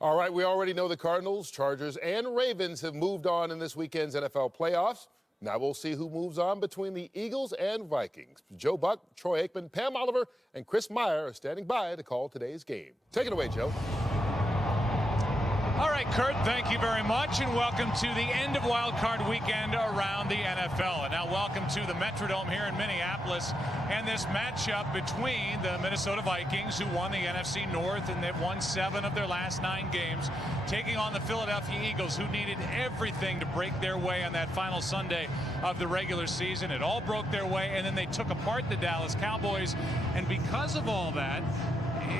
All right, we already know the Cardinals, Chargers, and Ravens have moved on in this weekend's NFL playoffs. Now we'll see who moves on between the Eagles and Vikings. Joe Buck, Troy Aikman, Pam Oliver, and Chris Meyer are standing by to call today's game. Take it away, Joe. All right, Kurt, thank you very much, and welcome to the end of Wild Card Weekend around the NFL. And now welcome to the Metrodome here in Minneapolis, and this matchup between the Minnesota Vikings, who won the NFC North, and they've won 7 of their last 9 games, taking on the Philadelphia Eagles, who needed everything to break their way on that final Sunday of the regular season. It all broke their way, and then they took apart the Dallas Cowboys. And because of all that,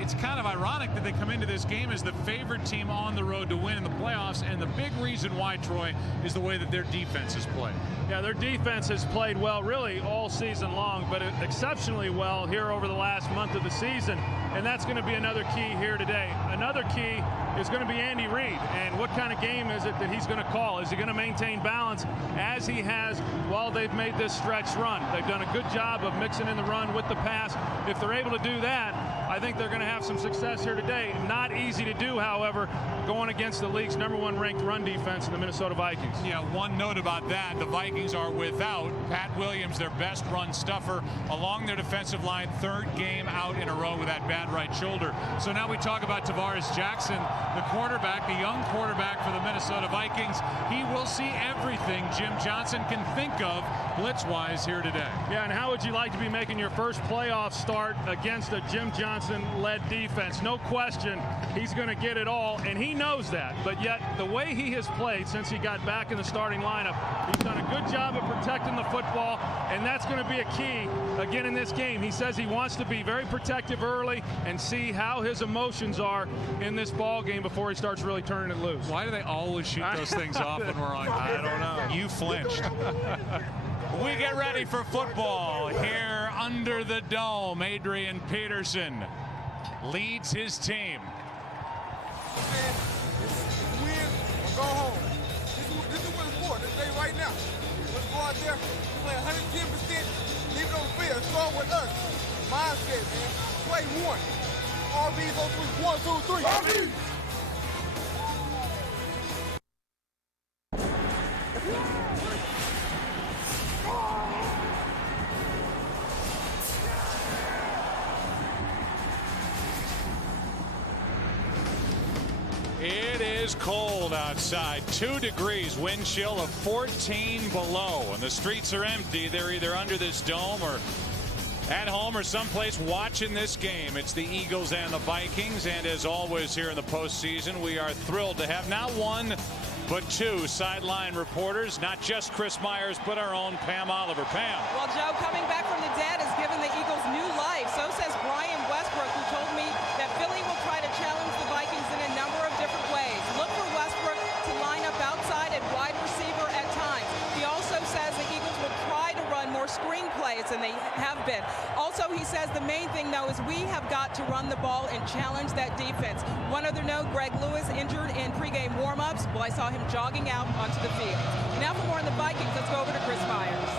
it's kind of ironic that they come into this game as the favorite team on the road to win in the playoffs, and the big reason why, Troy, is the way that their defense has played. Yeah, their defense has played well really all season long, but exceptionally well here over the last month of the season, and that's going to be another key here today. Another key is going to be Andy Reid, and what kind of game is it that he's going to call? Is he going to maintain balance as he has while they've made this stretch run? They've done a good job of mixing in the run with the pass. If they're able to do that, I think they're going to have some success here today. Not easy to do, however, going against the league's #1 ranked run defense in the Minnesota Vikings. Yeah, one note about that, the Vikings are without Pat Williams, their best run stuffer, along their defensive line, 3rd game out in a row with that bad right shoulder. So now we talk about Tavares Jackson, the quarterback, the young quarterback for the Minnesota Vikings. He will see everything Jim Johnson can think of blitz-wise here today. Yeah, and how would you like to be making your first playoff start against a Jim Johnson-led defense? No question, he's going to get it all, and he knows that. But yet, the way he has played since he got back in the starting lineup, he's done a good job of protecting the football, and that's going to be a key again in this game. He says he wants to be very protective early and see how his emotions are in this ball game before he starts really turning it loose. Why do they always shoot those things off when we're on? I don't know. You flinched. We get ready for football here under the dome. Adrian Peterson leads his team. Man, win or go home. This is what it's for. This day right now. Let's go out there, play 110%, leave it on the field. Start with us. Mindset, man. Play one. RBs on 3. 1, 2, 3. RBs! It is cold outside, 2 degrees, wind chill of 14 below, and the streets are empty. They're either under this dome or at home or someplace watching this game. It's the Eagles and the Vikings, and as always here in the postseason, we are thrilled to have not 1 but 2 sideline reporters, not just Chris Myers, but our own Pam Oliver. Pam. Well, Joe, coming back from the dead has given the Eagles new life. So says Brian Westbrook, who told me that Philly will try to challenge the Vikings in a number of different ways. Look for Westbrook to line up outside at wide receiver at times. He also says the Eagles will try to run more screen plays than they have been. Also, he says the main thing, though, is we have got to run the ball and challenge that defense. One other note, Greg Lewis injured in pregame warm-ups. Well, I saw him jogging out onto the field. Now for more on the Vikings, let's go over to Chris Myers.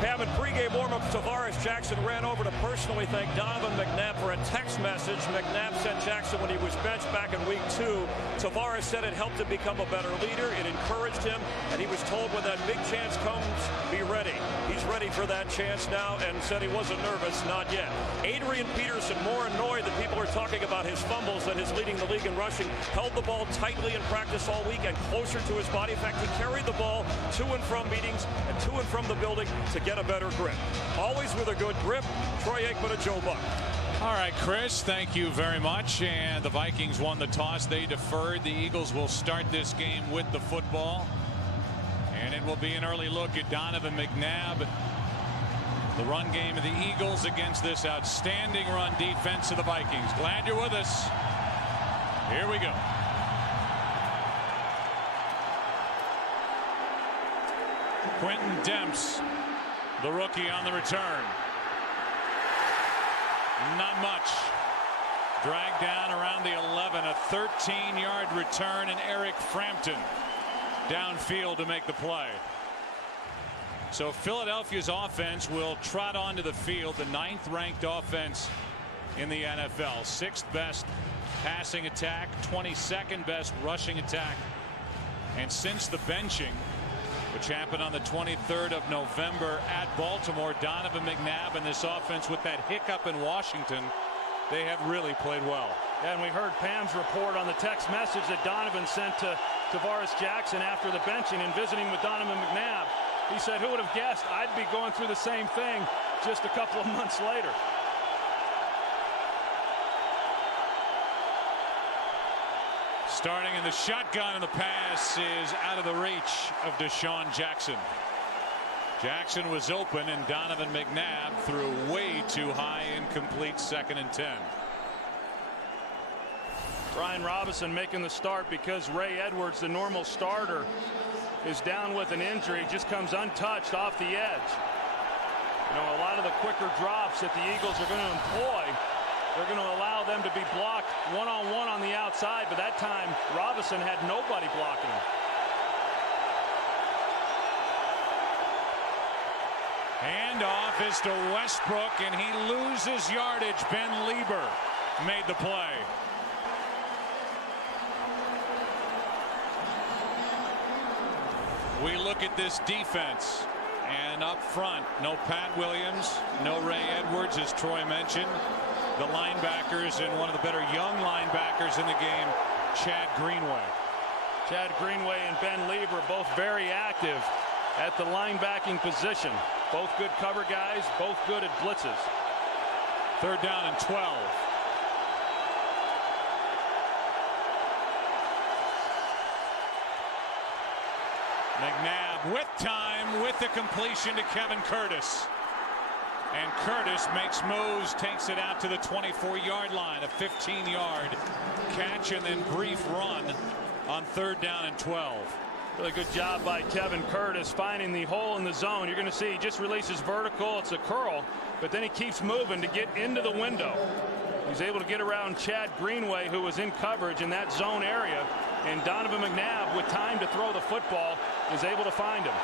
Pam, in pregame warm-ups, Tavares Jackson ran over to personally thank Donovan McNabb for a text message McNabb sent Jackson when he was benched back in week 2. Tavares said it helped him become a better leader. It encouraged him, and he was told when that big chance comes, be ready. He's ready for that chance now and said he wasn't nervous, not yet. Adrian Peterson, more annoyed that people are talking about his fumbles than his leading the league in rushing, held the ball tightly in practice all week and closer to his body. In fact, he carried the ball to and from meetings and to and from the building to get a better grip. Always with a good grip, Troy Aikman and Joe Buck. All right, Chris, thank you very much. And the Vikings won the toss. They deferred. The Eagles will start this game with the football. And it will be an early look at Donovan McNabb. The run game of the Eagles against this outstanding run defense of the Vikings. Glad you're with us. Here we go. Quentin Demps, the rookie, on the return. Not much. Dragged down around the 11. A 13-yard return, and Eric Frampton downfield to make the play. So Philadelphia's offense will trot onto the field, the 9th ranked offense in the NFL, 6th best passing attack, 22nd best rushing attack. And since the benching, which happened on the 23rd of November at Baltimore, Donovan McNabb and this offense with that hiccup in Washington, they have really played well. And we heard Pam's report on the text message that Donovan sent to Tavares Jackson after the benching and visiting with Donovan McNabb. He said, who would have guessed I'd be going through the same thing just a couple of months later. Starting in the shotgun, and the pass is out of the reach of Deshaun Jackson. Jackson was open, and Donovan McNabb threw way too high, incomplete, 2nd and 10. Brian Robinson making the start because Ray Edwards, the normal starter, is down with an injury, just comes untouched off the edge. You know, a lot of the quicker drops that the Eagles are going to employ, they're going to allow them to be blocked one-on-one on the outside, but that time Robinson had nobody blocking him. Handoff is to Westbrook, and he loses yardage. Ben Lieber made the play. We look at this defense, and up front, no Pat Williams, no Ray Edwards, as Troy mentioned. The linebackers, and one of the better young linebackers in the game, Chad Greenway. Chad Greenway and Ben Lieber both very active at the linebacking position. Both good cover guys, both good at blitzes. 3rd down and 12. McNabb with time, with the completion to Kevin Curtis. And Curtis makes moves, takes it out to the 24-yard line, a 15-yard catch and then brief run on 3rd down and 12. Really good job by Kevin Curtis finding the hole in the zone. You're going to see he just releases vertical. It's a curl, but then he keeps moving to get into the window. He's able to get around Chad Greenway, who was in coverage in that zone area, and Donovan McNabb, with time to throw the football, is able to find him.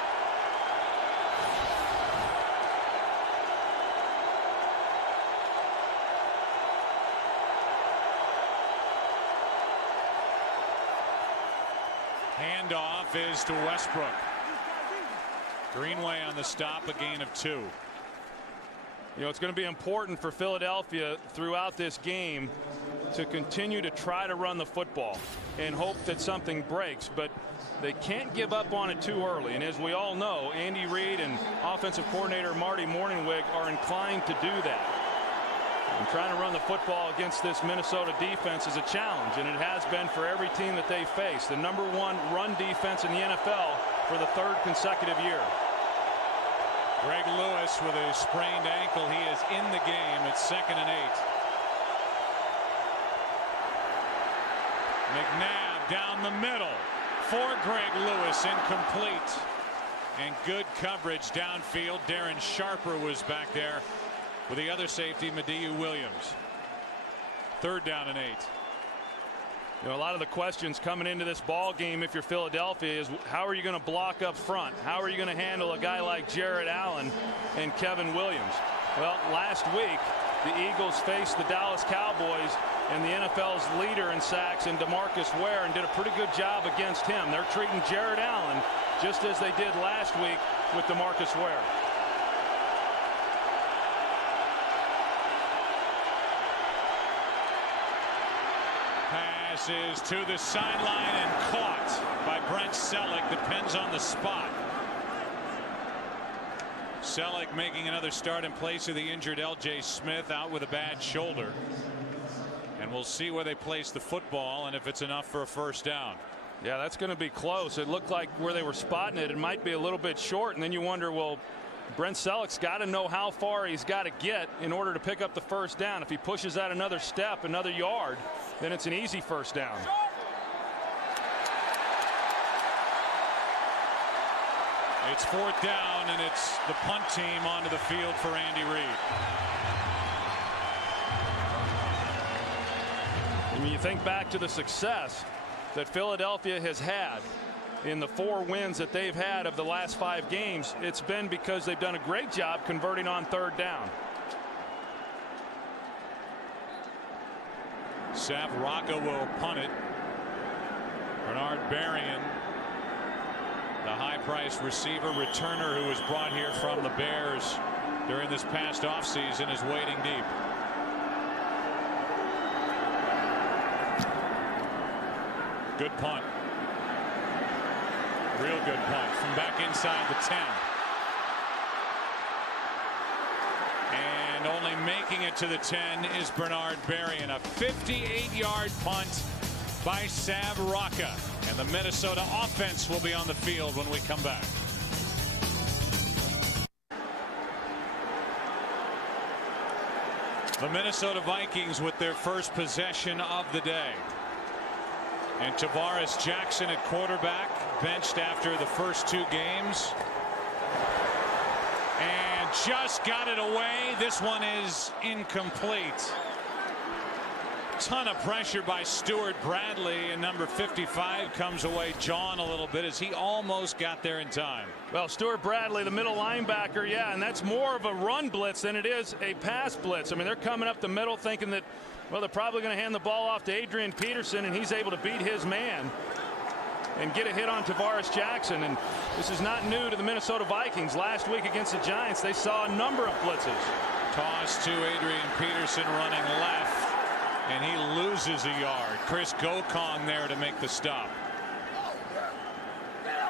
Handoff is to Westbrook. Greenway on the stop, a gain of 2. You know, it's going to be important for Philadelphia throughout this game to continue to try to run the football and hope that something breaks, but they can't give up on it too early. And as we all know, Andy Reid and offensive coordinator Marty Mornhinweg are inclined to do that. And trying to run the football against this Minnesota defense is a challenge, and it has been for every team that they face. The #1 run defense in the NFL for the 3rd consecutive year. Greg Lewis with a sprained ankle. He is in the game at 2nd and 8. McNabb down the middle for Greg Lewis, incomplete. And good coverage downfield. Darren Sharper was back there with the other safety, Madieu Williams. 3rd down and 8. You know, a lot of the questions coming into this ball game, if you're Philadelphia, is how are you going to block up front? How are you going to handle a guy like Jared Allen and Kevin Williams? Well, last week the Eagles faced the Dallas Cowboys and the NFL's leader in sacks in DeMarcus Ware, and did a pretty good job against him. They're treating Jared Allen just as they did last week with DeMarcus Ware. Is to the sideline and caught by Brent Selleck. Depends on the spot. Selleck making another start in place of the injured L.J. Smith, out with a bad shoulder. And we'll see where they place the football and if it's enough for a 1st down. Yeah, that's going to be close. It looked like where they were spotting it, it might be a little bit short, and then you wonder, well, Brent Selleck's got to know how far he's got to get in order to pick up the 1st down. If he pushes that another step, another yard, then it's an easy 1st down. It's 4th down, and it's the punt team onto the field for Andy Reid. When you think back to the success that Philadelphia has had in the 4 wins that they've had of the last 5 games, it's been because they've done a great job converting on 3rd down. Sav Rocca will punt it. Bernard Berrien, the high-priced receiver returner who was brought here from the Bears during this past offseason, is waiting deep. Good punt. Real good punt from back inside the 10. And only making it to the 10 is Bernard Berrien. A 58-yard punt by Sav Rocca. And the Minnesota offense will be on the field when we come back. The Minnesota Vikings with their first possession of the day. And Tavares Jackson at quarterback, benched after the first 2 games. And just got it away. This one is incomplete. Ton of pressure by Stuart Bradley, and number 55 comes away jawing a little bit as he almost got there in time. Well, Stuart Bradley, the middle linebacker, yeah, and that's more of a run blitz than it is a pass blitz. I mean, they're coming up the middle thinking that, well, they're probably going to hand the ball off to Adrian Peterson, and he's able to beat his man and get a hit on Tavares Jackson. And this is not new to the Minnesota Vikings. Last week against the Giants, they saw a number of blitzes. Toss to Adrian Peterson running left, and he loses a yard. Chris Gokong there to make the stop.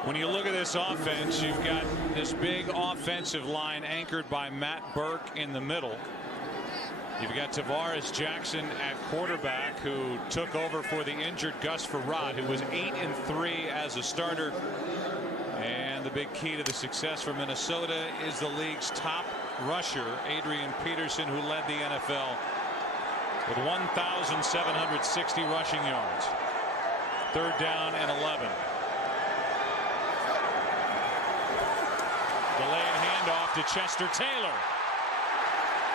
When you look at this offense, you've got this big offensive line anchored by Matt Burke in the middle. You've got Tavares Jackson at quarterback, who took over for the injured Gus Frerotte, who was 8-3 as a starter. And the big key to the success for Minnesota is the league's top rusher, Adrian Peterson, who led the NFL with 1,760 rushing yards. 3rd down and 11. Delayed handoff to Chester Taylor.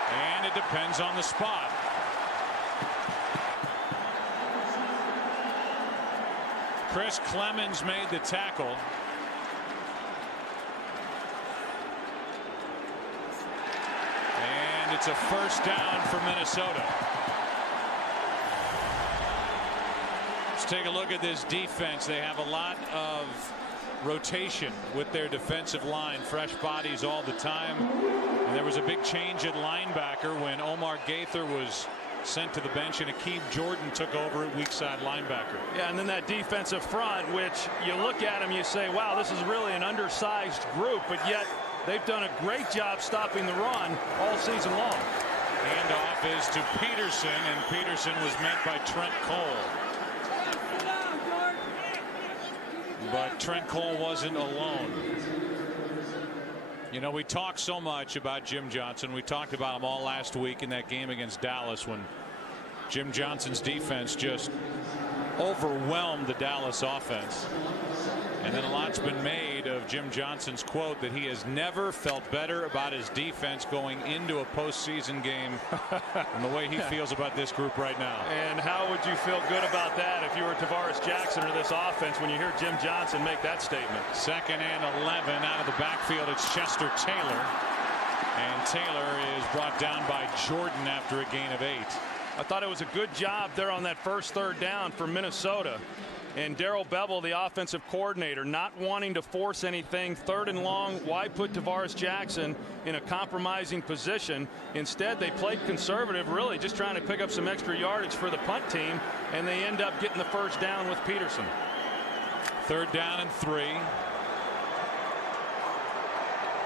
And it depends on the spot. Chris Clemens made the tackle. And it's a first down for Minnesota. Let's take a look at this defense. They have a lot of rotation with their defensive line, fresh bodies all the time. And there was a big change at linebacker when Omar Gaither was sent to the bench and Akeem Jordan took over at weak side linebacker. Yeah, and then that defensive front, which you look at them, you say, wow, this is really an undersized group, but yet they've done a great job stopping the run all season long. Handoff is to Peterson, and Peterson was met by Trent Cole. But Trent Cole wasn't alone. You know, we talk so much about Jim Johnson. We talked about him all last week in that game against Dallas when Jim Johnson's defense just overwhelmed the Dallas offense. And then a lot's been made of Jim Johnson's quote that he has never felt better about his defense going into a postseason game and the way he feels about this group right now. And how would you feel good about that if you were Tavares Jackson or this offense when you hear Jim Johnson make that statement? 2nd and 11 out of the backfield. It's Chester Taylor. And Taylor is brought down by Jordan after a gain of 8. I thought it was a good job there on that first 3rd down for Minnesota. And Darrell Bevel, the offensive coordinator, not wanting to force anything. 3rd and long. Why put Tavares Jackson in a compromising position? Instead, they played conservative, really just trying to pick up some extra yardage for the punt team, and they end up getting the first down with Peterson. 3rd down and 3.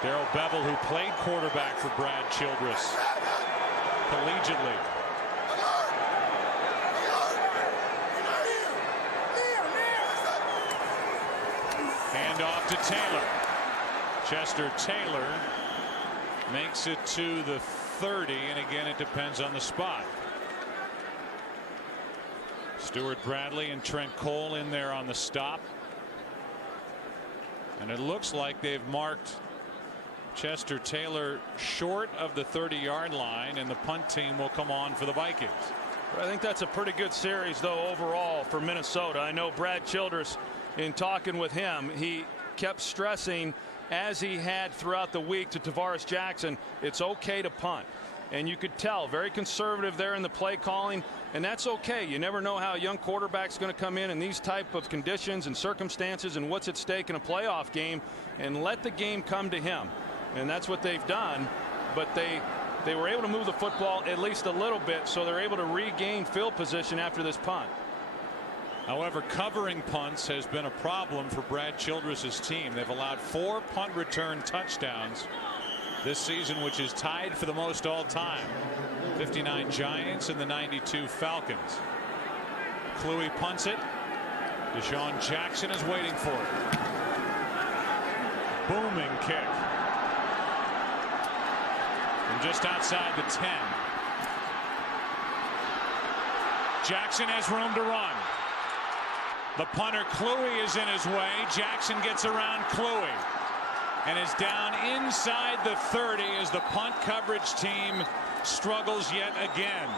Darrell Bevel, who played quarterback for Brad Childress collegiately. Off to Taylor. Chester Taylor makes it to the 30, and again it depends on the spot. Stuart Bradley and Trent Cole in there on the stop, and it looks like they've marked Chester Taylor short of the 30-yard line, and the punt team will come on for the Vikings. I think that's a pretty good series though overall for Minnesota. I know Brad Childress, in talking with him, he kept stressing, as he had throughout the week, to Tavares Jackson, it's okay to punt. And you could tell, very conservative there in the play calling. And that's okay. You never know how a young quarterback's going to come in these type of conditions and circumstances and what's at stake in a playoff game, and let the game come to him. And that's what they've done. But they were able to move the football at least a little bit, so they're able to regain field position after this punt. However, covering punts has been a problem for Brad Childress's team. They've allowed 4 punt return touchdowns this season, which is tied for the most all time. 59 Giants and the 92 Falcons. Kluwe punts it. Deshaun Jackson is waiting for it. Booming kick from just outside the 10. Jackson has room to run. The punter Kluwe is in his way. Jackson gets around Kluwe and is down inside the 30 as the punt coverage team struggles yet again.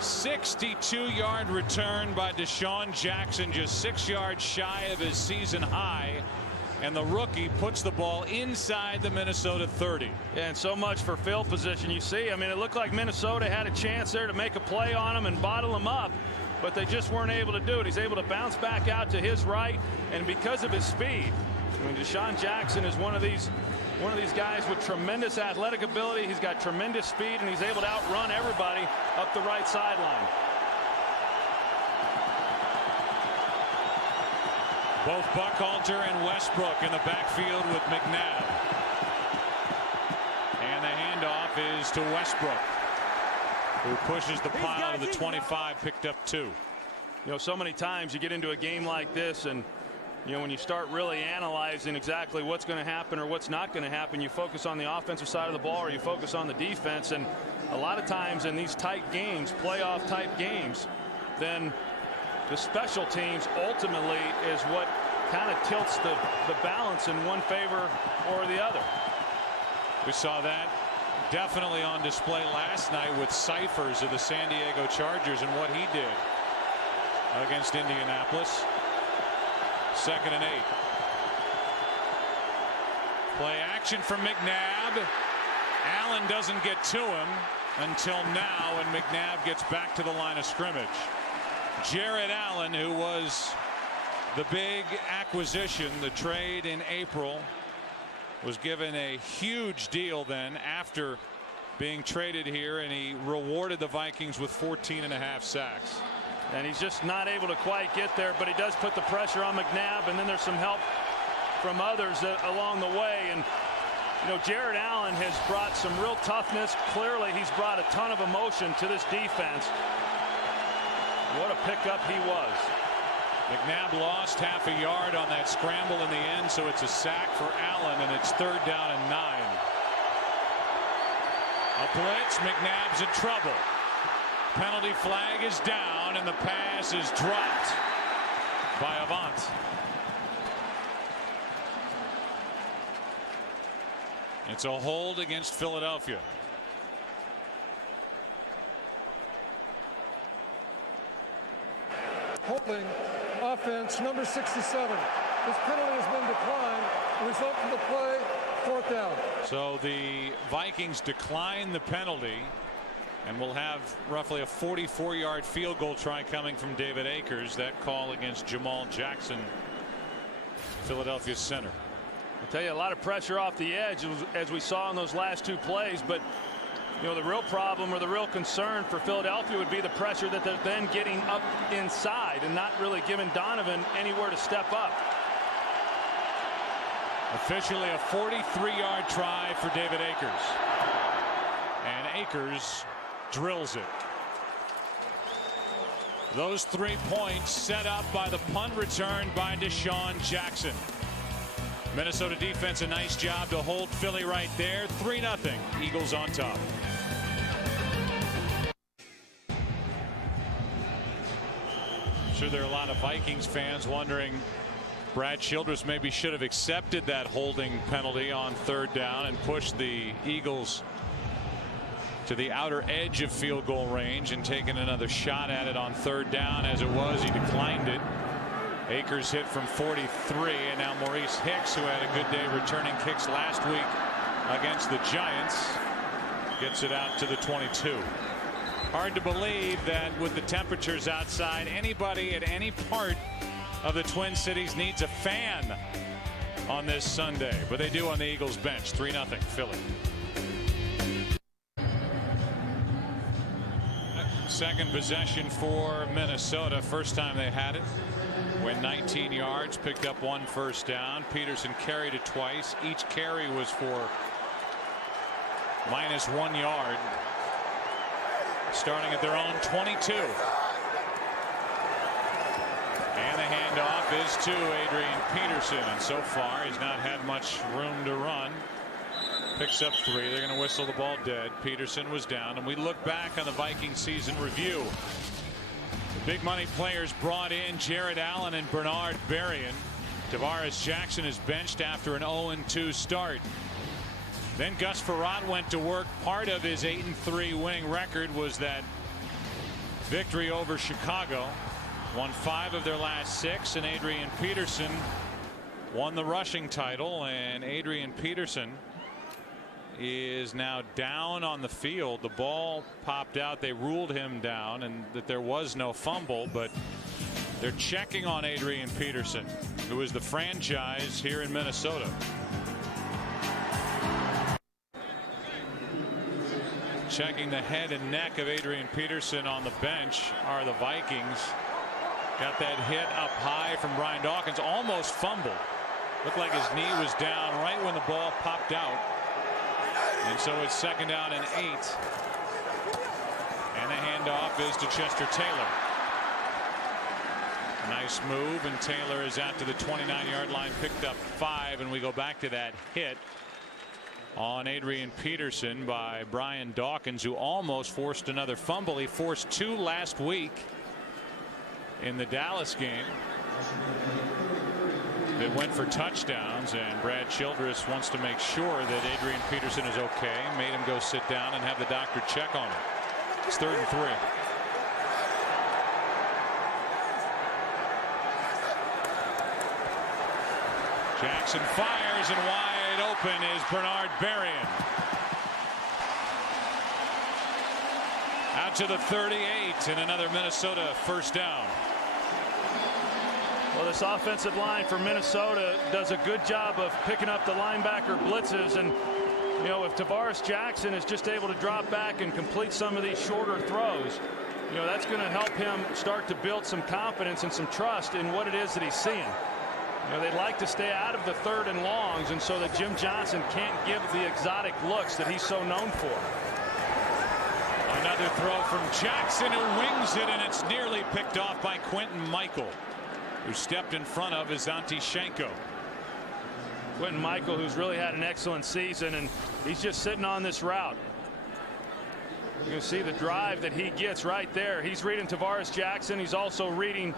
62-yard return by Deshaun Jackson, just 6 yards shy of his season high, and the rookie puts the ball inside the Minnesota 30. Yeah, and so much for field position. You see, I mean, it looked like Minnesota had a chance there to make a play on him and bottle him up, but they just weren't able to do it. He's able to bounce back out to his right, and because of his speed, I mean, Deshaun Jackson is one of these guys with tremendous athletic ability. He's got tremendous speed, and he's able to outrun everybody up the right sideline. Both Buckhalter and Westbrook in the backfield with McNabb. And the handoff is to Westbrook, who pushes the pile to the 25, picked up 2. You know, so many times you get into a game like this, and you know, when you start really analyzing exactly what's going to happen or what's not going to happen, you focus on the offensive side of the ball or you focus on the defense. And a lot of times in these tight games, playoff type games, then the special teams ultimately is what kind of tilts the balance in one favor or the other. We saw that definitely on display last night with Cyphers of the San Diego Chargers and what he did against Indianapolis. 2nd and 8. Play action from McNabb. Allen doesn't get to him until now, and McNabb gets back to the line of scrimmage. Jared Allen, who was the big acquisition, the trade in April, was given a huge deal then after being traded here, and he rewarded the Vikings with 14.5 sacks. And he's just not able to quite get there, but he does put the pressure on McNabb, and then there's some help from others along the way. And you know, Jared Allen has brought some real toughness. Clearly he's brought a ton of emotion to this defense. What a pickup he was. McNabb lost half a yard on that scramble in the end, so it's a sack for Allen, and it's 3rd down and 9. A blitz, McNabb's in trouble. Penalty flag is down, and the pass is dropped by Avant. It's a hold against Philadelphia. Holding offense number 67. This penalty has been declined. The result of the play, 4th down. So the Vikings decline the penalty, and we'll have roughly a 44-yard field goal try coming from David Akers. That call against Jamal Jackson, Philadelphia center. I'll tell you, a lot of pressure off the edge as we saw in those last 2 plays, but you know, the real problem or the real concern for Philadelphia would be the pressure that they're then getting up inside and not really giving Donovan anywhere to step up. Officially a 43-yard try for David Akers, and Akers drills it. Those 3 points set up by the punt return by Deshaun Jackson. Minnesota defense, a nice job to hold Philly right there. 3-0, Eagles on top. I'm sure there are a lot of Vikings fans wondering, Brad Childress maybe should have accepted that holding penalty on 3rd down and pushed the Eagles to the outer edge of field goal range and taken another shot at it on 3rd down. As it was, he declined it. Akers hit from 43, and now Maurice Hicks, who had a good day returning kicks last week against the Giants, gets it out to the 22. Hard to believe that with the temperatures outside, anybody at any part of the Twin Cities needs a fan on this Sunday, but they do on the Eagles bench. 3-0 Philly. Second possession for Minnesota. First time they had it. Went 19 yards, picked up 1 first down. Peterson carried it twice. Each carry was for -1 yard. Starting at their own 22. And the handoff is to Adrian Peterson, and so far he's not had much room to run. Picks up 3. They're going to whistle the ball dead. Peterson was down, and we look back on the Viking season review. The big money players brought in Jared Allen and Bernard Berrien. Tavares Jackson is benched after an 0-2 start. Then Gus Frerotte went to work. Part of his 8-3 winning record was that victory over Chicago. Won 5 of their last 6, and Adrian Peterson won the rushing title. And Adrian Peterson is now down on the field. The ball popped out. They ruled him down and that there was no fumble, but they're checking on Adrian Peterson, who is the franchise here in Minnesota. Checking the head and neck of Adrian Peterson on the bench are the Vikings. Got that hit up high from Brian Dawkins. Almost fumbled. Looked like his knee was down right when the ball popped out. And so it's 2nd down and 8. And the handoff is to Chester Taylor. Nice move, and Taylor is out to the 29-yard line, picked up 5, and we go back to that hit on Adrian Peterson by Brian Dawkins, who almost forced another fumble. He forced 2 last week in the Dallas game. They went for touchdowns, and Brad Childress wants to make sure that Adrian Peterson is okay. Made him go sit down and have the doctor check on him. It's 3rd and 3. Jackson fires, and wide open is Bernard Berrien. Out to the 38, and another Minnesota first down. Well, this offensive line for Minnesota does a good job of picking up the linebacker blitzes, and you know, if Tavares Jackson is just able to drop back and complete some of these shorter throws, you know, that's going to help him start to build some confidence and some trust in what it is that he's seeing. You know, they like to stay out of the 3rd and longs, and so that Jim Johnson can't give the exotic looks that he's so known for. Another throw from Jackson, who wings it, and it's nearly picked off by Quentin Michael, who stepped in front of Asante Shenko. Quentin Michael, who's really had an excellent season, and he's just sitting on this route. You can see the drive that he gets right there. He's reading Tavares Jackson. He's also reading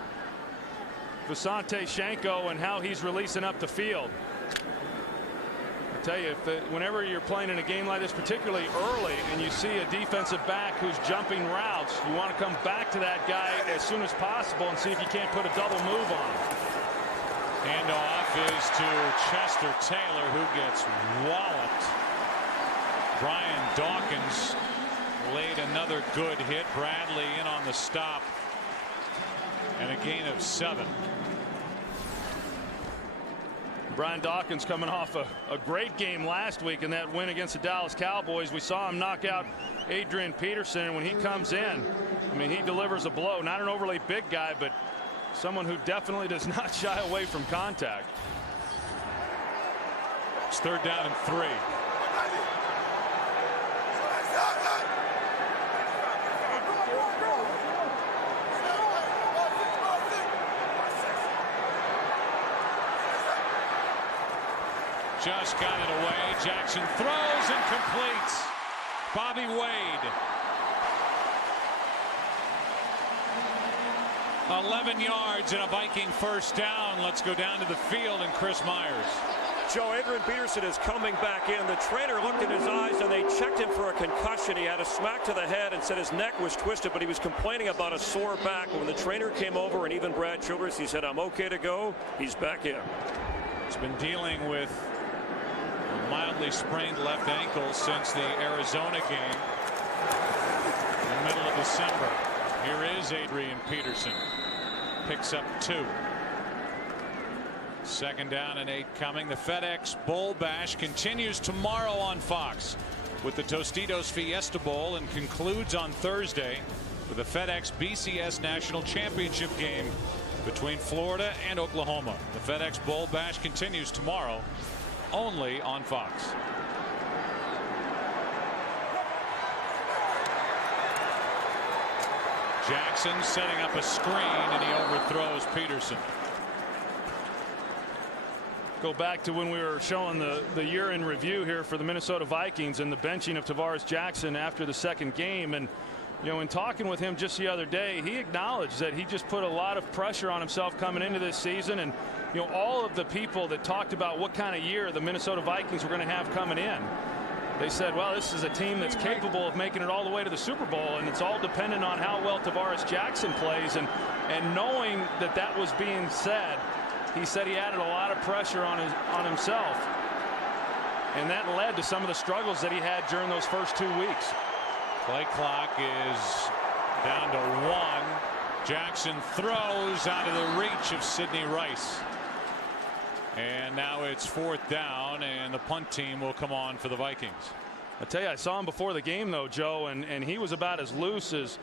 Asante Shenko and how he's releasing up the field. I tell you, whenever you're playing in a game like this, particularly early, and you see a defensive back who's jumping routes, you want to come back to that guy as soon as possible and see if you can't put a double move on him. Handoff is to Chester Taylor, who gets walloped. Brian Dawkins laid another good hit. Bradley in on the stop, and a gain of 7. Brian Dawkins coming off a great game last week in that win against the Dallas Cowboys. We saw him knock out Adrian Peterson, and when he comes in, I mean, he delivers a blow. Not an overly big guy, but someone who definitely does not shy away from contact. It's 3rd down and 3. Just got it away. Jackson throws and completes. Bobby Wade. 11 yards and a Viking first down. Let's go down to the field and Chris Myers. Joe, Adrian Peterson is coming back in. The trainer looked in his eyes and they checked him for a concussion. He had a smack to the head and said his neck was twisted, but he was complaining about a sore back. When the trainer came over, and even Brad Childress, he said, "I'm okay to go." He's back in. He's been dealing with a mildly sprained left ankle since the Arizona game. And middle of December. Here is Adrian Peterson. Picks up 2. Second down and 8 coming. The FedEx Bowl Bash continues tomorrow on Fox with the Tostitos Fiesta Bowl and concludes on Thursday with the FedEx BCS National Championship game between Florida and Oklahoma. The FedEx Bowl Bash continues tomorrow only on Fox. Jackson setting up a screen and he overthrows Peterson. Go back to when we were showing the year in review here for the Minnesota Vikings and the benching of Tavares Jackson after the second game. And you know, in talking with him just the other day, he acknowledged that he just put a lot of pressure on himself coming into this season. And you know, all of the people that talked about what kind of year the Minnesota Vikings were going to have coming in, they said, well, this is a team that's capable of making it all the way to the Super Bowl, and it's all dependent on how well Tavares Jackson plays. And knowing that that was being said, he said he added a lot of pressure on himself, and that led to some of the struggles that he had during those first 2 weeks. Play clock is down to 1. Jackson throws out of the reach of Sidney Rice. And now it's 4th down, and the punt team will come on for the Vikings. I tell you, I saw him before the game, though, Joe, and he was about as loose as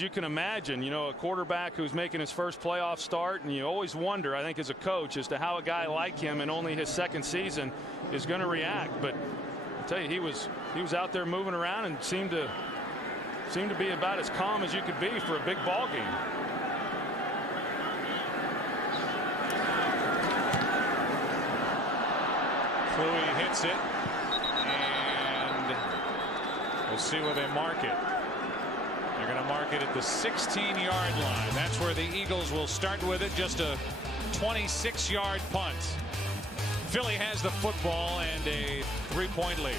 you can imagine. You know, a quarterback who's making his first playoff start, and you always wonder, I think, as a coach, as to how a guy like him in only his second season is going to react. But I tell you, he was out there moving around and seemed to be about as calm as you could be for a big ball game. Kluwe hits it, and we'll see where they mark it. They're going to mark it at the 16-yard line. That's where the Eagles will start with it. Just a 26-yard punt. Philly has the football and a 3-point lead.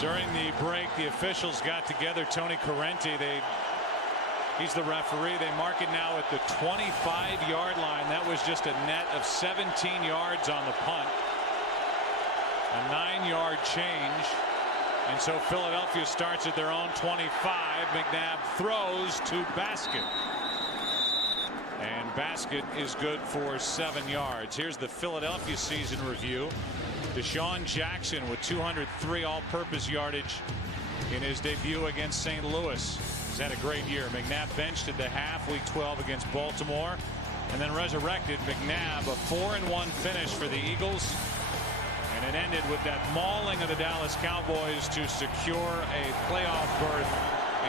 During the break, the officials got together. Tony Correnti, he's the referee. They mark it now at the 25-yard line. That was just a net of 17 yards on the punt. A 9-yard change. And so Philadelphia starts at their own 25. McNabb throws to Baskett. And Baskett is good for 7 yards. Here's the Philadelphia season review. Deshaun Jackson with 203 all-purpose yardage in his debut against St. Louis. He's had a great year. McNabb benched at the half, week 12 against Baltimore, and then resurrected. McNabb, a 4-1 finish for the Eagles, and it ended with that mauling of the Dallas Cowboys to secure a playoff berth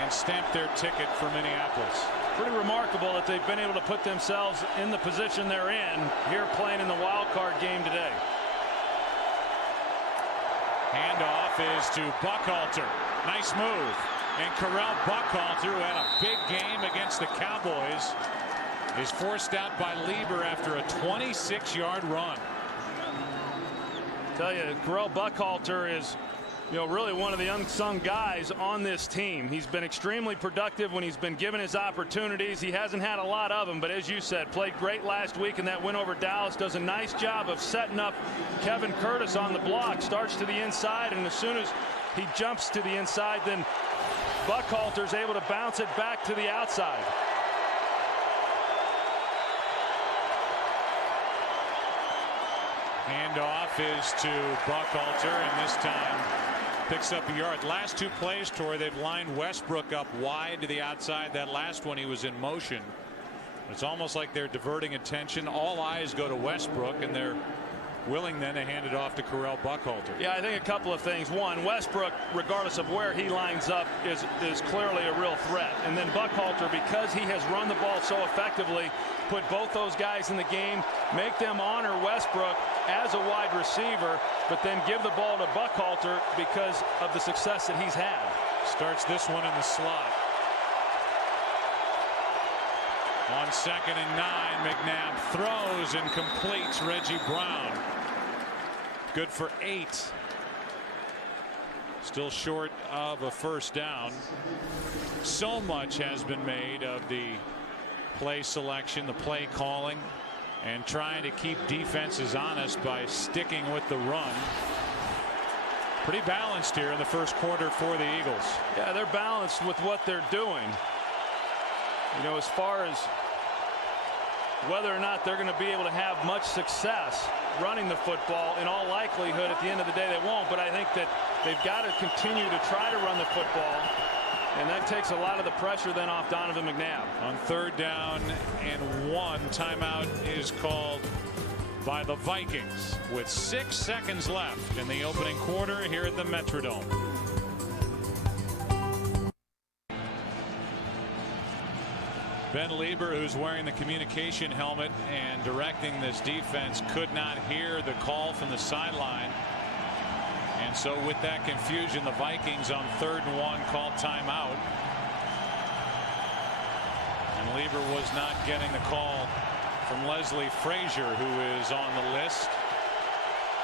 and stamp their ticket for Minneapolis. Pretty remarkable that they've been able to put themselves in the position they're in here playing in the wild card game today. Handoff is to Buckhalter. Nice move. And Correll Buckhalter, who had a big game against the Cowboys, is forced out by Lieber after a 26-yard run. Tell you, Correll Buckhalter is, you know, really one of the unsung guys on this team. He's been extremely productive when he's been given his opportunities. He hasn't had a lot of them, but as you said, played great last week in that win over Dallas. Does a nice job of setting up Kevin Curtis on the block. Starts to the inside, and as soon as he jumps to the inside, then Buckhalter's able to bounce it back to the outside. Handoff is to Buckhalter, and this time picks up a yard. Last 2 plays, Troy, they've lined Westbrook up wide to the outside. That last one he was in motion. It's almost like they're diverting attention. All eyes go to Westbrook, and they're willing then to hand it off to Correll Buckhalter. Yeah, I think a couple of things. One, Westbrook, regardless of where he lines up, is clearly a real threat. And then Buckhalter, because he has run the ball so effectively, put both those guys in the game, make them honor Westbrook as a wide receiver, but then give the ball to Buckhalter because of the success that he's had. Starts this one in the slot. On 2nd and 9, McNabb throws and completes Reggie Brown. Good for 8. Still short of a first down. So much has been made of the play selection, the play calling, and trying to keep defenses honest by sticking with the run. Pretty balanced here in the first quarter for the Eagles. Yeah, they're balanced with what they're doing. You know, as far as whether or not they're going to be able to have much success running the football, in all likelihood at the end of the day they won't, but I think that they've got to continue to try to run the football, and that takes a lot of the pressure then off Donovan McNabb. On 3rd down and 1, timeout is called by the Vikings with 6 seconds left in the opening quarter here at the Metrodome. Ben Lieber, who's wearing the communication helmet and directing this defense, could not hear the call from the sideline. And so with that confusion, the Vikings on 3rd and 1 called timeout. And Lieber was not getting the call from Leslie Frazier, who is on the list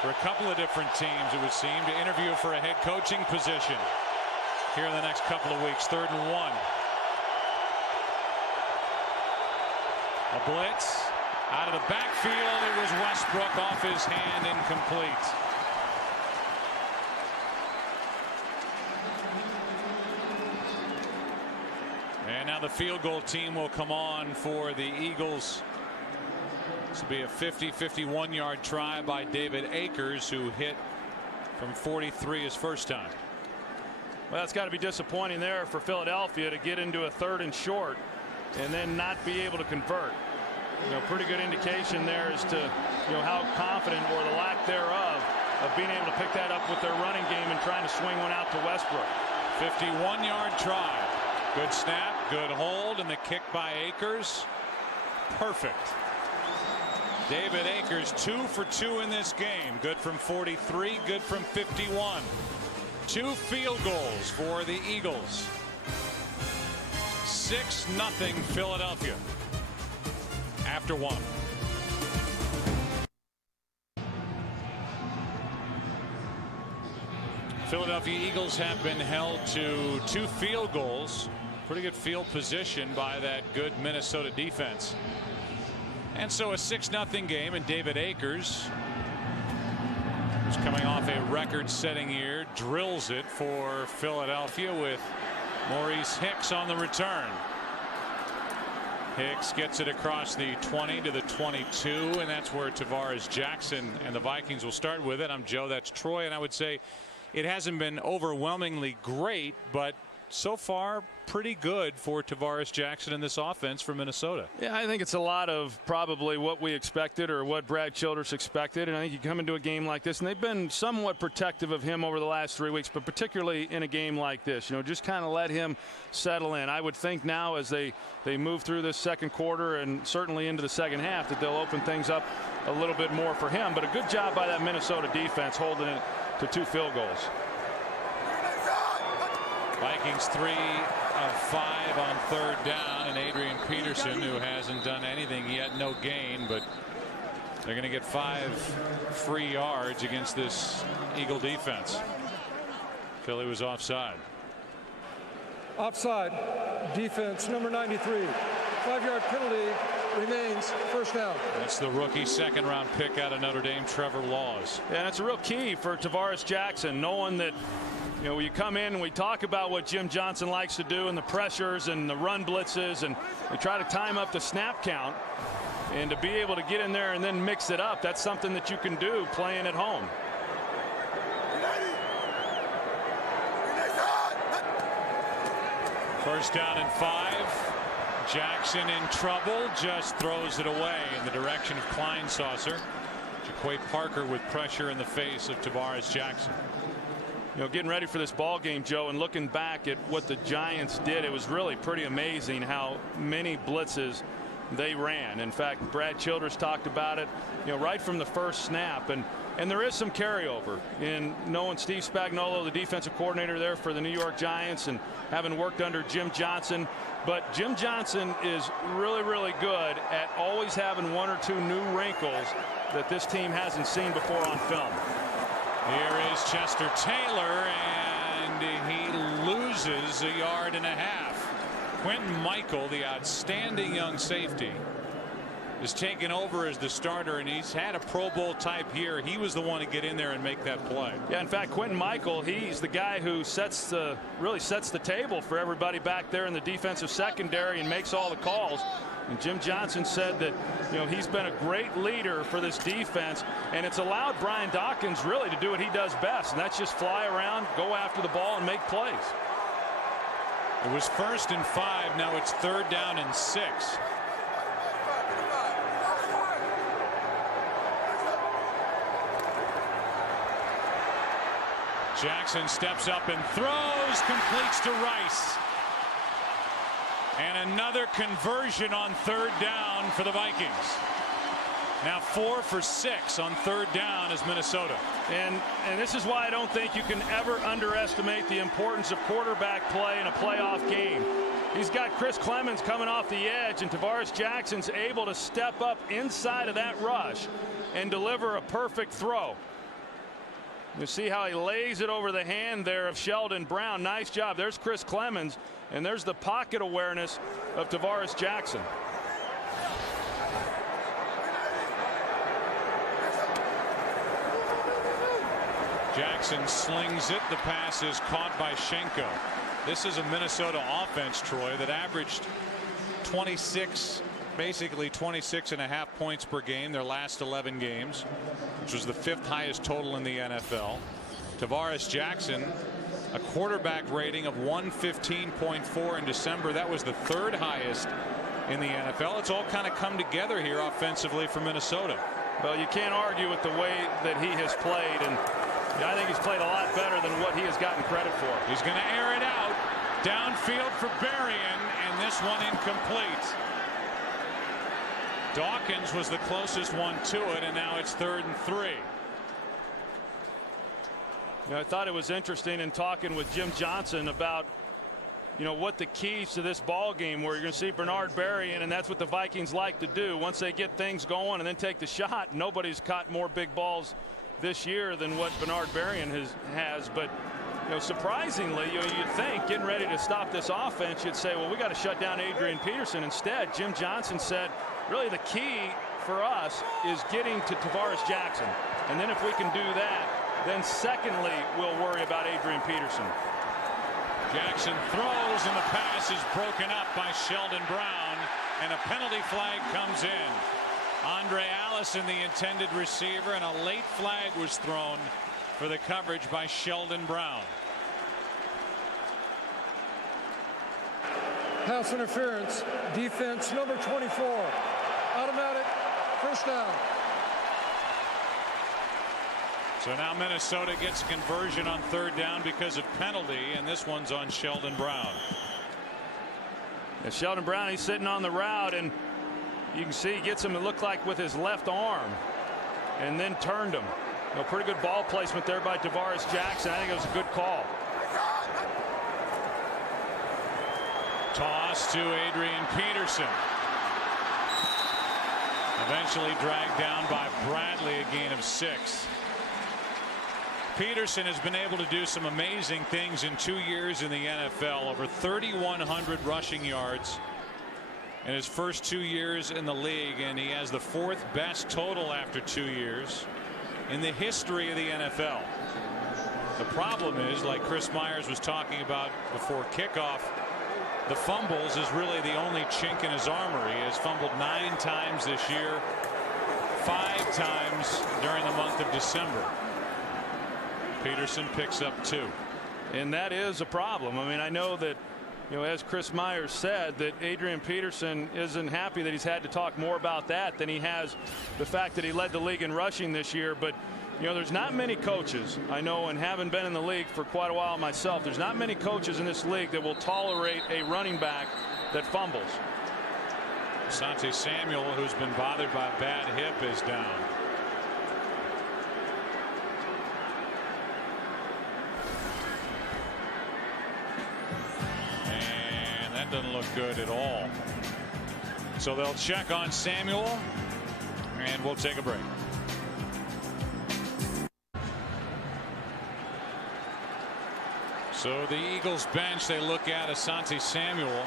for a couple of different teams, it would seem, to interview for a head coaching position here in the next couple of weeks. 3rd and 1. A blitz out of the backfield. It was Westbrook off his hand, incomplete. And now the field goal team will come on for the Eagles. This will be a 50-51 yard try by David Akers, who hit from 43 his first time. Well, that's got to be disappointing there for Philadelphia to get into a 3rd and short and then not be able to convert. You know, pretty good indication there as to, you know, how confident, or the lack thereof, of being able to pick that up with their running game and trying to swing one out to Westbrook. 51 yard try. Good snap, good hold, and the kick by Akers. Perfect. David Akers 2 for 2 in this game. Good from 43, good from 51. 2 field goals for the Eagles. 6-0 Philadelphia after 1. Philadelphia Eagles have been held to 2 field goals. Pretty good field position by that good Minnesota defense. And so a 6-0 game, and David Akers, who's coming off a record-setting year, drills it for Philadelphia with Maurice Hicks on the return. Hicks gets it across the 20 to the 22, and that's where Tavares Jackson and the Vikings will start with it. I'm Joe, that's Troy, and I would say it hasn't been overwhelmingly great, but so far pretty good for Tavares Jackson in this offense for Minnesota. Yeah, I think it's a lot of probably what we expected, or what Brad Childress expected. And I think you come into a game like this, and they've been somewhat protective of him over the last 3 weeks, but particularly in a game like this, you know, just kind of let him settle in. I would think now as they move through this second quarter and certainly into the second half that they'll open things up a little bit more for him. But a good job by that Minnesota defense holding it to 2 field goals. Vikings 3 of 5 on 3rd down, and Adrian Peterson, who hasn't done anything yet, no gain, but they're going to get 5 free yards against this Eagle defense. Philly was offside. Offside. Defense number 93. 5-yard penalty remains, first down. That's the rookie 2nd-round pick out of Notre Dame, Trevor Laws. Yeah, that's a real key for Tavares Jackson, knowing that, you know, you come in and we talk about what Jim Johnson likes to do and the pressures and the run blitzes, and we try to time up the snap count, and to be able to get in there and then mix it up, that's something that you can do playing at home. First down and 5. Jackson in trouble, just throws it away in the direction of Kleinsaucer. Jaquay Parker with pressure in the face of Tavares Jackson. You know, getting ready for this ball game, Joe, and looking back at what the Giants did, it was really pretty amazing how many blitzes they ran. In fact, Brad Childress talked about it, you know, right from the first snap, and there is some carryover in knowing Steve Spagnuolo, the defensive coordinator there for the New York Giants, and having worked under Jim Johnson. But Jim Johnson is really, really good at always having 1 or 2 new wrinkles that this team hasn't seen before on film. Here is Chester Taylor, and he loses 1.5 yards. Quentin Michael, the outstanding young safety, is taking over as the starter, and he's had a Pro Bowl type year. He was the one to get in there and make that play. Yeah, in fact, Quentin Michael, he's the guy who really sets the table for everybody back there in the defensive secondary and makes all the calls. And Jim Johnson said that, you know, he's been a great leader for this defense, and it's allowed Brian Dawkins really to do what he does best, and that's just fly around, go after the ball, and make plays. It was 1st and 5. Now it's 3rd down and 6. Jackson steps up and throws, completes to Rice. And another conversion on 3rd down for the Vikings. Now 4 for 6 on 3rd down is Minnesota. And this is why I don't think you can ever underestimate the importance of quarterback play in a playoff game. He's got Chris Clemons coming off the edge, and Tavares Jackson's able to step up inside of that rush and deliver a perfect throw. You see how he lays it over the hand there of Sheldon Brown. Nice job. There's Chris Clemons, and there's the pocket awareness of Tavares Jackson. Jackson slings it. The pass is caught by Schenko. This is a Minnesota offense, Troy, that averaged 26, basically 26.5 points per game their last 11 games, which was the 5th highest total in the NFL. Tavares Jackson, a quarterback rating of 115.4 in December. That was the 3rd highest in the NFL. It's all kind of come together here offensively for Minnesota. Well, you can't argue with the way that he has played, and I think he's played a lot better than what he has gotten credit for. He's going to air it out downfield for Berrien, and this one incomplete. Dawkins was the closest one to it, and now it's 3rd and 3. You know, I thought it was interesting in talking with Jim Johnson about, you know, what the keys to this ball game were. You're going to see Bernard Berrien, and that's what the Vikings like to do. Once they get things going and then take the shot, nobody's caught more big balls this year than what Bernard Berrien has. But, you know, surprisingly, you'd think getting ready to stop this offense, you'd say, well, we got to shut down Adrian Peterson. Instead, Jim Johnson said, really the key for us is getting to Tavares Jackson. And then if we can do that, then secondly, we'll worry about Adrian Peterson. Jackson throws, and the pass is broken up by Sheldon Brown, and a penalty flag comes in. Andre Allison, the intended receiver, and a late flag was thrown for the coverage by Sheldon Brown. Pass interference, defense number 24. Automatic, 1st down. So now Minnesota gets conversion on 3rd down because of penalty, and this one's on Sheldon Brown. And Sheldon Brown, he's sitting on the route, and you can see he gets him to look like with his left arm and then turned him. You know, pretty good ball placement there by Tavares Jackson. I think it was a good call. Toss to Adrian Peterson. Eventually dragged down by Bradley, a gain of 6. Peterson has been able to do some amazing things in 2 years in the NFL. Over 3,100 rushing yards in his first 2 years in the league, and he has the 4th best total after 2 years in the history of the NFL. The problem is, like Chris Myers was talking about before kickoff, the fumbles is really the only chink in his armor. He has fumbled 9 times this year, 5 times during the month of December. Peterson picks up 2. And that is a problem. I mean, I know that, you know, as Chris Myers said, that Adrian Peterson isn't happy that he's had to talk more about that than he has the fact that he led the league in rushing this year. But, you know, there's not many coaches, I know, and having been in the league for quite a while myself, there's not many coaches in this league that will tolerate a running back that fumbles. Asante Samuel, who's been bothered by a bad hip, is down. Doesn't look good at all. So they'll check on Samuel, and we'll take a break. So the Eagles bench, they look at Asante Samuel.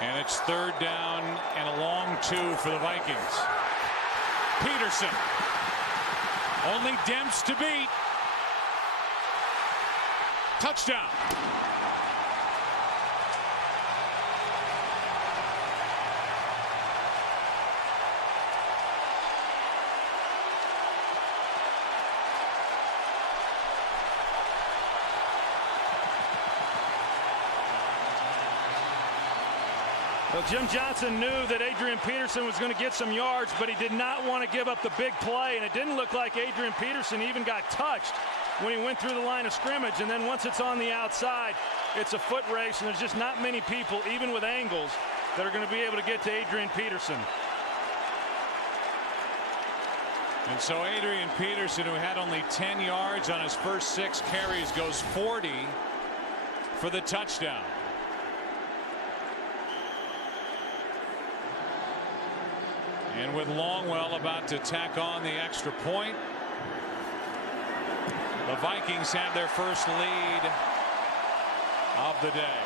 And it's 3rd down and a long 2 for the Vikings. Peterson. Only Demps to beat. Touchdown. Well, Jim Johnson knew that Adrian Peterson was going to get some yards, but he did not want to give up the big play, and it didn't look like Adrian Peterson even got touched when he went through the line of scrimmage. And then once it's on the outside, it's a foot race, and there's just not many people, even with angles, that are going to be able to get to Adrian Peterson. And so Adrian Peterson, who had only 10 yards on his first 6 carries, goes 40 for the touchdown. And with Longwell about to tack on the extra point, the Vikings have their first lead of the day.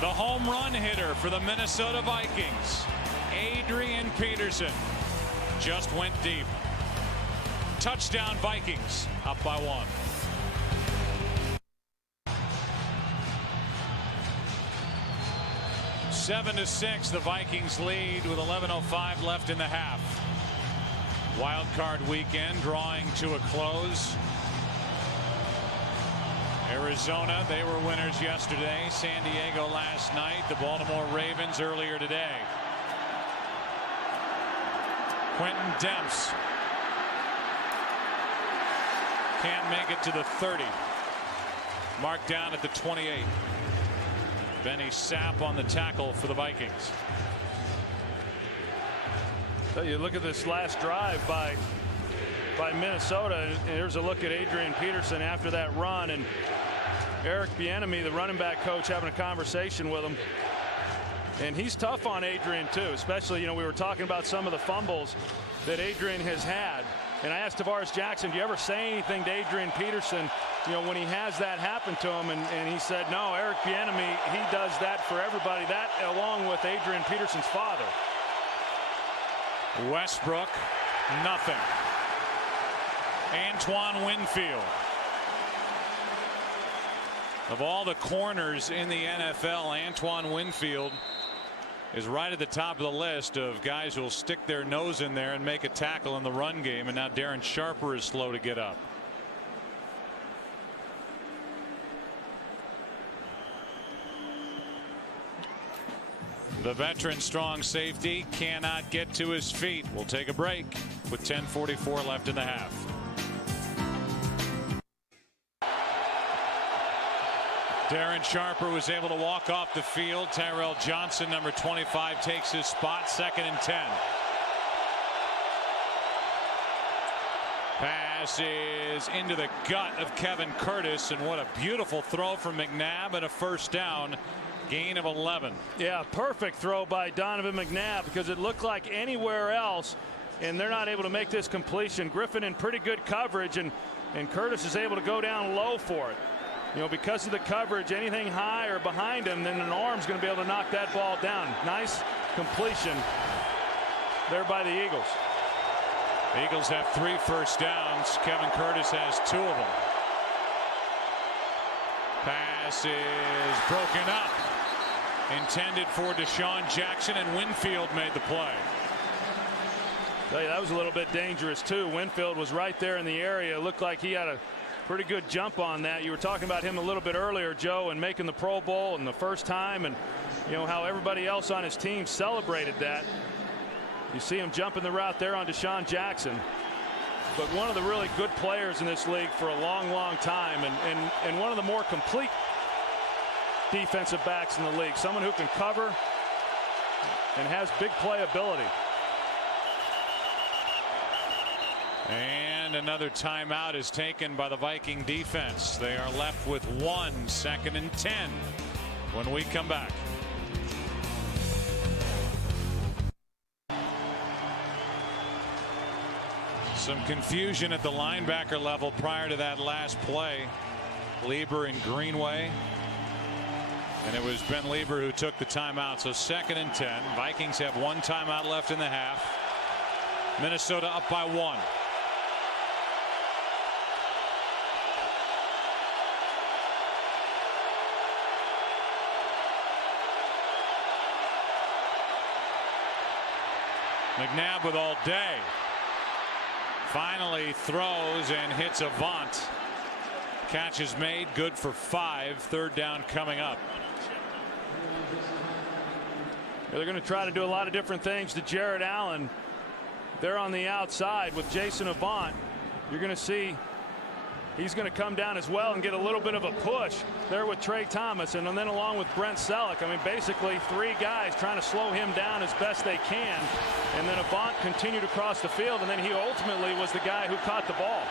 The home run hitter for the Minnesota Vikings, Adrian Peterson, just went deep. Touchdown Vikings, up by 1. Seven to 6, the Vikings lead with 11:05 left in the half. Wild card weekend drawing to a close. Arizona, they were winners yesterday. San Diego last night. The Baltimore Ravens earlier today. Quentin Demps can't make it to the 30. Marked down at the 28. Benny Sapp on the tackle for the Vikings. So you look at this last drive by Minnesota, and here's a look at Adrian Peterson after that run, and Eric Bieniemy, the running back coach, having a conversation with him. And he's tough on Adrian too, especially, we were talking about some of the fumbles that Adrian has had. And I asked Tavares Jackson, do you ever say anything to Adrian Peterson, when he has that happen to him? And he said, no, Eric Bieniemy, he does that for everybody, that along with Adrian Peterson's father. Westbrook, nothing. Antoine Winfield. Of all the corners in the NFL, Antoine Winfield is right at the top of the list of guys who will stick their nose in there and make a tackle in the run game. And now Darren Sharper is slow to get up. The veteran strong safety cannot get to his feet. We'll take a break with 10:44 left in the half. Darren Sharper was able to walk off the field. Tyrell Johnson, number 25, takes his spot. 2nd and 10. Pass is into the gut of Kevin Curtis, and what a beautiful throw from McNabb and a first down. Gain of 11. Yeah, perfect throw by Donovan McNabb, because it looked like anywhere else, and they're not able to make this completion. Griffin in pretty good coverage, and Curtis is able to go down low for it. Because of the coverage, anything high or behind him, then an arm's going to be able to knock that ball down. Nice completion there by the Eagles. The Eagles have 3 first downs. Kevin Curtis has 2 of them. Pass is broken up. Intended for Deshaun Jackson, and Winfield made the play. Tell you, that was a little bit dangerous too. Winfield was right there in the area. It looked like he had a pretty good jump on that. You were talking about him a little bit earlier, Joe, and making the Pro Bowl and the first time, and how everybody else on his team celebrated that. You see him jumping the route there on Deshaun Jackson. But one of the really good players in this league for a long time, and one of the more complete defensive backs in the league. Someone who can cover and has big playability. And another timeout is taken by the Viking defense. They are left with 1, 2nd and 10 when we come back. Some confusion at the linebacker level prior to that last play. Lieber and Greenway And it was Ben Lieber who took the timeout. So 2nd and 10. Vikings have 1 timeout left in the half. Minnesota up by 1. McNabb with all day. Finally throws and hits Avant. Catch is made, good for 5. 3rd down coming up. They're going to try to do a lot of different things to Jared Allen. They're on the outside with Jason Avant. You're going to see he's going to come down as well and get a little bit of a push there with Trey Thomas, and then along with Brent Selleck. I mean, basically 3 guys trying to slow him down as best they can, and then Avant continued across the field, and then he ultimately was the guy who caught the ball.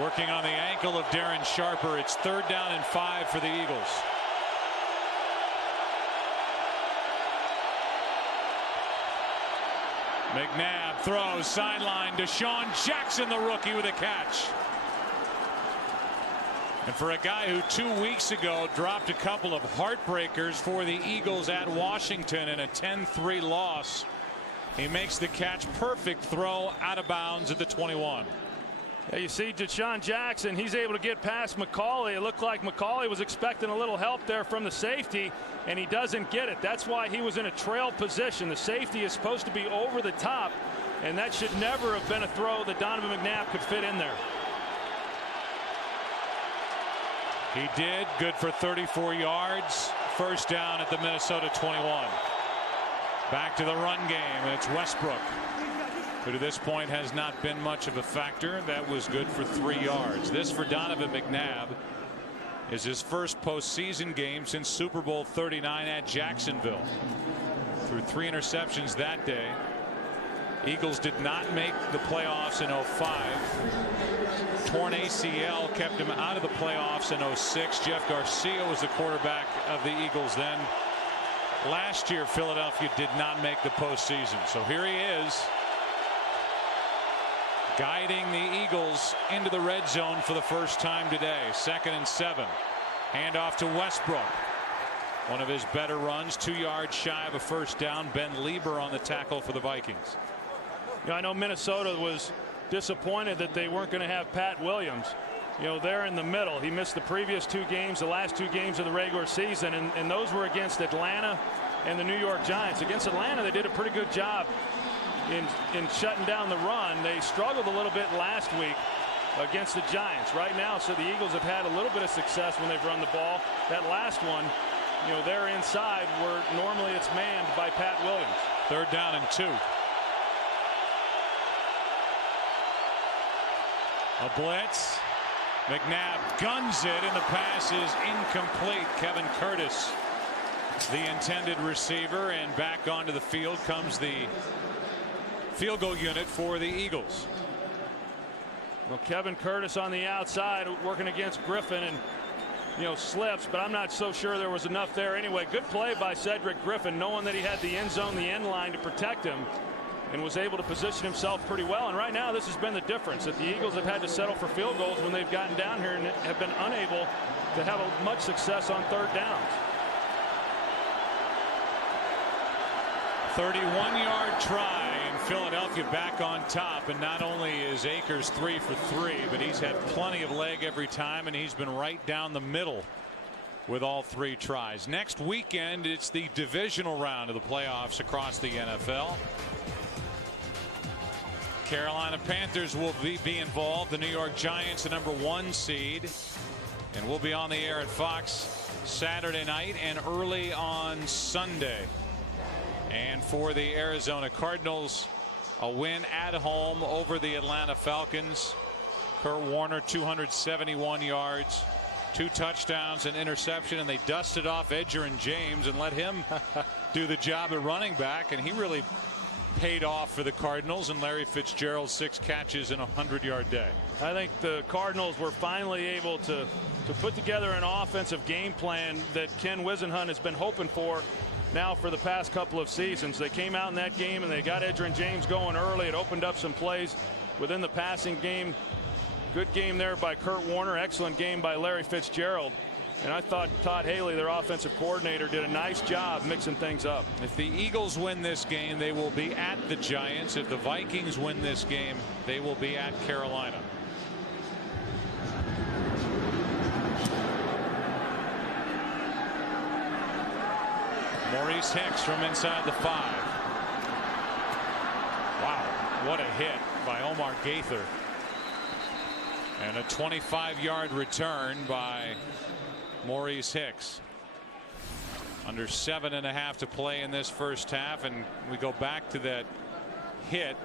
Working on the ankle of Darren Sharper. It's 3rd down and 5 for the Eagles. McNabb throws sideline. Deshaun Jackson, the rookie, with a catch. And for a guy who 2 weeks ago dropped a couple of heartbreakers for the Eagles at Washington in a 10-3 loss, he makes the catch. Perfect throw out of bounds at the 21. Yeah, you see Deshaun Jackson, he's able to get past McCauley. It looked like McCauley was expecting a little help there from the safety, and he doesn't get it. That's why he was in a trail position. The safety is supposed to be over the top, and that should never have been a throw that Donovan McNabb could fit in there. He did. Good for 34 yards. 1st down at the Minnesota 21. Back to the run game, and it's Westbrook, who to this point has not been much of a factor. That was good for 3 yards. This for Donovan McNabb is his first postseason game since Super Bowl 39 at Jacksonville. Threw 3 interceptions that day. Eagles did not make the playoffs in 05. Torn ACL kept him out of the playoffs in 06. Jeff Garcia was the quarterback of the Eagles then. Last year, Philadelphia did not make the postseason. So here he is, guiding the Eagles into the red zone for the first time today. 2nd and 7. Handoff to Westbrook. One of his better runs, 2 yards shy of a 1st down. Ben Lieber on the tackle for the Vikings. You know, I know Minnesota was disappointed that they weren't going to have Pat Williams. You know, they're in the middle. He missed the previous 2 games, the last 2 games of the regular season, and those were against Atlanta and the New York Giants. Against Atlanta, they did a pretty good job in shutting down the run. They struggled a little bit last week against the Giants. Right now, so the Eagles have had a little bit of success when they've run the ball. That last one, you know, they're inside where normally it's manned by Pat Williams. 3rd down and 2. A blitz. McNabb guns it, and the pass is incomplete. Kevin Curtis, the intended receiver, and back onto the field comes the field goal unit for the Eagles. Well, Kevin Curtis on the outside working against Griffin, and you know, slips, but I'm not so sure there was enough there anyway. Good play by Cedric Griffin, knowing that he had the end zone, the end line to protect him, and was able to position himself pretty well. And right now, this has been the difference, that the Eagles have had to settle for field goals when they've gotten down here and have been unable to have much success on 3rd downs. 31-yard try, and Philadelphia back on top. And not only is Akers 3 for 3, but he's had plenty of leg every time, and he's been right down the middle with all 3 tries. Next weekend, it's the divisional round of the playoffs across the NFL. Carolina Panthers will be involved. The New York Giants, the #1 seed, and we'll be on the air at Fox Saturday night and early on Sunday. And for the Arizona Cardinals, a win at home over the Atlanta Falcons. Kurt Warner, 271 yards, 2 touchdowns, an interception, and they dusted off Edgerrin James and let him do the job at running back, and he really paid off for the Cardinals. And Larry Fitzgerald, 6 catches in a 100-yard day. I think the Cardinals were finally able to put together an offensive game plan that Ken Wisenhunt has been hoping for now for the past couple of seasons. They came out in that game and they got Edgerrin James going early. It opened up some plays within the passing game. Good game there by Kurt Warner. Excellent game by Larry Fitzgerald. And I thought Todd Haley, their offensive coordinator, did a nice job mixing things up. If the Eagles win this game, they will be at the Giants. If the Vikings win this game, they will be at Carolina. Maurice Hicks from inside the 5. Wow, what a hit by Omar Gaither. And a 25-yard return by Maurice Hicks. Under 7.5 to play in this first half, and we go back to that hit.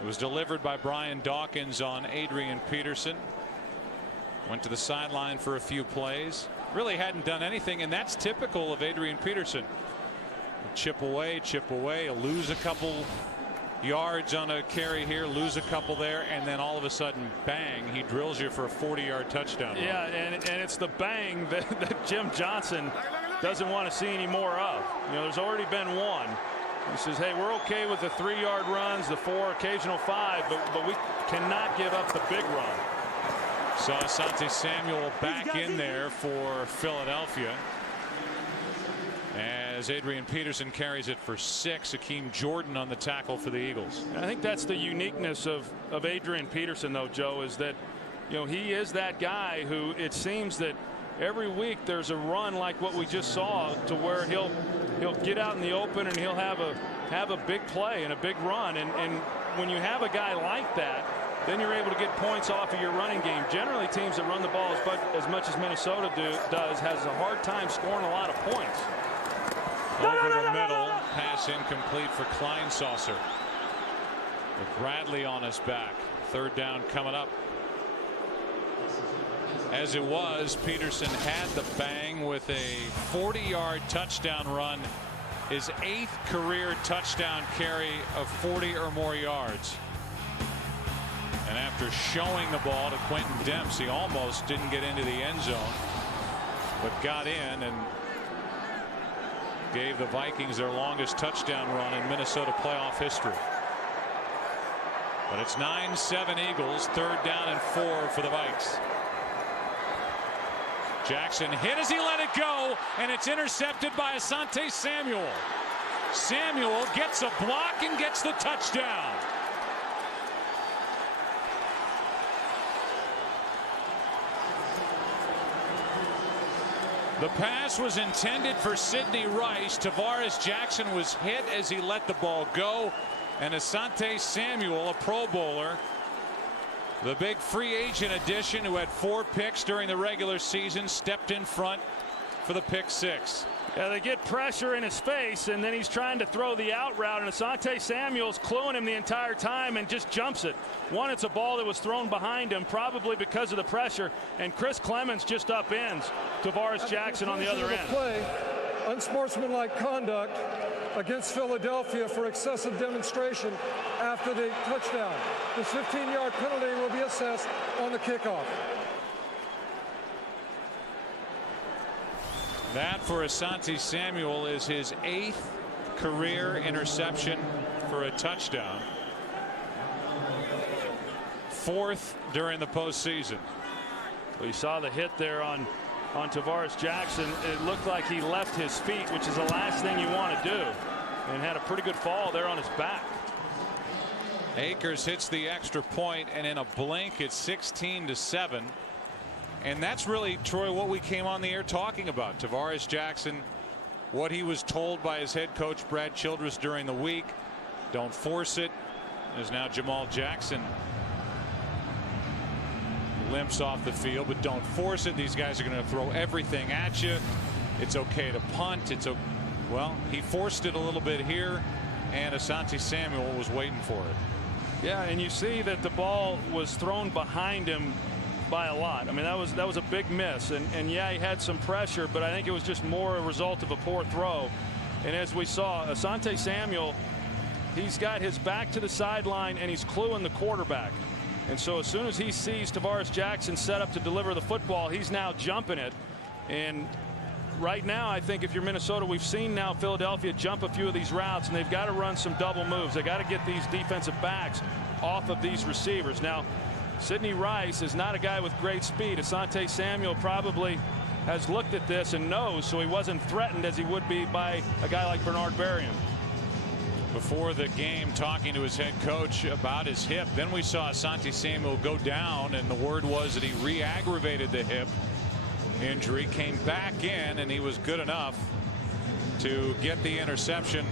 It was delivered by Brian Dawkins on Adrian Peterson. Went to the sideline for a few plays. Really hadn't done anything, and that's typical of Adrian Peterson. Chip away, lose a couple yards on a carry here, lose a couple there, and then all of a sudden, bang, he drills you for a 40-yard touchdown run. Yeah, and it's the bang that Jim Johnson doesn't want to see any more of. You know, there's already been one. He says, hey, we're okay with the 3-yard runs, the 4, occasional 5, but we cannot give up the big run. So Asante Samuel back in there for Philadelphia as Adrian Peterson carries it for 6. Akeem Jordan on the tackle for the Eagles. I think that's the uniqueness of Adrian Peterson, though, Joe, is that, you know, he is that guy who it seems that every week there's a run like what we just saw, to where he'll get out in the open and he'll have a big play and a big run, and when you have a guy like that, then you're able to get points off of your running game. Generally, teams that run the ball as much as Minnesota does has a hard time scoring a lot of points. Over the middle, pass incomplete for Kleinsaucer. With Bradley on his back. 3rd down coming up. As it was, Peterson had the bang with a 40-yard touchdown run. His 8th career touchdown carry of 40 or more yards. And after showing the ball to Quentin Demps, he almost didn't get into the end zone, but got in and gave the Vikings their longest touchdown run in Minnesota playoff history. But it's 9-7 Eagles, 3rd down and 4 for the Vikes. Jackson hit as he let it go, and it's intercepted by Asante Samuel. Samuel gets a block and gets the touchdown. The pass was intended for Sidney Rice. Tavares Jackson was hit as he let the ball go, and Asante Samuel, a Pro Bowler, the big free agent addition who had 4 picks during the regular season, stepped in front for the pick 6. Yeah, they get pressure in his face, and then he's trying to throw the out route, and Asante Samuel's cluing him the entire time and just jumps it. One, it's a ball that was thrown behind him, probably because of the pressure, and Chris Clemens just upends Tavares Jackson on the other end. Play, unsportsmanlike conduct against Philadelphia for excessive demonstration after the touchdown. This 15-yard penalty will be assessed on the kickoff. That for Asante Samuel is his 8th career interception for a touchdown. 4th during the postseason. Well, you saw the hit there on Tavares Jackson. It looked like he left his feet, which is the last thing you want to do, and had a pretty good fall there on his back. Akers hits the extra point, and in a blink it's 16-7. And that's really, Troy, what we came on the air talking about. Tavares Jackson, what he was told by his head coach Brad Childress during the week. Don't force it. There's now Jamal Jackson limps off the field, but don't force it. These guys are going to throw everything at you. It's okay to punt. Well, he forced it a little bit here, and Asante Samuel was waiting for it. Yeah, and you see that the ball was thrown behind him by a lot. I mean, that was a big miss, and yeah, he had some pressure, but I think it was just more a result of a poor throw. And as we saw, Asante Samuel, he's got his back to the sideline and he's cluing the quarterback. And so as soon as he sees Tavares Jackson set up to deliver the football, he's now jumping it. And right now, I think if you're Minnesota, we've seen now Philadelphia jump a few of these routes, and they've got to run some double moves. They got to get these defensive backs off of these receivers. Now, Sidney Rice is not a guy with great speed. Asante Samuel probably has looked at this and knows, so he wasn't threatened as he would be by a guy like Bernard Berrien. Before the game, talking to his head coach about his hip. Then we saw Asante Samuel go down, and the word was that he re-aggravated the hip injury, came back in, and he was good enough to get the interception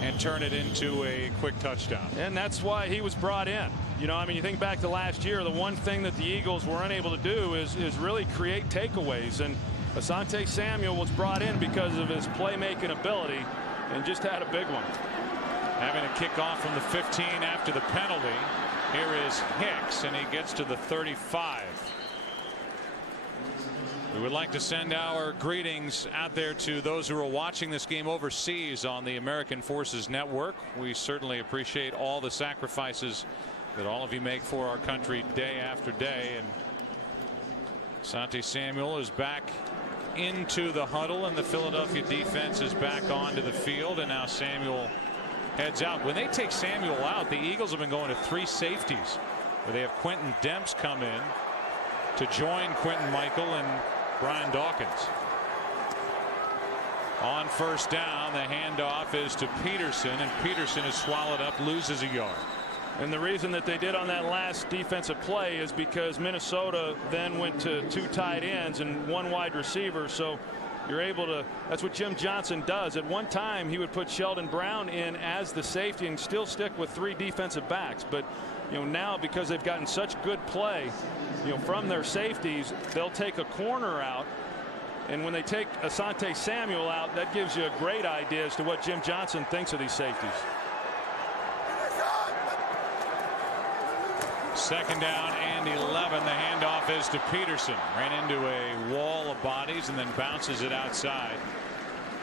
and turn it into a quick touchdown. And that's why he was brought in. You know, I mean, you think back to last year, the one thing that the Eagles were unable to do is really create takeaways. And Asante Samuel was brought in because of his playmaking ability and just had a big one. Having a kickoff from the 15 after the penalty. Here is Hicks, and he gets to the 35. We would like to send our greetings out there to those who are watching this game overseas on the American Forces Network. We certainly appreciate all the sacrifices that all of you make for our country day after day. And Asante Samuel is back into the huddle, and the Philadelphia defense is back onto the field, and now Samuel heads out. When they take Samuel out, the Eagles have been going to 3 safeties, where they have Quentin Demps come in to join Quentin Michael and Brian Dawkins. On first down, the handoff is to Peterson, and Peterson is swallowed up, loses a yard. And the reason that they did on that last defensive play is because Minnesota then went to 2 tight ends and 1 wide receiver. So you're able to, that's what Jim Johnson does. At one time, he would put Sheldon Brown in as the safety and still stick with 3 defensive backs. But, you know, now because they've gotten such good play, you know, from their safeties, they'll take a corner out. And when they take Asante Samuel out, that gives you a great idea as to what Jim Johnson thinks of these safeties. Second down and 11. The handoff is to Peterson. Ran into a wall of bodies and then bounces it outside.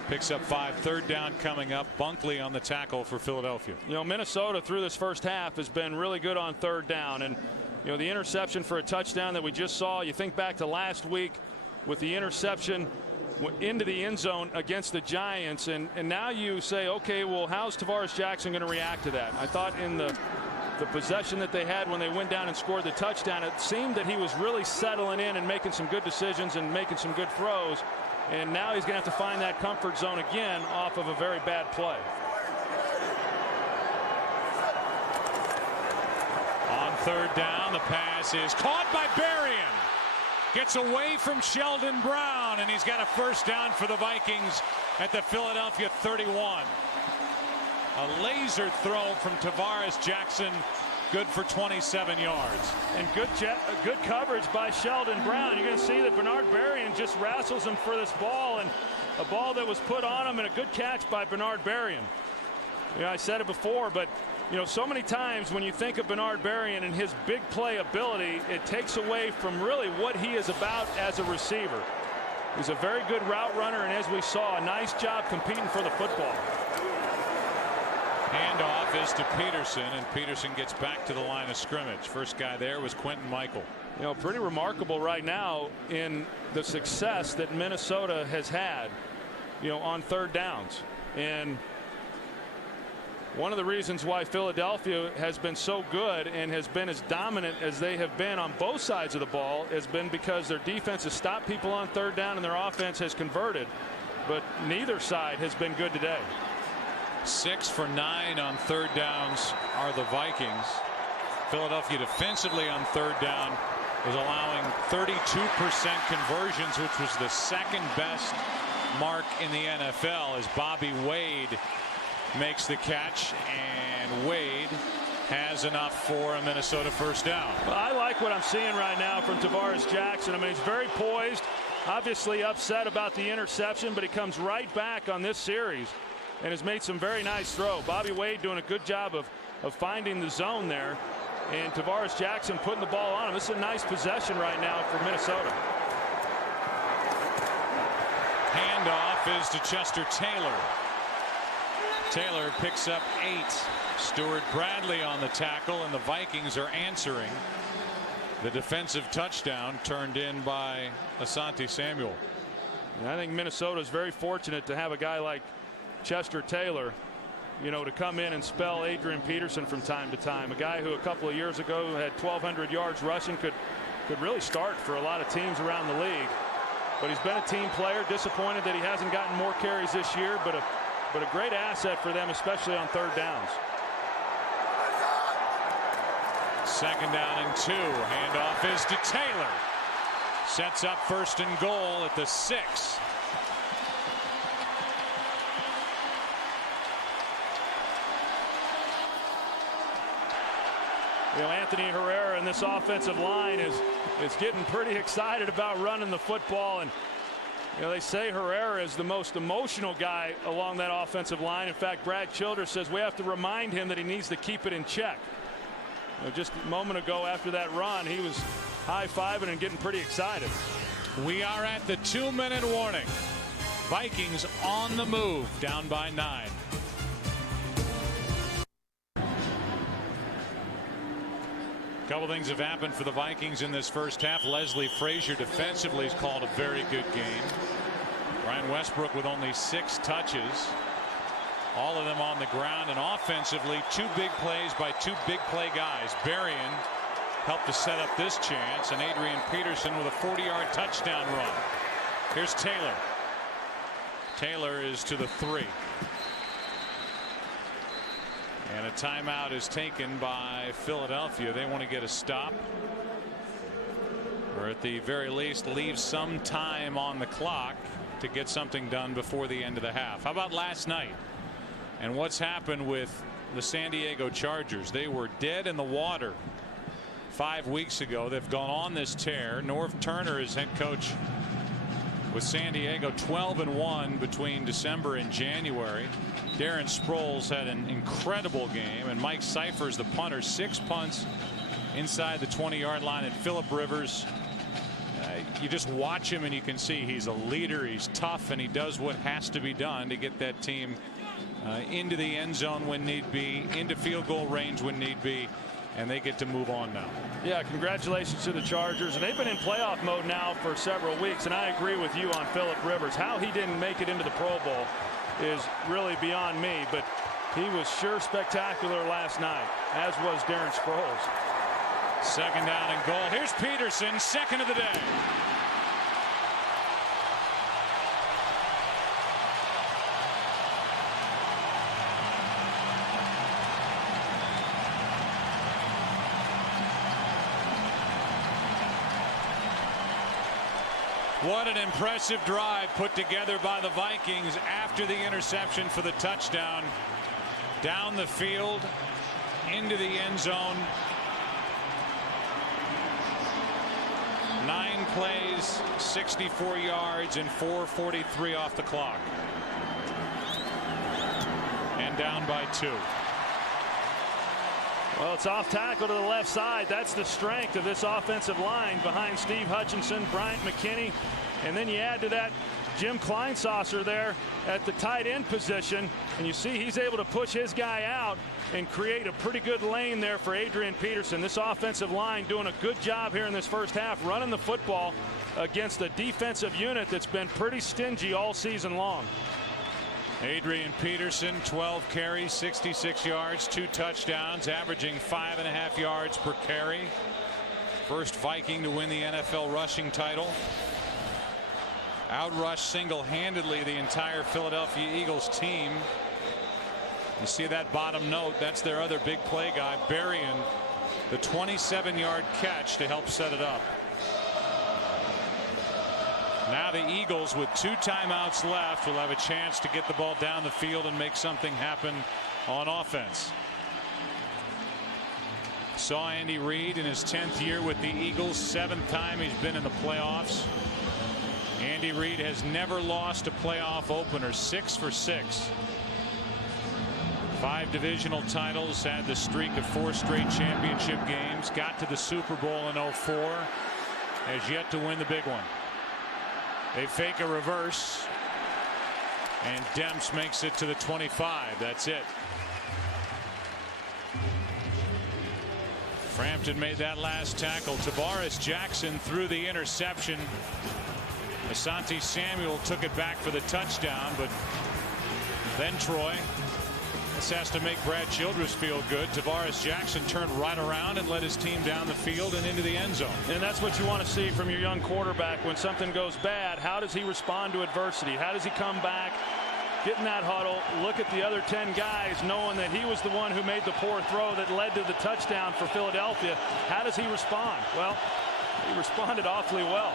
Picks up 5. Third down coming up. Bunkley on the tackle for Philadelphia. You know, Minnesota through this first half has been really good on third down. And, you know, the interception for a touchdown that we just saw, you think back to last week with the interception into the end zone against the Giants. And now you say, okay, well, how's Tavares Jackson going to react to that? I thought in the possession that they had when they went down and scored the touchdown, it seemed that he was really settling in and making some good decisions and making some good throws. And now he's going to have to find that comfort zone again off of a very bad play. On third down, the pass is caught by Berrien. Gets away from Sheldon Brown, and he's got a first down for the Vikings at the Philadelphia 31. A laser throw from Tavares Jackson, good for 27 yards. And good coverage by Sheldon Brown. You're going to see that Bernard Berrien just wrestles him for this ball, and a ball that was put on him, and a good catch by Bernard Berrien. You know, I said it before, but you know, so many times when you think of Bernard Berrien and his big play ability, it takes away from really what he is about as a receiver. He's a very good route runner, and as we saw, a nice job competing for the football. Handoff is to Peterson, and Peterson gets back to the line of scrimmage. First guy there was Quentin Michael. You know, pretty remarkable right now in the success that Minnesota has had, you know, on third downs. And one of the reasons why Philadelphia has been so good and has been as dominant as they have been on both sides of the ball has been because their defense has stopped people on third down and their offense has converted. But neither side has been good today. 6 for 9 on third downs are the Vikings. Philadelphia defensively on third down is allowing 32% conversions, which was the second best mark in the NFL, as Bobby Wade makes the catch, and Wade has enough for a Minnesota first down. Well, I like what I'm seeing right now from Tavares Jackson. I mean, he's very poised, obviously upset about the interception, but he comes right back on this series and has made some very nice throw. Bobby Wade doing a good job of finding the zone there, and Tavares Jackson putting the ball on him. This is a nice possession right now for Minnesota. Handoff is to Chester Taylor. Taylor picks up 8. Stuart Bradley on the tackle, and the Vikings are answering the defensive touchdown turned in by Asante Samuel. And I think Minnesota is very fortunate to have a guy like Chester Taylor, you know, to come in and spell Adrian Peterson from time to time. A guy who a couple of years ago had 1,200 yards rushing, could really start for a lot of teams around the league. but he's been a team player. Disappointed that he hasn't gotten more carries this year, but a great asset for them, especially on third downs. Second down and 2. Handoff is to Taylor. Sets up first and goal at the 6. You know, Anthony Herrera and this offensive line is getting pretty excited about running the football. And you know, they say Herrera is the most emotional guy along that offensive line. In fact, Brad Childress says we have to remind him that he needs to keep it in check. You know, just a moment ago after that run, he was high-fiving and getting pretty excited. We are at the 2-minute warning. Vikings on the move, down by 9. A couple things have happened for the Vikings in this first half. Leslie Frazier defensively has called a very good game. Ryan Westbrook with only 6 touches. All of them on the ground, and offensively 2 big plays by 2 big play guys. Berrien helped to set up this chance, and Adrian Peterson with a 40-yard touchdown run. Here's Taylor. Taylor is to the 3. And a timeout is taken by Philadelphia. They want to get a stop, or at the very least leave some time on the clock to get something done before the end of the half. How about last night and what's happened with the San Diego Chargers? They were dead in the water 5 weeks ago. They've gone on this tear. Norv Turner is head coach with San Diego, 12-1 between December and January. Darren Sproles had an incredible game, and Mike Cyphers, the punter, 6 punts inside the 20-yard line. And Phillip Rivers, you just watch him and you can see he's a leader, he's tough, and he does what has to be done to get that team into the end zone when need be, into field goal range when need be, and they get to move on now. Yeah, congratulations to the Chargers, and they've been in playoff mode now for several weeks, and I agree with you on Phillip Rivers. How he didn't make it into the Pro Bowl is really beyond me, but he was sure spectacular last night, as was Darren Sproles. Second down and goal. Here's Peterson, second of the day. What an impressive drive put together by the Vikings after the interception for the touchdown. Down the field, into the end zone. 9 plays, 64 yards, and 4:43 off the clock. And down by 2. Well, it's off tackle to the left side. That's the strength of this offensive line behind Steve Hutchinson, Bryant McKinney, and then you add to that Jim Kleinsasser there at the tight end position, and you see he's able to push his guy out and create a pretty good lane there for Adrian Peterson. This offensive line doing a good job here in this first half, running the football against a defensive unit that's been pretty stingy all season long. Adrian Peterson, 12 carries, 66 yards, 2 touchdowns, averaging 5.5 yards per carry. First Viking to win the NFL rushing title. Outrushed single-handedly the entire Philadelphia Eagles team. You see that bottom note, that's their other big play guy, Berrien, the 27-yard catch to help set it up. Now the Eagles, with 2 timeouts left, will have a chance to get the ball down the field and make something happen on offense. Saw Andy Reid in his 10th year with the Eagles, 7th time he's been in the playoffs. Andy Reid has never lost a playoff opener, 6 for 6. 5 divisional titles, had the streak of 4 straight championship games, got to the Super Bowl in 04, has yet to win the big one. They fake a reverse, and Demps makes it to the 25. That's it. Frampton made that last tackle. Tavares Jackson threw the interception. Asante Samuel took it back for the touchdown, but then Troy This has to make Brad Childress feel good. Tavares Jackson turned right around and led his team down the field and into the end zone. And that's what you want to see from your young quarterback when something goes bad. How does he respond to adversity? How does he come back, get in that huddle, look at the other 10 guys, knowing that he was the one who made the poor throw that led to the touchdown for Philadelphia? How does he respond? Well, he responded awfully well.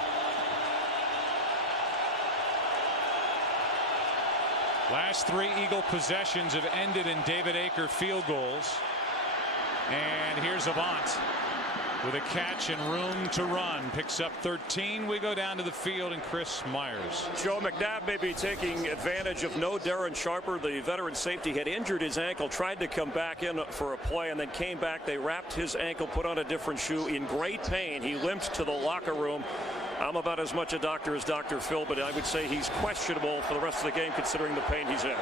Last 3 Eagle possessions have ended in David Aker field goals. And here's Avant with a catch and room to run. Picks up 13. We go down to the field and Chris Myers. Joe, McNabb may be taking advantage of no Darren Sharper. The veteran safety had injured his ankle, tried to come back in for a play, and then came back. They wrapped his ankle, put on a different shoe in great pain. He limped to the locker room. I'm about as much a doctor as Dr. Phil, but I would say he's questionable for the rest of the game considering the pain he's in.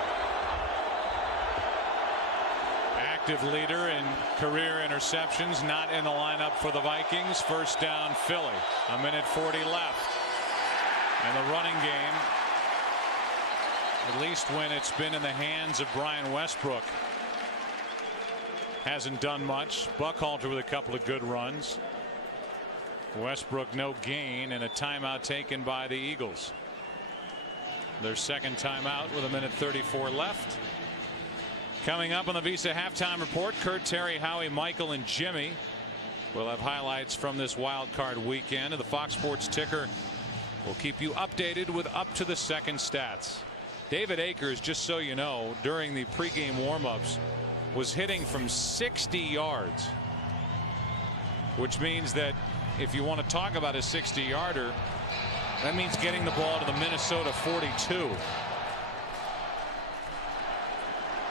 Active leader in career interceptions, not in the lineup for the Vikings. First down Philly. 1:40 left. And the running game, at least when it's been in the hands of Brian Westbrook, hasn't done much. Buckhalter with a couple of good runs. Westbrook no gain and a timeout taken by the Eagles. Their second timeout with 1:34 left. Coming up on the Visa halftime report, Kurt, Terry, Howie, Michael, and Jimmy will have highlights from this wild card weekend. And the Fox Sports Ticker will keep you updated with up to the second stats. David Akers, just so you know, during the pregame warmups was hitting from 60 yards, which means that if you want to talk about a 60-yarder, that means getting the ball to the Minnesota 42.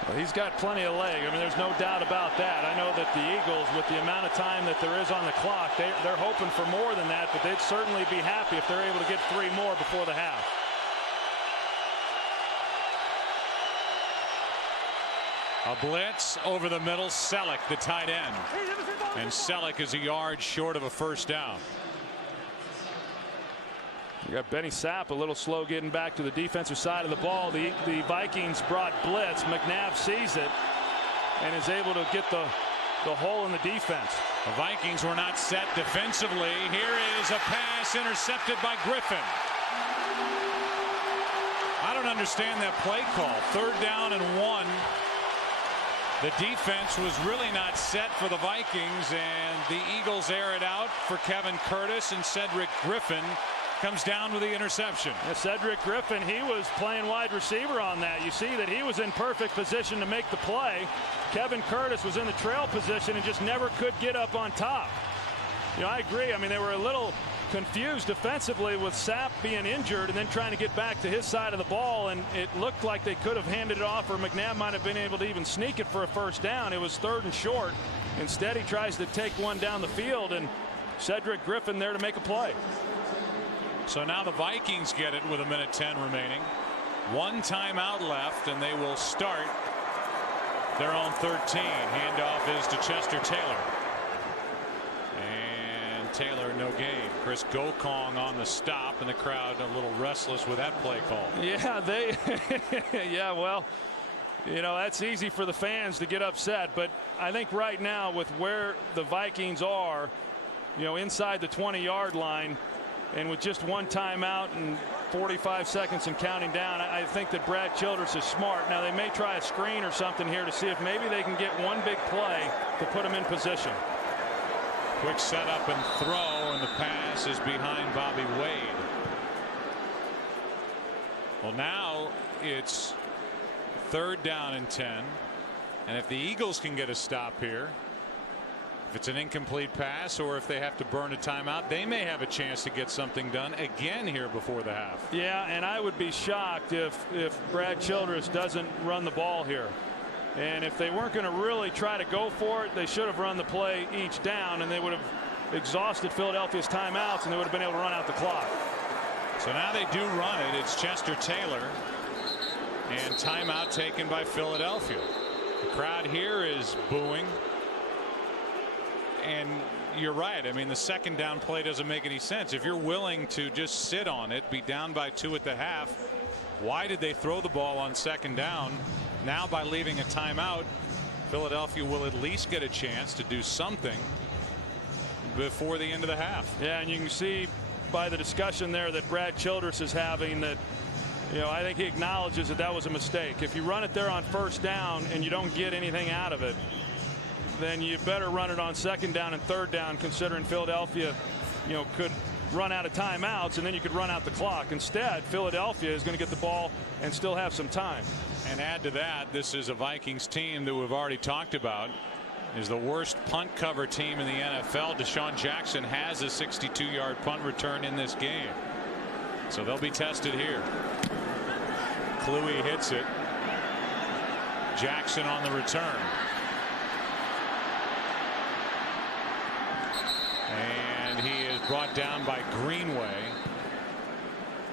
Well, he's got plenty of leg. I mean, there's no doubt about that. I know that the Eagles, with the amount of time that there is on the clock, they're hoping for more than that, but they'd certainly be happy if they're able to get 3 more before the half. A blitz over the middle. Selleck, the tight end. And Selleck is a yard short of a first down. You got Benny Sapp a little slow getting back to the defensive side of the ball. The Vikings brought blitz. McNabb sees it and is able to get the hole in the defense. The Vikings were not set defensively. Here is a pass intercepted by Griffin. I don't understand that play call. 3rd down and 1. The defense was really not set for the Vikings, and the Eagles air it out for Kevin Curtis, and Cedric Griffin comes down with the interception. Yeah, Cedric Griffin, he was playing wide receiver on that. You see that he was in perfect position to make the play. Kevin Curtis was in the trail position and just never could get up on top. You know, I agree. I mean, they were a little confused defensively with Sapp being injured and then trying to get back to his side of the ball, and it looked like they could have handed it off, or McNabb might have been able to even sneak it for a first down. It was 3rd and short. Instead, he tries to take one down the field, and Cedric Griffin there to make a play. So now the Vikings get it with 1:10 remaining. 1 timeout left, and they will start their own 13. Handoff is to Chester Taylor. Taylor no gain. Chris Gokong on the stop, and the crowd a little restless with that play call. Yeah, yeah, well, you know, that's easy for the fans to get upset, but I think right now with where the Vikings are, you know, inside the 20-yard line, and with just 1 timeout and 45 seconds and counting down, I think that Brad Childress is smart. Now they may try a screen or something here to see if maybe they can get one big play to put them in position. Quick setup and throw, and the pass is behind Bobby Wade. Well, now it's 3rd down and 10, and if the Eagles can get a stop here, if it's an incomplete pass or if they have to burn a timeout, they may have a chance to get something done again here before the half. Yeah, and I would be shocked if Brad Childress doesn't run the ball here. And if they weren't going to really try to go for it, they should have run the play each down, and they would have exhausted Philadelphia's timeouts, and they would have been able to run out the clock. So now they do run it. It's Chester Taylor, and timeout taken by Philadelphia. The crowd here is booing. And you're right. I mean, the 2nd down play doesn't make any sense. If you're willing to just sit on it, be down by 2 at the half, why did they throw the ball on 2nd down, Now, by leaving a timeout, Philadelphia will at least get a chance to do something before the end of the half. Yeah, and you can see by the discussion there that Brad Childress is having that, I think he acknowledges that that was a mistake. If you run it there on first down and you don't get anything out of it, then you better run it on second down and third down, considering Philadelphia, could run out of timeouts and then you could run out the clock. Instead, Philadelphia is going to get the ball and still have some time. And add to that, this is a Vikings team that we've already talked about is the worst punt cover team in the NFL. Deshaun Jackson has a 62-yard punt return in this game, so they'll be tested here. Kluwe hits it. Jackson on the return. And he is brought down by Greenway.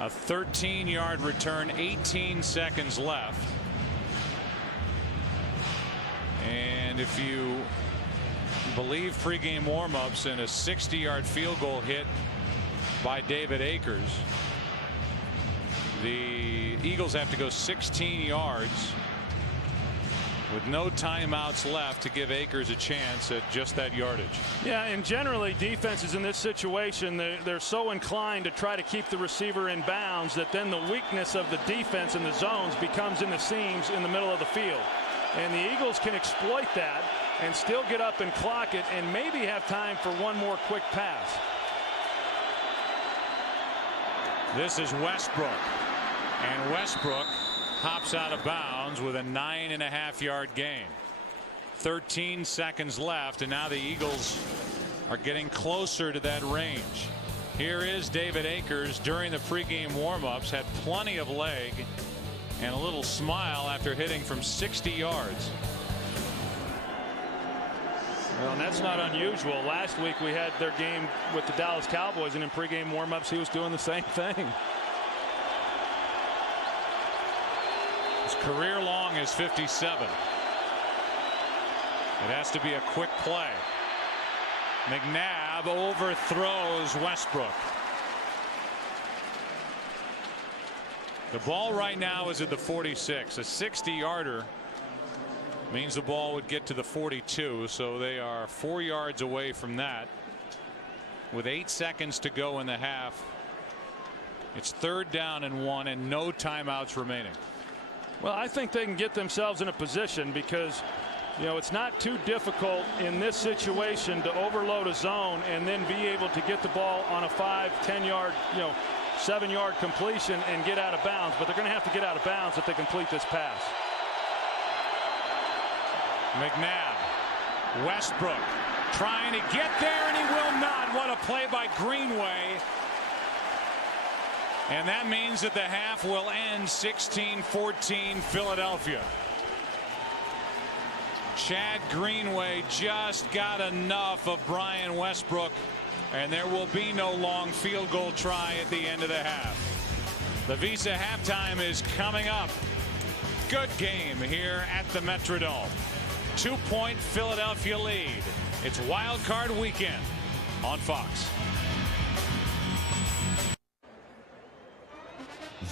A 13-yard return, 18 seconds left. And if you believe pregame warmups, and a 60-yard field goal hit by David Akers, the Eagles have to go 16 yards with no timeouts left to give Akers a chance at just that yardage. Yeah, and generally defenses in this situation, they're so inclined to try to keep the receiver in bounds that then the weakness of the defense in the zones becomes in the seams in the middle of the field. And the Eagles can exploit that and still get up and clock it and maybe have time for one more quick pass. This is Westbrook, and Westbrook hops out of bounds with a 9.5-yard gain. 13 seconds left, and now the Eagles are getting closer to that range. Here is David Akers during the pregame warmups, had plenty of leg and a little smile after hitting from 60 yards. Well, and that's not unusual. Last week we had their game with the Dallas Cowboys, and in pregame warmups he was doing the same thing. His career long is 57. It has to be a quick play. McNabb overthrows Westbrook. The ball right now is at the 46. A 60-yarder means the ball would get to the 42, so they are 4 yards away from that with 8 seconds to go in the half. It's 3rd down and 1 and no timeouts remaining. Well, I think they can get themselves in a position because it's not too difficult in this situation to overload a zone and then be able to get the ball on a 5-10 yard 7-yard completion and get out of bounds, but they're going to have to get out of bounds if they complete this pass. McNabb, Westbrook trying to get there, and he will not. What a play by Greenway. And that means that the half will end 16-14 Philadelphia. Chad Greenway just got enough of Brian Westbrook, and there will be no long field goal try at the end of the half. The Visa halftime is coming up. Good game here at the Metrodome. 2-point Philadelphia lead. It's Wild Card Weekend on Fox.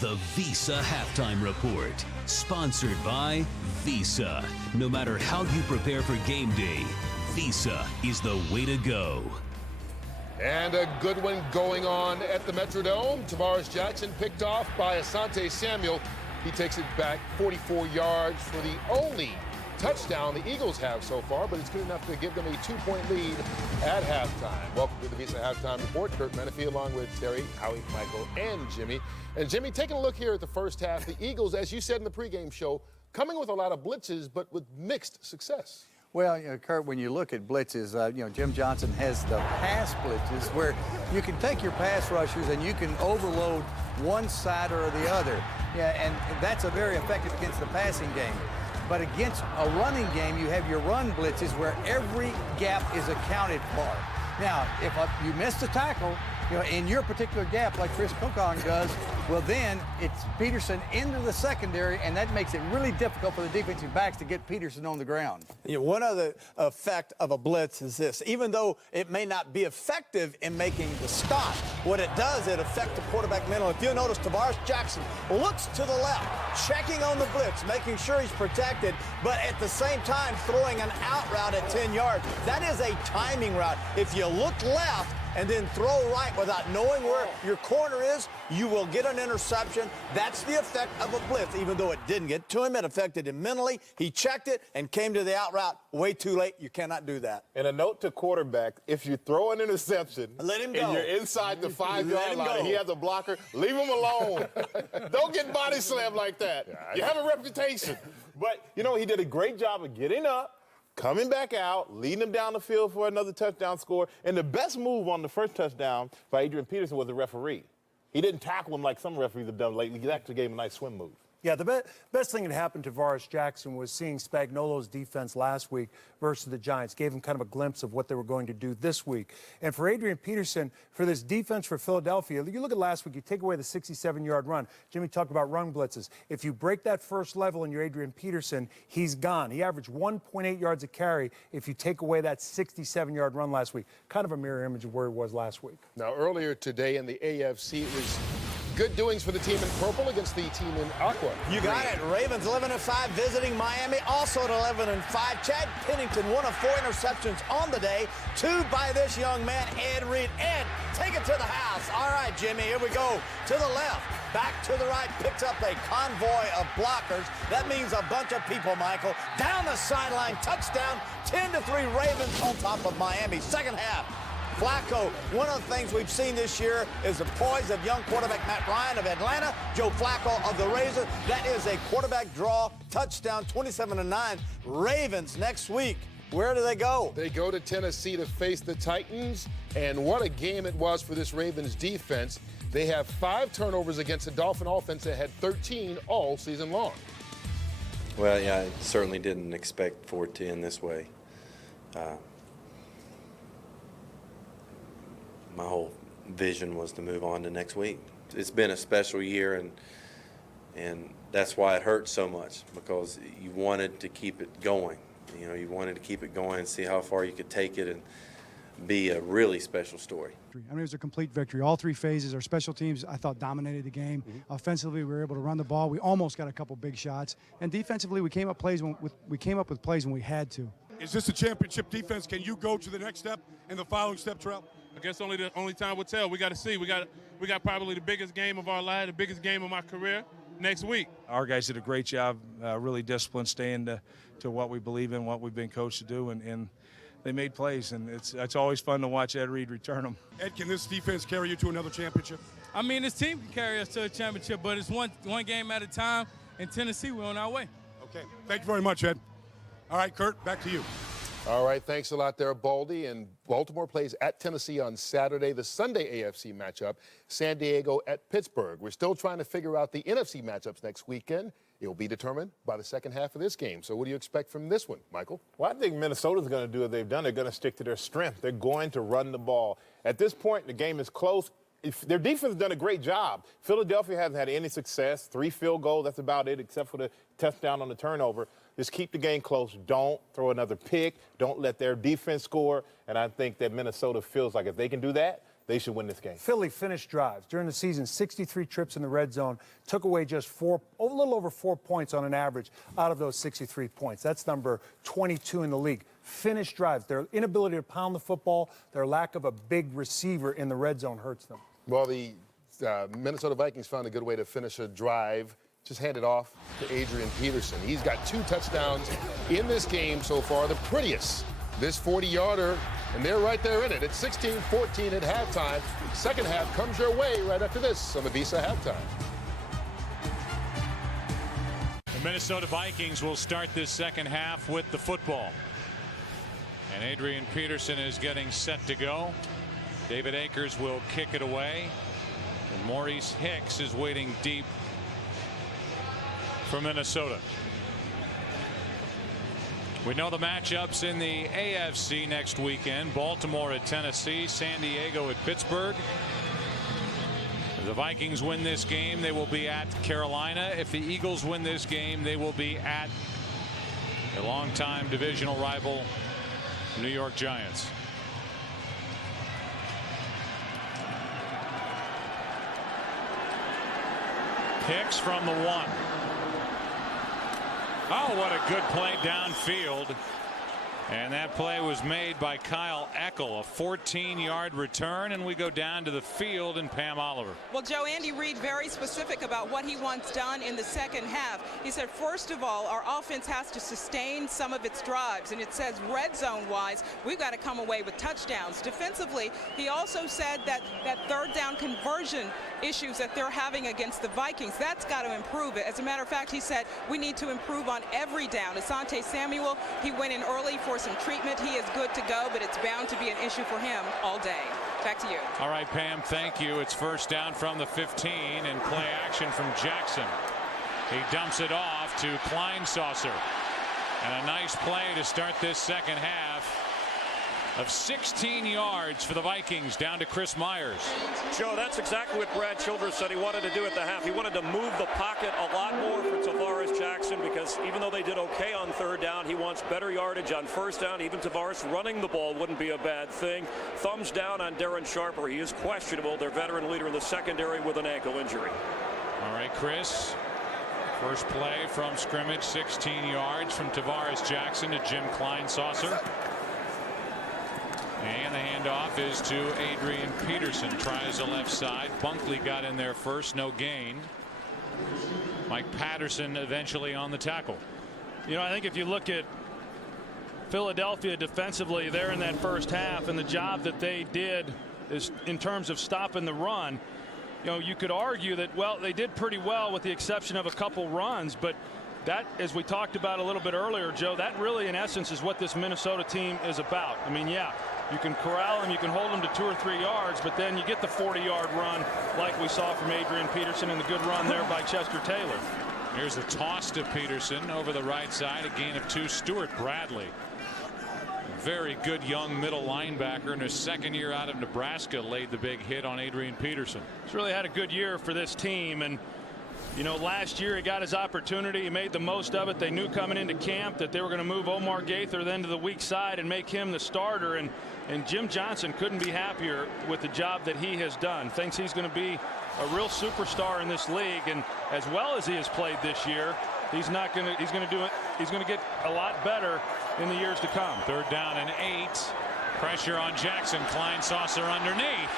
The Visa Halftime Report, sponsored by Visa. No matter how you prepare for game day, Visa is the way to go. And a good one going on at the Metrodome. Tavares Jackson picked off by Asante Samuel. He takes it back 44 yards for the only touchdown the Eagles have so far, but it's good enough to give them a 2-point lead at halftime. Welcome to the Visa Halftime Report. Kurt Menefee along with Terry, Howie, Michael, and Jimmy. And Jimmy, taking a look here at the first half, the Eagles, as you said in the pregame show, coming with a lot of blitzes, but with mixed success. Well, Kurt, when you look at blitzes, Jim Johnson has the pass blitzes where you can take your pass rushers and you can overload one side or the other. Yeah, and that's a very effective against the passing game. But against a running game, you have your run blitzes where every gap is accounted for. Now, if you miss the tackle, in your particular gap like Chris Kokong does, well, then it's Peterson into the secondary, and that makes it really difficult for the defensive backs to get Peterson on the ground. One other effect of a blitz is this. Even though it may not be effective in making the stop, what it does, it affects the quarterback mental. If you'll notice, Tavares Jackson looks to the left, checking on the blitz, making sure he's protected, but at the same time throwing an out route at 10 yards. That is a timing route. If you look left and then throw right without knowing where your corner is, you will get an interception. That's the effect of a blitz. Even though it didn't get to him, it affected him mentally. He checked it and came to the out route way too late. You cannot do that. And a note to quarterback, if you throw an interception let him go. And you're inside the 5-yard line and he has a blocker, leave him alone. Don't get body slammed like that. You have a reputation. But, he did a great job of getting up, coming back out, leading him down the field for another touchdown score. And the best move on the first touchdown by Adrian Peterson was the referee. He didn't tackle him like some referees have done lately. He actually gave him a nice swim move. Yeah, the best thing that happened to Tavares Jackson was seeing Spagnuolo's defense last week versus the Giants. Gave him kind of a glimpse of what they were going to do this week. And for Adrian Peterson, for this defense for Philadelphia, you look at last week, you take away the 67-yard run. Jimmy talked about run blitzes. If you break that first level and you're Adrian Peterson, he's gone. He averaged 1.8 yards a carry if you take away that 67-yard run last week. Kind of a mirror image of where he was last week. Now, earlier today in the AFC, it was good doings for the team in purple against the team in aqua. You got it. Ravens 11-5 visiting Miami, also at 11-5. Chad Pennington, 1 of 4 interceptions on the day. 2 by this young man, Ed Reed. Ed, take it to the house. All right, Jimmy, here we go. To the left, back to the right, picks up a convoy of blockers. That means a bunch of people, Michael. Down the sideline, touchdown, 10-3 Ravens on top of Miami. Second half. Flacco, one of the things we've seen this year is the poise of young quarterback Matt Ryan of Atlanta, Joe Flacco of the Raiders. That is a quarterback draw, touchdown, 27-9. Ravens next week. Where do they go? They go to Tennessee to face the Titans, and what a game it was for this Ravens defense. They have 5 turnovers against the Dolphin offense that had 13 all season long. Well, yeah, I certainly didn't expect for it to end this way. My whole vision was to move on to next week. It's been a special year, and that's why it hurts so much, because you wanted to keep it going. You wanted to keep it going and see how far you could take it and be a really special story. I mean, it was a complete victory. All 3 phases. Our special teams, I thought, dominated the game. Offensively, we were able to run the ball. We almost got a couple big shots. And defensively, we came up with plays when we had to. Is this a championship defense? Can you go to the next step and the following step, Terrell? I guess only time will tell. We got to see. We got probably the biggest game of our life, the biggest game of my career next week. Our guys did a great job, really disciplined, staying to what we believe in, what we've been coached to do, and they made plays, and it's always fun to watch Ed Reed return them. Ed, can this defense carry you to another championship? I mean, this team can carry us to a championship, but it's one game at a time. In Tennessee, we're on our way. Okay. Thank you very much, Ed. All right, Kurt, back to you. All right, thanks a lot there, Baldy. And Baltimore plays at Tennessee on Saturday. The Sunday AFC matchup, San Diego at Pittsburgh. We're still trying to figure out the NFC matchups next weekend. It will be determined by the second half of this game. So what do you expect from this one, Michael? Well, I think Minnesota's going to do what they've done. They're going to stick to their strength. They're going to run the ball. At this point, the game is close. Their defense has done a great job. Philadelphia hasn't had any success. 3 field goals, that's about it, except for the touchdown on the turnover. Just keep the game close. Don't throw another pick. Don't let their defense score. And I think that Minnesota feels like if they can do that, they should win this game. Philly finished drives during the season, 63 trips in the red zone, took away just a little over 4 points on an average out of those 63 points. That's number 22 in the league. Finished drives. Their inability to pound the football, their lack of a big receiver in the red zone hurts them. Well, the Minnesota Vikings found a good way to finish a drive. Just hand it off to Adrian Peterson. He's got 2 touchdowns in this game so far, the prettiest. This 40-yarder, and they're right there in it. It's 16-14 at halftime. Second half comes your way right after this on the Visa Halftime. The Minnesota Vikings will start this second half with the football. And Adrian Peterson is getting set to go. David Akers will kick it away. And Maurice Hicks is waiting deep for Minnesota. We know the matchups in the AFC next weekend. Baltimore at Tennessee, San Diego at Pittsburgh. If the Vikings win this game, they will be at Carolina. If the Eagles win this game, they will be at a longtime divisional rival, New York Giants. Hicks from the 1. Oh, what a good play downfield. And that play was made by Kyle Eckel, a 14-yard return, and we go down to the field and Pam Oliver. Well, Joe, Andy Reid very specific about what he wants done in the second half. He said, first of all, our offense has to sustain some of its drives, and it says red zone-wise, we've got to come away with touchdowns. Defensively, he also said that third down conversion issues that they're having against the Vikings, that's got to improve it. As a matter of fact, he said we need to improve on every down. Asante Samuel, he went in early for some treatment. He is good to go, but it's bound to be an issue for him all day. Back to you. All right, Pam, thank you. It's first down from the 15 and play action from Jackson. He dumps it off to Kleinsasser. And a nice play to start this second half of 16 yards for the Vikings down to Chris Myers. Joe, that's exactly what Brad Childress said he wanted to do at the half. He wanted to move the pocket a lot more for Tavares Jackson, because even though they did okay on third down, he wants better yardage on first down. Even Tavares running the ball wouldn't be a bad thing. Thumbs down on Darren Sharper. He is questionable, their veteran leader in the secondary, with an ankle injury. All right, Chris. First play from scrimmage, 16 yards from Tavares Jackson to Jim Kleinsasser. And the handoff is to Adrian Peterson. Tries the left side. Bunkley got in there first. No gain. Mike Patterson eventually on the tackle. You know, I think if you look at Philadelphia defensively there in that first half and the job that they did is in terms of stopping the run, you know, you could argue that, well, they did pretty well with the exception of a couple runs, but that, as we talked about a little bit earlier, Joe, that really in essence is what this Minnesota team is about. I mean, yeah, you can corral them, you can hold them to 2 or 3 yards, but then you get the 40-yard run like we saw from Adrian Peterson and the good run there by Chester Taylor. Here's the toss to Peterson over the right side. A gain of 2. Stuart Bradley, very good young middle linebacker in his second year out of Nebraska, laid the big hit on Adrian Peterson. He's really had a good year for this team, and you know, last year he got his opportunity. He made the most of it. They knew coming into camp that they were going to move Omar Gaither then to the weak side and make him the starter. And Jim Johnson couldn't be happier with the job that he has done. Thinks he's going to be a real superstar in this league. And as well as he has played this year, he's going to get a lot better in the years to come. Third down and 8. Pressure on Jackson. Kleinsasser underneath.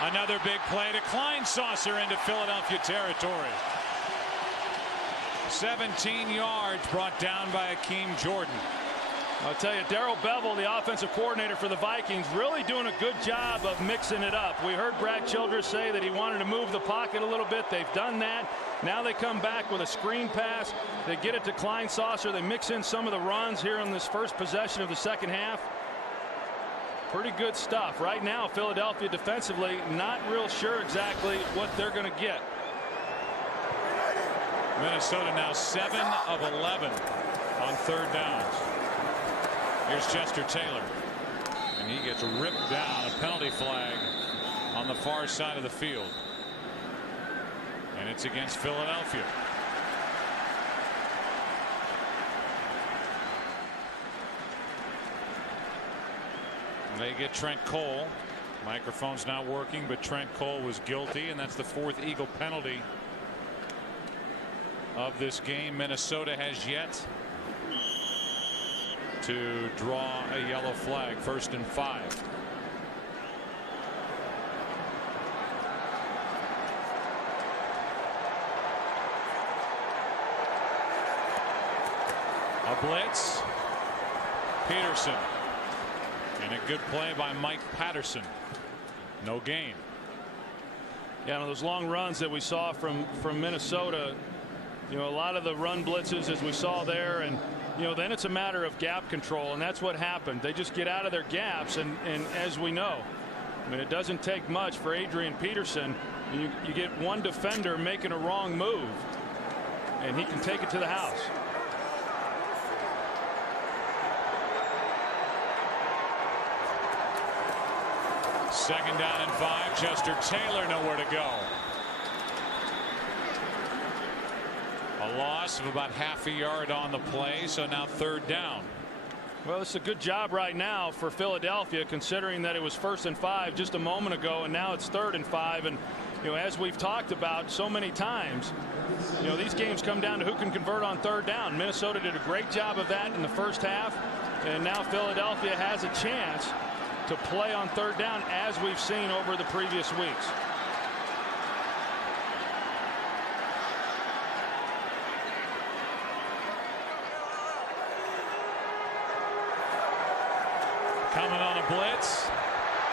Another big play to Kleinsasser into Philadelphia territory. 17 yards brought down by Akeem Jordan. I'll tell you, Darrell Bevell, the offensive coordinator for the Vikings, really doing a good job of mixing it up. We heard Brad Childress say that he wanted to move the pocket a little bit. They've done that. Now they come back with a screen pass. They get it to Kleinsasser. They mix in some of the runs here on this first possession of the second half. Pretty good stuff. Right now, Philadelphia defensively, not real sure exactly what they're going to get. Minnesota now 7 of 11 on third downs. Here's Chester Taylor, and he gets ripped down. A penalty flag on the far side of the field, and it's against Philadelphia. They get Trent Cole. Microphone's not working, but Trent Cole was guilty, and that's the 4th Eagle penalty of this game. Minnesota has yet to draw a yellow flag. 1st and 5. A blitz. Peterson. And a good play by Mike Patterson. No gain. Yeah, those long runs that we saw from Minnesota, you know, a lot of the run blitzes as we saw there, and you know, then it's a matter of gap control, and that's what happened. They just get out of their gaps, and as we know, I mean, it doesn't take much for Adrian Peterson. You get one defender making a wrong move, and he can take it to the house. Second down and 5. Chester Taylor nowhere to go. A loss of about half a yard on the play, so now third down. Well, it's a good job right now for Philadelphia, considering that it was 1st and 5 just a moment ago, and now it's 3rd and 5. And as we've talked about so many times, these games come down to who can convert on third down. Minnesota did a great job of that in the first half, and now Philadelphia has a chance to play on third down, as we've seen over the previous weeks. Coming on a blitz,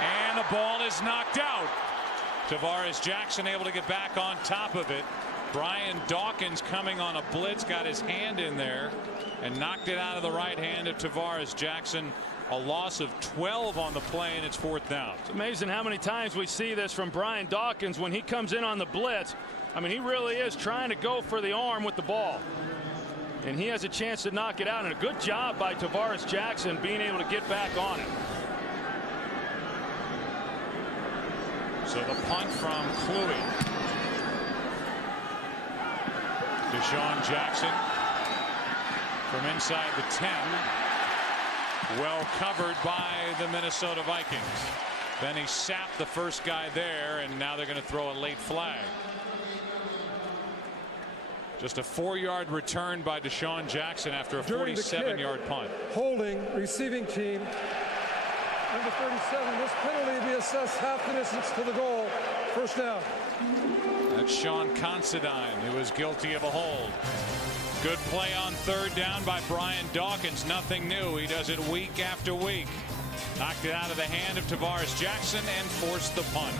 and the ball is knocked out. Tavares Jackson able to get back on top of it. Brian Dawkins coming on a blitz, got his hand in there and knocked it out of the right hand of Tavares Jackson. A loss of 12 on the play, and it's 4th down. It's amazing how many times we see this from Brian Dawkins when he comes in on the blitz. I mean, he really is trying to go for the arm with the ball, and he has a chance to knock it out, and a good job by Tavares Jackson being able to get back on it. So the punt from Kluwe. Deshaun Jackson from inside the 10. Well covered by the Minnesota Vikings. Then he sapped the first guy there, and now they're going to throw a late flag. Just a 4-yard return by Deshaun Jackson after a 47-yard punt. Holding receiving team number 37. This penalty will be assessed half the distance to the goal. First down. That's Sean Considine, who was guilty of a hold. Good play on third down by Brian Dawkins. Nothing new. He does it week after week. Knocked it out of the hand of Tavares Jackson and forced the punt.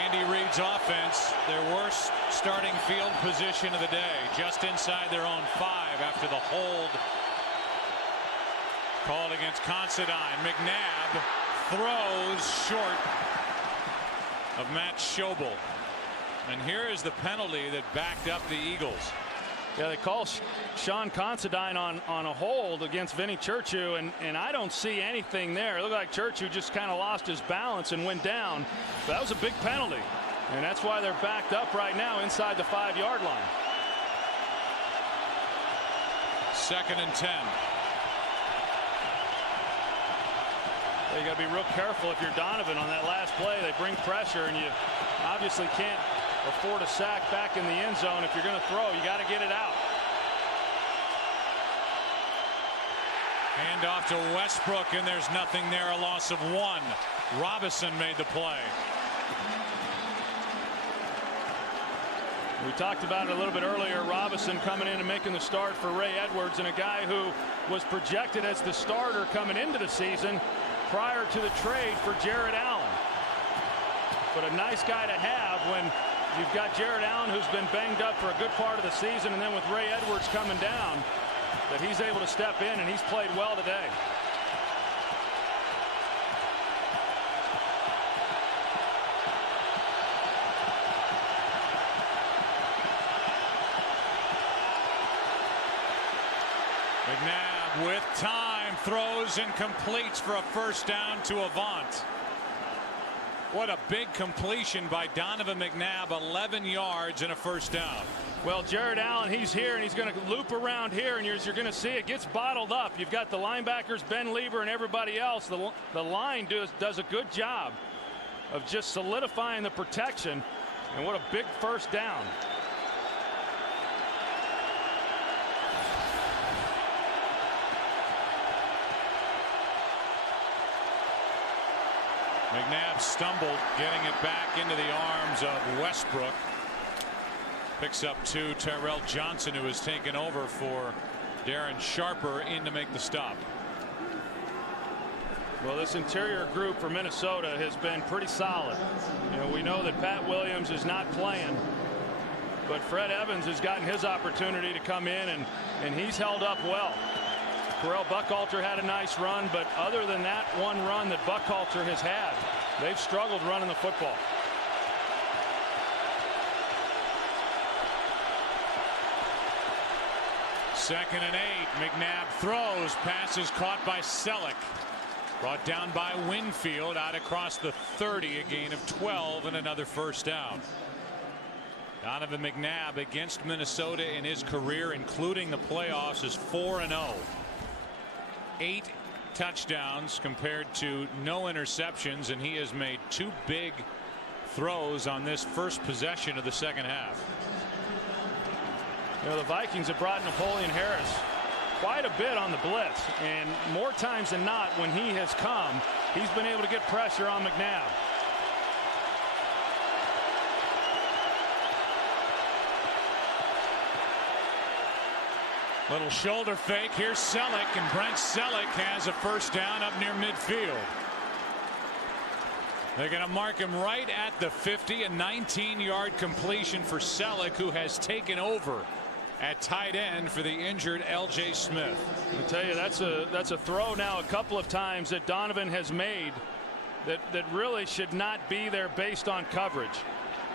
Andy Reid's offense, their worst starting field position of the day, just inside their own 5 after the hold called against Considine. McNabb throws short of Matt Schobel. And here is the penalty that backed up the Eagles. Yeah, they call Sean Considine on a hold against Vinny Churchill, and I don't see anything there. It looked like Churchill just kind of lost his balance and went down. But that was a big penalty, and that's why they're backed up right now inside the 5-yard line. 2nd and 10. You got to be real careful if you're Donovan on that last play. They bring pressure, and you obviously can't afford a sack back in the end zone. If you're going to throw, you got to get it out. Hand off to Westbrook, and there's nothing there. A loss of 1. Robinson made the play. We talked about it a little bit earlier. Robinson coming in and making the start for Ray Edwards, and a guy who was projected as the starter coming into the season prior to the trade for Jared Allen. But a nice guy to have when you've got Jared Allen, who's been banged up for a good part of the season, and then with Ray Edwards coming down, that he's able to step in, and he's played well today. McNabb with time throws and completes for a first down to Avant. What a big completion by Donovan McNabb. 11 yards and a first down. Well, Jared Allen, he's here, and he's going to loop around here, and you're going to see it gets bottled up. You've got the linebackers, Ben Lieber, and everybody else. The line does a good job of just solidifying the protection, and what a big first down. McNabb stumbled, getting it back into the arms of Westbrook. Picks up 2. Tyrell Johnson, who has taken over for Darren Sharper, in to make the stop. Well, this interior group for Minnesota has been pretty solid. We know that Pat Williams is not playing, but Fred Evans has gotten his opportunity to come in, and he's held up well. Terrell Buckhalter had a nice run, but other than that one run that Buckhalter has had, they've struggled running the football. 2nd and 8. McNabb throws. Pass is caught by Selleck. Brought down by Winfield out across the 30. A gain of 12 and another first down. Donovan McNabb against Minnesota in his career, including the playoffs, is 4-0. 8 touchdowns compared to no interceptions, and he has made 2 big throws on this first possession of the second half. You know, the Vikings have brought Napoleon Harris quite a bit on the blitz, and more times than not when he has come, he's been able to get pressure on McNabb. Little shoulder fake. Here's Selleck, and Brent Selleck has a first down up near midfield. They're going to mark him right at the 50. A 19-yard completion for Selleck, who has taken over at tight end for the injured L.J. Smith. I tell you, that's a throw now a couple of times that Donovan has made that really should not be there based on coverage.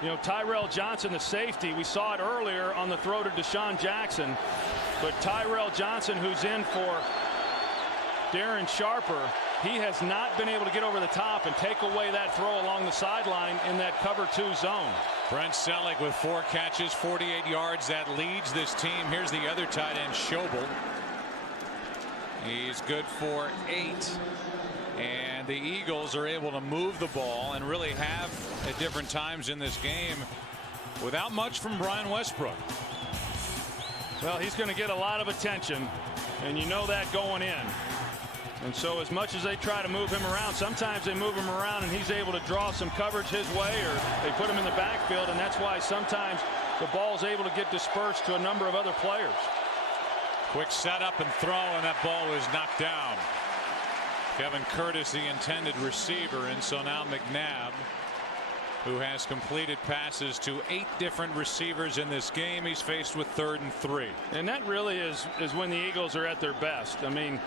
You know, Tyrell Johnson, the safety, we saw it earlier on the throw to Deshaun Jackson. But Tyrell Johnson, who's in for Darren Sharper, he has not been able to get over the top and take away that throw along the sideline in that cover 2 zone. Brent Selleck with 4 catches, 48 yards. That leads this team. Here's the other tight end, Schobel. He's good for 8. And the Eagles are able to move the ball and really have at different times in this game without much from Brian Westbrook. Well, he's going to get a lot of attention, and you know that going in. And so as much as they try to move him around, sometimes they move him around and he's able to draw some coverage his way, or they put him in the backfield, and that's why sometimes the ball's able to get dispersed to a number of other players. Quick setup and throw, and that ball was knocked down. Kevin Curtis, the intended receiver, and so now McNabb, who has completed passes to 8 different receivers in this game. He's faced with 3rd and 3. And that really is when the Eagles are at their best. I mean,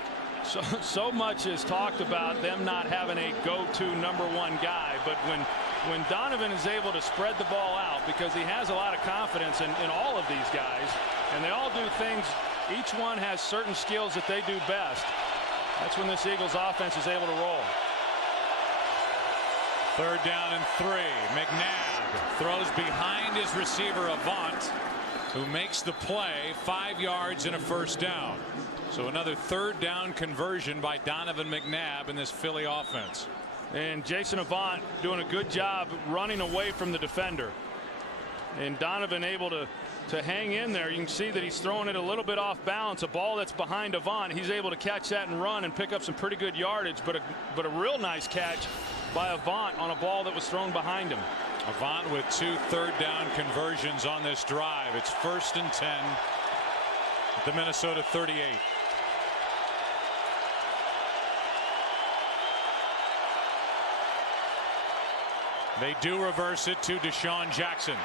so much is talked about them not having a go-to number 1 guy, but when Donovan is able to spread the ball out, because he has a lot of confidence in all of these guys, and they all do things, each one has certain skills that they do best. That's when this Eagles offense is able to roll. 3rd down and 3. McNabb throws behind his receiver Avant, who makes the play. 5 yards and a first down. So another 3rd down conversion by Donovan McNabb in this Philly offense. And Jason Avant doing a good job running away from the defender. And Donovan able to hang in there. You can see that he's throwing it a little bit off balance. A ball that's behind Avant, he's able to catch that and run and pick up some pretty good yardage. But a real nice catch by Avant on a ball that was thrown behind him. Avant with 2 3rd down conversions on this drive. It's 1st and 10 at the Minnesota 38. They do reverse it to Deshaun Jackson.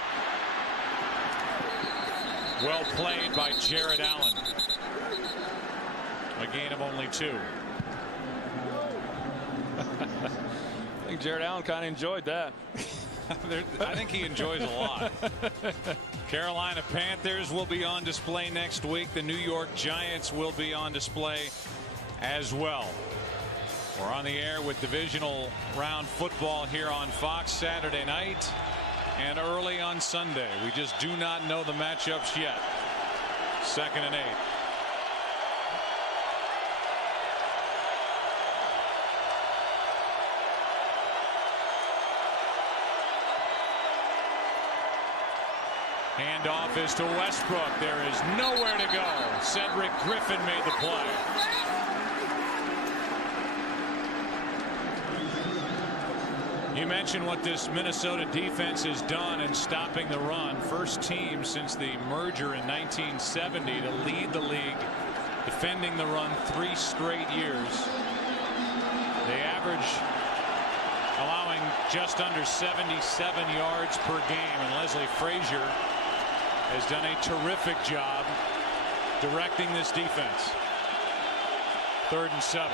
Well played by Jared Allen. A gain of only 2. I think Jared Allen kind of enjoyed that. I think he enjoys a lot. Carolina Panthers will be on display next week. The New York Giants will be on display as well. We're on the air with divisional round football here on Fox Saturday night and early on Sunday. We just do not know the matchups yet. 2nd and 8. Handoff is to Westbrook. There is nowhere to go. Cedric Griffin made the play. You mentioned what this Minnesota defense has done in stopping the run. First team since the merger in 1970 to lead the league defending the run 3 straight years. They average allowing just under 77 yards per game, and Leslie Frazier has done a terrific job directing this defense. 3rd and 7.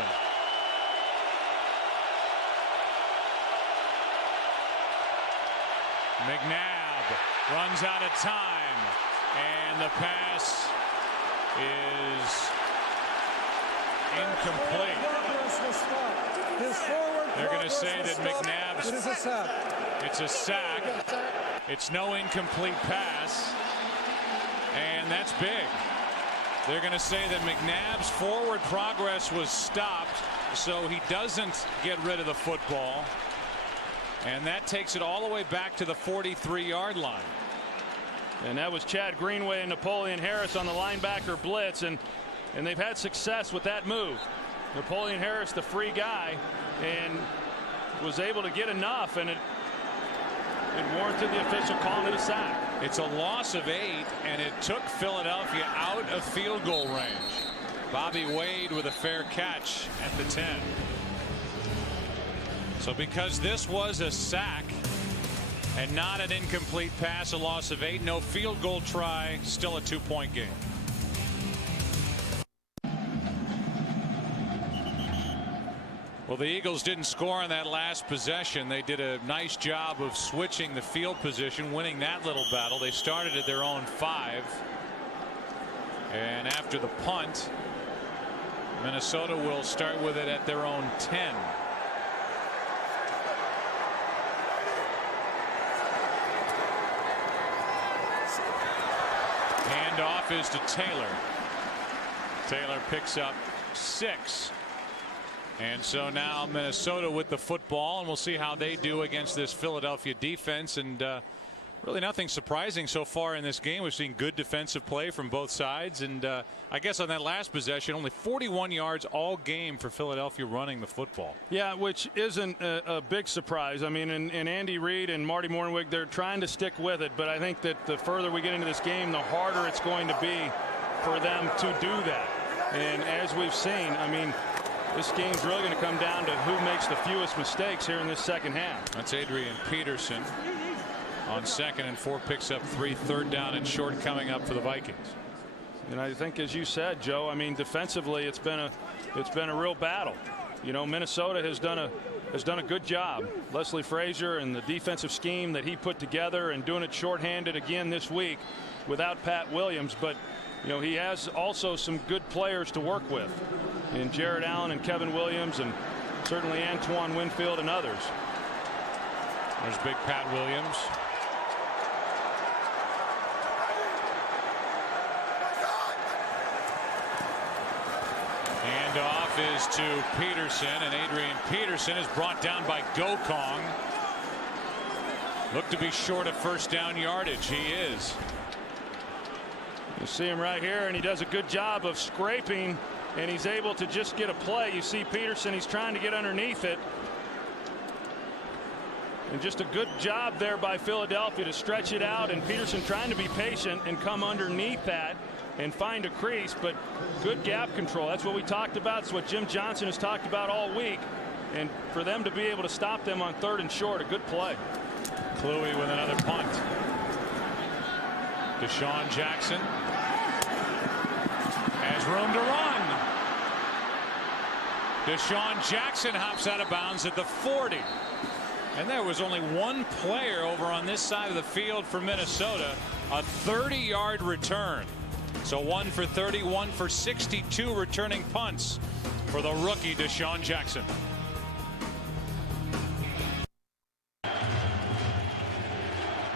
McNabb runs out of time, and the pass is incomplete. They're going to say that McNabb's. It is a sack. It's a sack. It's no incomplete pass. And that's big. They're going to say that McNabb's forward progress was stopped, so he doesn't get rid of the football. And that takes it all the way back to the 43-yard line. And that was Chad Greenway and Napoleon Harris on the linebacker blitz, and they've had success with that move. Napoleon Harris, the free guy, and was able to get enough, and it warranted the official calling it a sack. It's a loss of 8, and it took Philadelphia out of field goal range. Bobby Wade with a fair catch at the 10. So because this was a sack and not an incomplete pass, a loss of 8, no field goal try, still a 2-point game. Well, the Eagles didn't score on that last possession. They did a nice job of switching the field position, winning that little battle. They started at their own 5. And after the punt, Minnesota will start with it at their own 10. Handoff is to Taylor. Taylor picks up 6. And so now Minnesota with the football, and we'll see how they do against this Philadelphia defense. And really nothing surprising so far in this game. We've seen good defensive play from both sides. And I guess on that last possession, only 41 yards all game for Philadelphia running the football. Yeah, which isn't a big surprise. I mean, and Andy Reid and Marty Mornwig, they're trying to stick with it. But I think that the further we get into this game, the harder it's going to be for them to do that. And as we've seen, I mean, this game's really going to come down to who makes the fewest mistakes here in this second half. That's Adrian Peterson on 2nd and 4, picks up 3, 3rd down and short coming up for the Vikings. And I think, as you said, Joe, I mean, defensively, it's been a real battle. You know, Minnesota has done a good job. Leslie Frazier and the defensive scheme that he put together, and doing it shorthanded again this week without Pat Williams. But you know, he has also some good players to work with in Jared Allen and Kevin Williams, and certainly Antoine Winfield and others. There's big Pat Williams. Handoff is to Peterson, and Adrian Peterson is brought down by Gokong. Looked to be short of 1st down yardage. He is. You see him right here, and he does a good job of scraping, and he's able to just get a play. You see Peterson, he's trying to get underneath it. And just a good job there by Philadelphia to stretch it out, and Peterson trying to be patient and come underneath that and find a crease, but good gap control. That's what we talked about. It's what Jim Johnson has talked about all week. And for them to be able to stop them on 3rd and short, a good play. Kluwe with another punt. Deshaun Jackson has room to run. Deshaun Jackson hops out of bounds at the 40. And there was only one player over on this side of the field for Minnesota. A 30-yard return. So 1 for 30, 1 for 62 returning punts for the rookie Deshaun Jackson.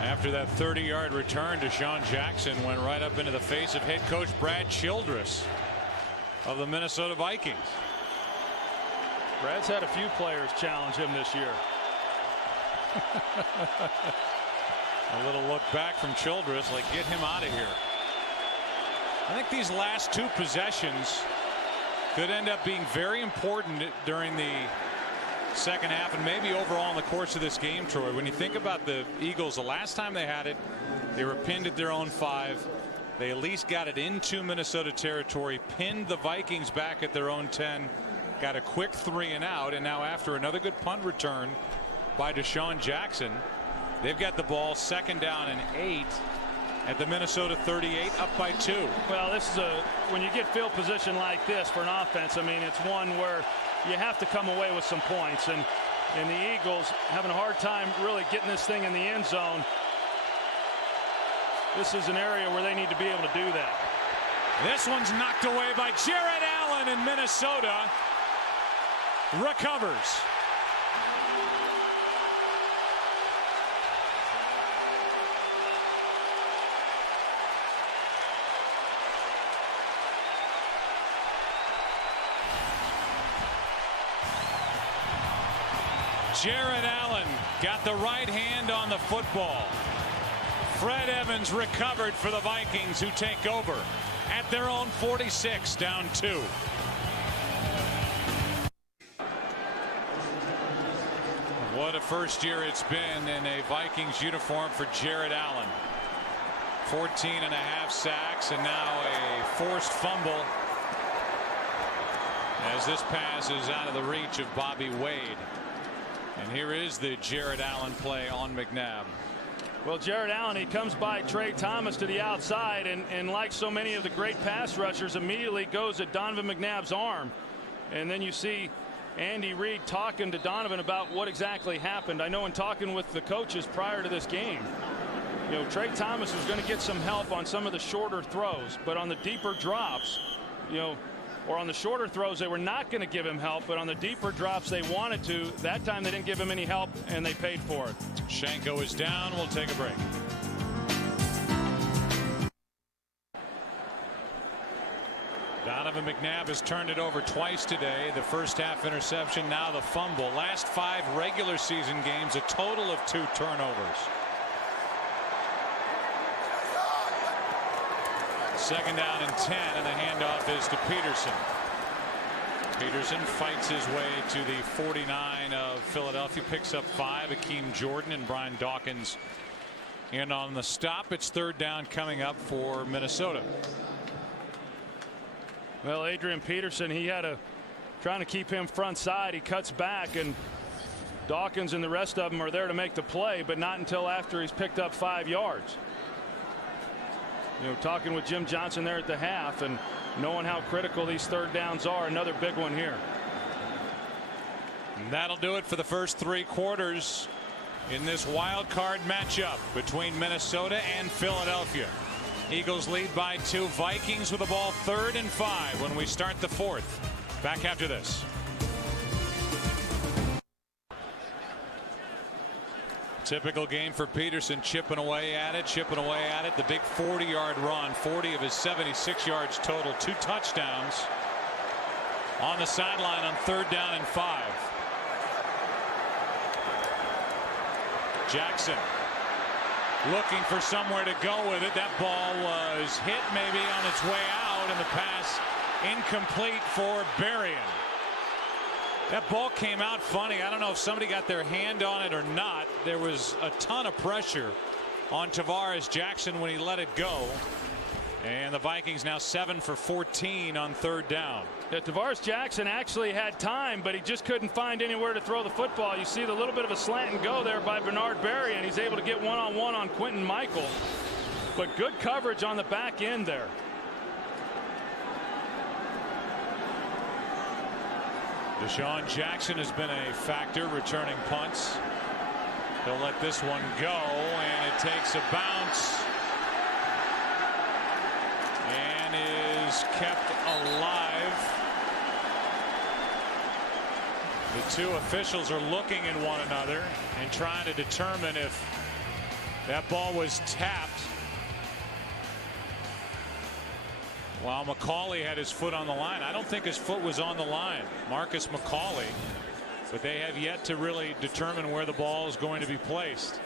After that 30-yard return, Deshaun Jackson went right up into the face of head coach Brad Childress of the Minnesota Vikings. Brad's had a few players challenge him this year. A little look back from Childress, like, get him out of here. I think these last 2 possessions could end up being very important during the second half, and maybe overall in the course of this game, Troy. When you think about the Eagles, the last time they had it, they were pinned at their own 5. They at least got it into Minnesota territory, pinned the Vikings back at their own 10, got a quick 3 and out, and now after another good punt return by Deshaun Jackson, they've got the ball 2nd down and 8 at the Minnesota 38, up by 2. Well, this is when you get field position like this for an offense, I mean, it's one where you have to come away with some points, and the Eagles having a hard time really getting this thing in the end zone. This is an area where they need to be able to do that. This one's knocked away by Jared Allen, and Minnesota recovers. Jared Allen got the right hand on the football. Fred Evans recovered for the Vikings, who take over at their own 46, down 2. What a first year it's been in a Vikings uniform for Jared Allen. 14.5 sacks and now a forced fumble as this pass is out of the reach of Bobby Wade. And here is the Jared Allen play on McNabb. Well, Jared Allen, he comes by Trey Thomas to the outside, and like so many of the great pass rushers, immediately goes at Donovan McNabb's arm. And then you see Andy Reid talking to Donovan about what exactly happened. I know in talking with the coaches prior to this game, Trey Thomas was going to get some help on some of the shorter throws, but on the deeper drops, or on the shorter throws, they were not going to give him help, but on the deeper drops, they wanted to. That time, they didn't give him any help, and they paid for it. Shanko is down. We'll take a break. Donovan McNabb has turned it over twice today. The first half interception, now the fumble. Last 5 regular season games, a total of 2 turnovers. Second down and 10, and the handoff is to Peterson. Peterson fights his way to the 49 of Philadelphia, picks up 5. Akeem Jordan and Brian Dawkins in on the stop. It's third down coming up for Minnesota. Well, Adrian Peterson, he had trying to keep him front side. He cuts back, and Dawkins and the rest of them are there to make the play, but not until after he's picked up 5 yards. Talking with Jim Johnson there at the half and knowing how critical these third downs are. Another big one here. And that'll do it for the first 3 quarters in this wild card matchup between Minnesota and Philadelphia. Eagles lead by 2. Vikings with the ball 3rd and 5 when we start the 4th. Back after this. Typical game for Peterson, chipping away at it. The big 40-yard run, 40 of his 76 yards total, 2 touchdowns on the sideline on 3rd down and 5. Jackson looking for somewhere to go with it. That ball was hit maybe on its way out, and the pass incomplete for Berrien. That ball came out funny. I don't know if somebody got their hand on it or not. There was a ton of pressure on Tavares Jackson when he let it go. And the Vikings now 7 for 14 on 3rd down. Yeah, Tavares Jackson actually had time, but he just couldn't find anywhere to throw the football. You see the little bit of a slant and go there by Bernard Berry, and he's able to get one-on-one on Quentin Michael. But good coverage on the back end there. Deshaun Jackson has been a factor returning punts. He'll let this one go, and it takes a bounce and is kept alive. The 2 officials are looking at one another and trying to determine if that ball was tapped. While McCauley had his foot on the line. I don't think his foot was on the line, Marcus McCauley, but they have yet to really determine where the ball is going to be placed.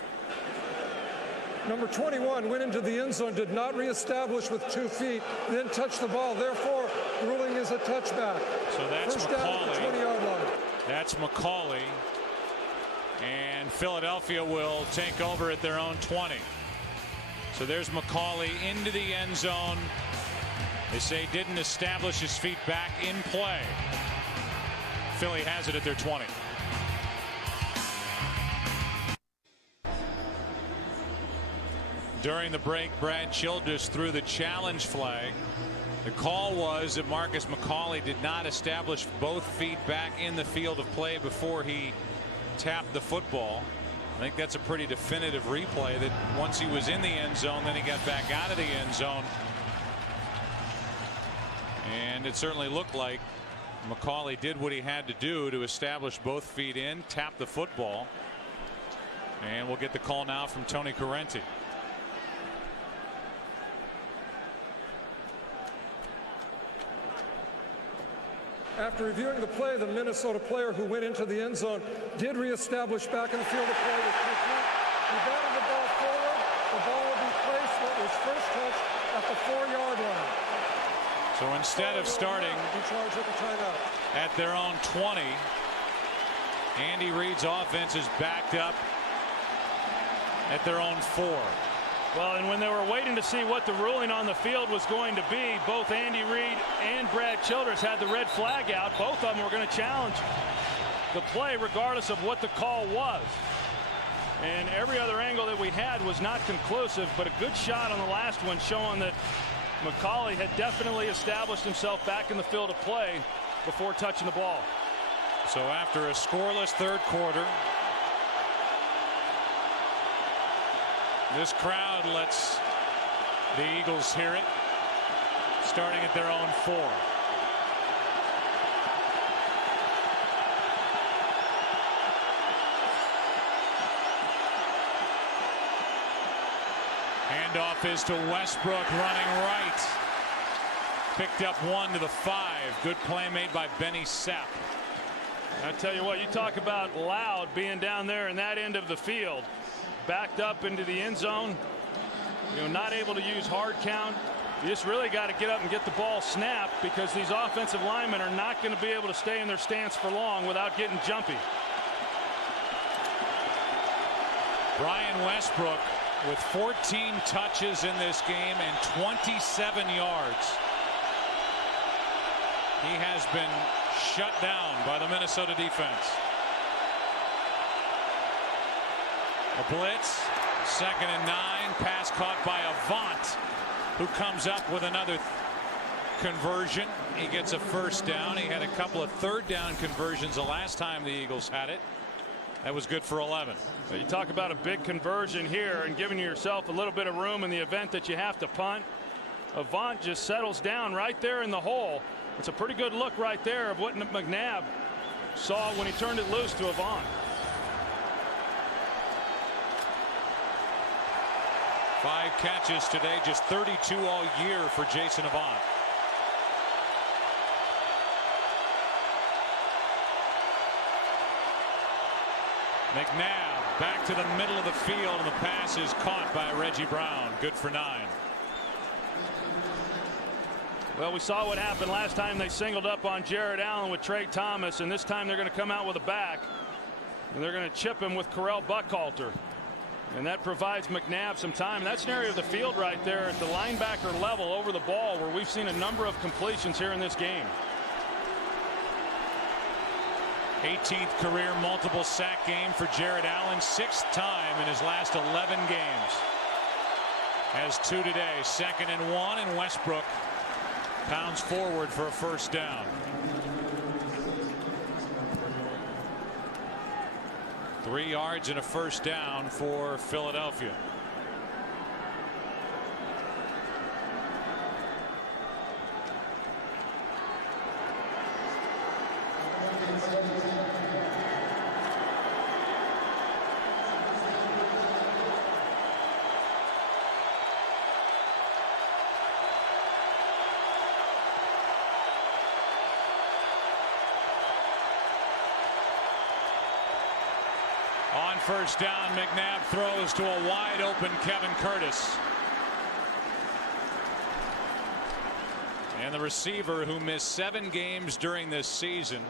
Number 21 went into the end zone, did not reestablish with 2 feet, then touched the ball. Therefore, ruling is a touchback. So that's First down at the 20-yard line. That's McCauley, and Philadelphia will take over at their own 20. So there's McCauley into the end zone. They say didn't establish his feet back in play. Philly has it at their 20. During the break, Brad Childress threw the challenge flag. The call was that Marcus McCauley did not establish both feet back in the field of play before he tapped the football. I think that's a pretty definitive replay that once he was in the end zone, then he got back out of the end zone. And it certainly looked like McCauley did what he had to do to establish both feet in, tap the football. And we'll get the call now from Tony Correnti. After reviewing the play, the Minnesota player who went into the end zone did reestablish back in the field of play with complete. He batted the ball forward. The ball will be placed where it was first touched at the 4-yard line. So instead of starting at their own 20, Andy Reid's offense is backed up at their own 4. Well, and when they were waiting to see what the ruling on the field was going to be, both Andy Reid and Brad Childress had the red flag out. Both of them were going to challenge the play regardless of what the call was. And every other angle that we had was not conclusive, but a good shot on the last one showing that McCauley had definitely established himself back in the field of play before touching the ball. So after a scoreless third quarter, this crowd lets the Eagles hear it, starting at their own 4. Handoff is to Westbrook, running right. Picked up 1 to the 5. Good play made by Benny Sapp. I tell you what, you talk about loud being down there in that end of the field. Backed up into the end zone, not able to use hard count. You just really got to get up and get the ball snapped, because these offensive linemen are not going to be able to stay in their stance for long without getting jumpy. Brian Westbrook with 14 touches in this game and 27 yards. He has been shut down by the Minnesota defense. A blitz, 2nd and 9, pass caught by Avant, who comes up with another conversion. He gets a first down. He had a couple of third down conversions the last time the Eagles had it. That was good for 11. So you talk about a big conversion here and giving yourself a little bit of room in the event that you have to punt. Avant just settles down right there in the hole. It's a pretty good look right there of what McNabb saw when he turned it loose to Avant. 5 catches today, just 32 all year for Jason Avant. McNabb back to the middle of the field, and the pass is caught by Reggie Brown. Good for 9. Well, we saw what happened last time they singled up on Jared Allen with Trey Thomas, and this time they're going to come out with a back, and they're going to chip him with Correll Buckhalter. And that provides McNabb some time. That's an area of the field right there at the linebacker level over the ball where we've seen a number of completions here in this game. 18th career multiple sack game for Jared Allen, 6th time in his last 11 games. Has 2 today. 2nd and 1, and Westbrook pounds forward for a first down. 3 yards and a first down for Philadelphia. On first down, McNabb throws to a wide open Kevin Curtis. And the receiver, who missed 7 games during this season,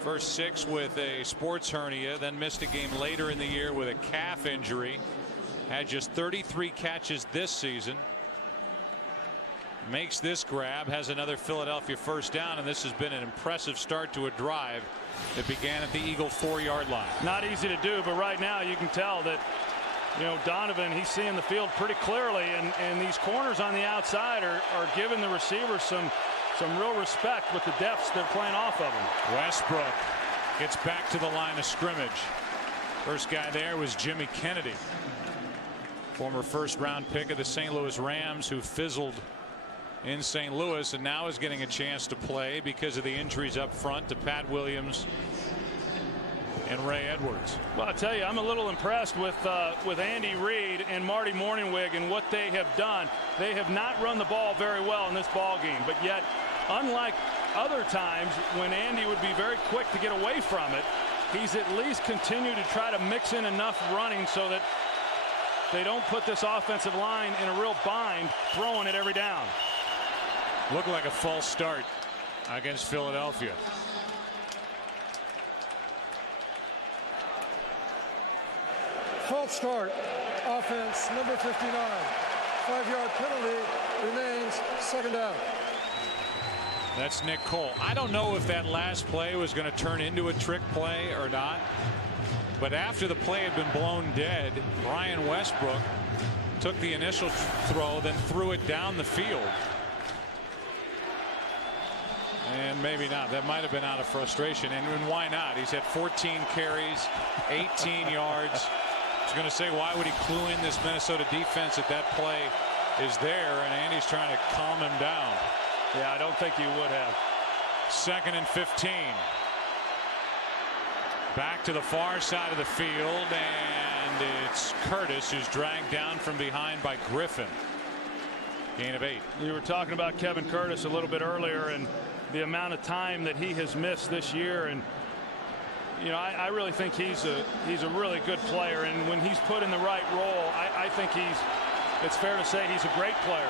first 6 with a sports hernia, then missed a game later in the year with a calf injury, had just 33 catches this season. Makes this grab, has another Philadelphia first down, and this has been an impressive start to a drive that began at the Eagle 4-yard line. Not easy to do, but right now you can tell that, Donovan, he's seeing the field pretty clearly, and these corners on the outside are giving the receivers some real respect with the depths they're playing off of him. Westbrook gets back to the line of scrimmage. First guy there was Jimmy Kennedy, former first-round pick of the St. Louis Rams, who fizzled in St. Louis, and now is getting a chance to play because of the injuries up front to Pat Williams and Ray Edwards. Well, I tell you, I'm a little impressed with Andy Reid and Marty Mornhinweg and what they have done. They have not run the ball very well in this ball game, but yet, unlike other times when Andy would be very quick to get away from it, he's at least continued to try to mix in enough running so that they don't put this offensive line in a real bind throwing it every down. Looked like a false start against Philadelphia. False start, offense, number 59. 5-yard penalty, remains second down. That's Nick Cole. I don't know if that last play was going to turn into a trick play or not, but after the play had been blown dead, Brian Westbrook took the initial throw, then threw it down the field. And maybe not. That might have been out of frustration. And why not? He's had 14 carries, 18 yards. I was going to say, why would he clue in this Minnesota defense that that play is there? And Andy's trying to calm him down. Yeah, I don't think he would have. 2nd and 15. Back to the far side of the field, and it's Curtis who's dragged down from behind by Griffin. Gain of 8. You were talking about Kevin Curtis a little bit earlier and the amount of time that he has missed this year, and you know, I really think he's a really good player, and when he's put in the right role, I think it's fair to say he's a great player,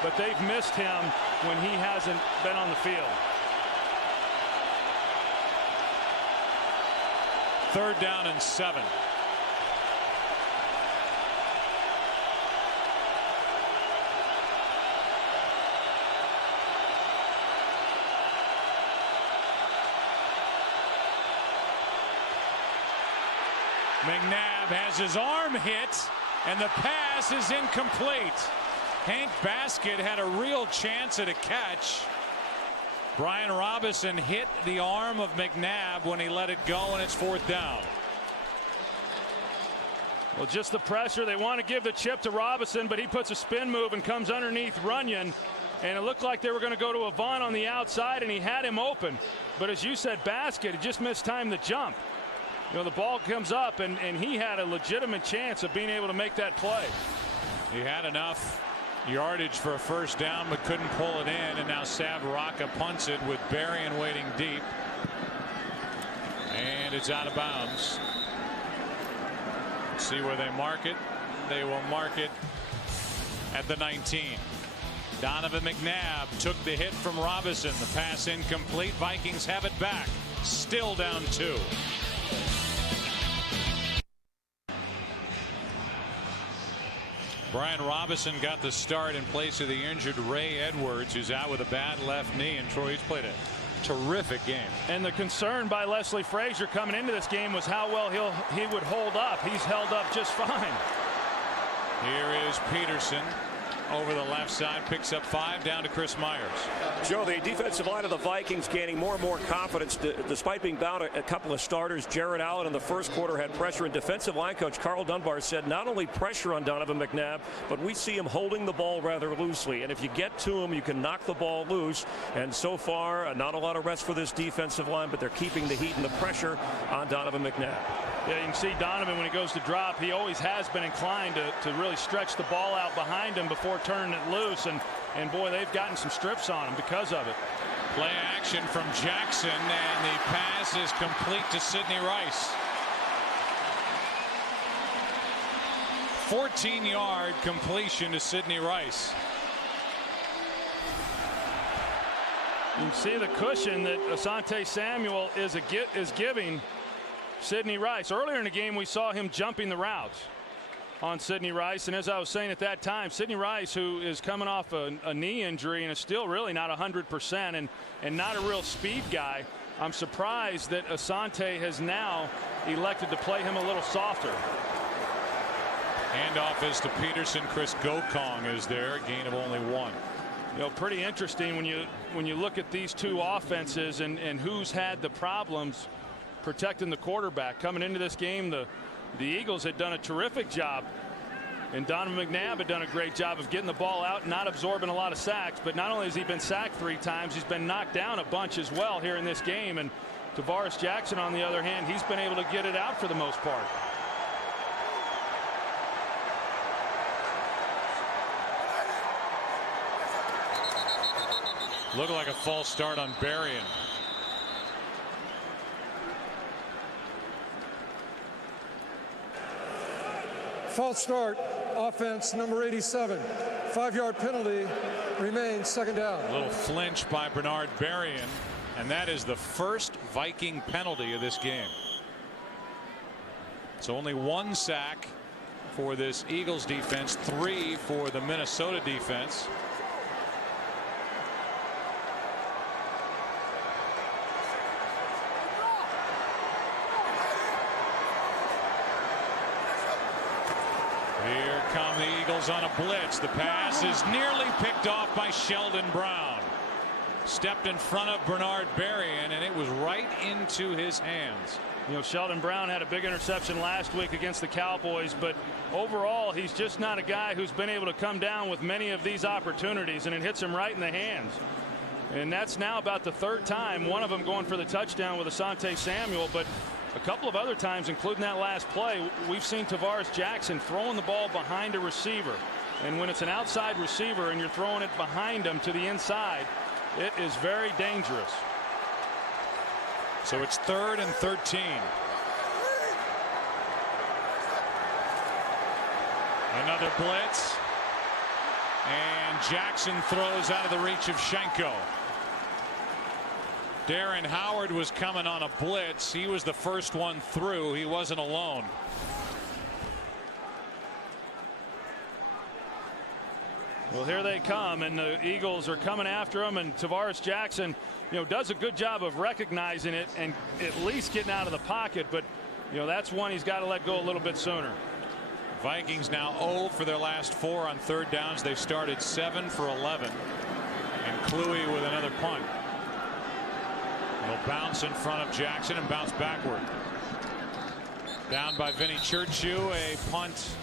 but they've missed him when he hasn't been on the field. 3rd down and 7. McNabb has his arm hit, and the pass is incomplete. Hank Baskett had a real chance at a catch. Brian Robinson hit the arm of McNabb when he let it go, and it's 4th down. Well, just the pressure. They want to give the chip to Robinson, but he puts a spin move and comes underneath Runyon. And it looked like they were going to go to Avant on the outside, and he had him open. But as you said, Baskett, he just missed time to jump. You know, the ball comes up, and he had a legitimate chance of being able to make that play. He had enough yardage for a 1st down, but couldn't pull it in, and now Sav Rocca punts it with Berrien waiting deep. And it's out of bounds. Let's see where they mark it. They will mark it at the 19. Donovan McNabb took the hit from Robinson. The pass incomplete. Vikings have it back. Still down 2. Brian Robinson got the start in place of the injured Ray Edwards, who's out with a bad left knee, and Troy's played a terrific game. And the concern by Leslie Frazier coming into this game was how well he would hold up. He's held up just fine. Here is Peterson over the left side, picks up 5, down to Chris Myers. Joe, the defensive line of the Vikings gaining more and more confidence despite being down a couple of starters. Jared Allen in the first quarter had pressure, and defensive line coach Carl Dunbar said not only pressure on Donovan McNabb, but we see him holding the ball rather loosely, and if you get to him, you can knock the ball loose. And so far, not a lot of rest for this defensive line, but they're keeping the heat and the pressure on Donovan McNabb. Yeah, you can see Donovan, when he goes to drop, he always has been inclined to really stretch the ball out behind him before turning it loose, and boy, they've gotten some strips on him because of it. Play action from Jackson, and the pass is complete to Sidney Rice. 14-yard completion to Sidney Rice. You can see the cushion that Asante Samuel is giving Sidney Rice. Earlier in the game, we saw him jumping the routes on Sidney Rice, and as I was saying at that time, Sidney Rice, who is coming off a knee injury and is still really not 100% and not a real speed guy, I'm surprised that Asante has now elected to play him a little softer. Handoff is to Peterson. Chris Gokong is there, a gain of only 1. You know, pretty interesting when you look at these two offenses and who's had the problems protecting the quarterback. Coming into this game, the Eagles had done a terrific job And Donovan McNabb had done a great job of getting the ball out and not absorbing a lot of sacks. But not only has he been sacked 3 times, he's been knocked down a bunch as well here in this game. And Tavares Jackson, on the other hand, he's been able to get it out for the most part. Looked like a false start on Berrien. False start, offense number 87. 5-yard penalty, remains 2nd down. A little flinch by Bernard Berrien, and that is the first Viking penalty of this game. So only 1 sack for this Eagles defense, 3 for the Minnesota defense. Here come the Eagles on a blitz. The pass is nearly picked off by Sheldon Brown. Stepped in front of Bernard Berrien, and it was right into his hands. You know, Sheldon Brown had a big interception last week against the Cowboys, but overall, he's just not a guy who's been able to come down with many of these opportunities, and it hits him right in the hands. And that's now about the 3rd time, one of them going for the touchdown with Asante Samuel, but a couple of other times, including that last play, we've seen Tavares Jackson throwing the ball behind a receiver. And when it's an outside receiver and you're throwing it behind him to the inside, it is very dangerous. So it's 3rd and 13. Another blitz. And Jackson throws out of the reach of Schenko. Darren Howard was coming on a blitz. He was the first one through. He wasn't alone. Well, here they come, and the Eagles are coming after him, and Tavares Jackson, you know, does a good job of recognizing it and at least getting out of the pocket, but you know, that's one he's got to let go a little bit sooner. Vikings now 0 for their last 4 on 3rd downs. They've started 7 for 11, and Kluwe with another punt. He'll bounce in front of Jackson and bounce backward. Down by Vinny Churchill, a punt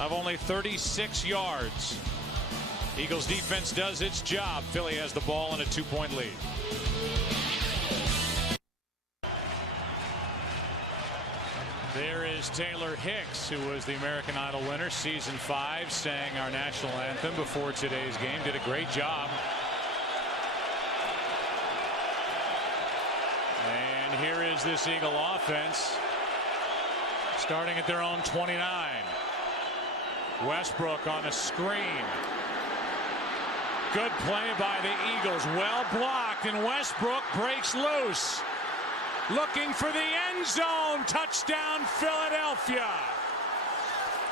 of only 36 yards. Eagles defense does its job. Philly has the ball in a 2-point lead. There is Taylor Hicks, who was the American Idol winner, season 5, sang our national anthem before today's game. Did a great job. And here is this Eagle offense starting at their own 29. Westbrook on a screen. Good play by the Eagles. Well blocked, and Westbrook breaks loose. Looking for the end zone. Touchdown, Philadelphia.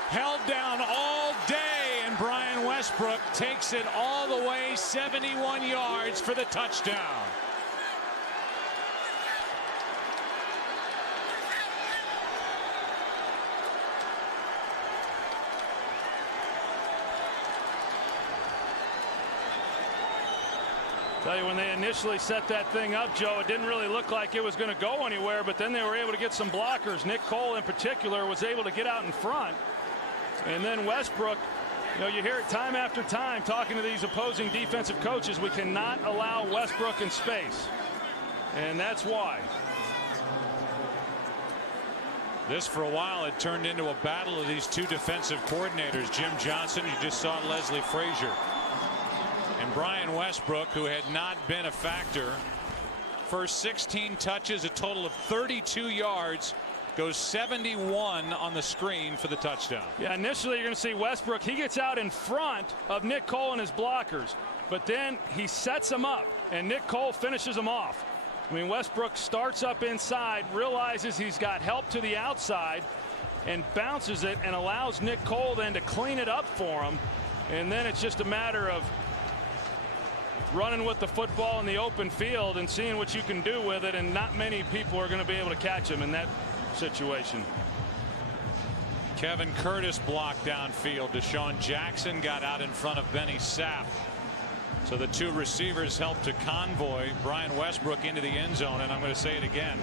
Held down all day, and Brian Westbrook takes it all the way 71 yards for the touchdown. Tell you, when they initially set that thing up, Joe, it didn't really look like it was going to go anywhere, but then they were able to get some blockers. Nick Cole in particular was able to get out in front. And then Westbrook, you know, you hear it time after time talking to these opposing defensive coaches, we cannot allow Westbrook in space. And that's why. This, for a while, had turned into a battle of these 2 defensive coordinators. Jim Johnson, you just saw Leslie Frazier. And Brian Westbrook, who had not been a factor. First 16 touches, a total of 32 yards, goes 71 on the screen for the touchdown. Yeah, initially you're going to see Westbrook. He gets out in front of Nick Cole and his blockers, but then he sets him up, and Nick Cole finishes him off. I mean, Westbrook starts up inside, realizes he's got help to the outside, and bounces it and allows Nick Cole then to clean it up for him. And then it's just a matter of running with the football in the open field and seeing what you can do with it, and not many people are going to be able to catch him in that situation. Kevin Curtis blocked downfield. Deshaun Jackson got out in front of Benny Sapp. So the 2 receivers helped to convoy Brian Westbrook into the end zone. And I'm going to say it again.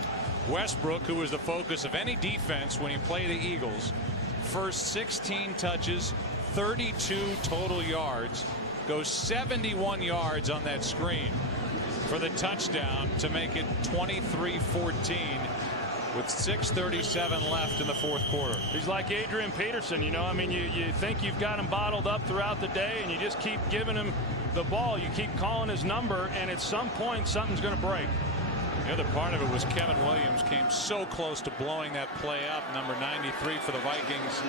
Westbrook, who was the focus of any defense when he played the Eagles, first 16 touches, 32 total yards, goes 71 yards on that screen for the touchdown to make it 23-14 with 6:37 left in the fourth quarter. He's like Adrian Peterson, you know. I mean, you think you've got him bottled up throughout the day, and you just keep giving him the ball. You keep calling his number, and at some point, something's going to break. The other part of it was Kevin Williams came so close to blowing that play up, number 93 for the Vikings,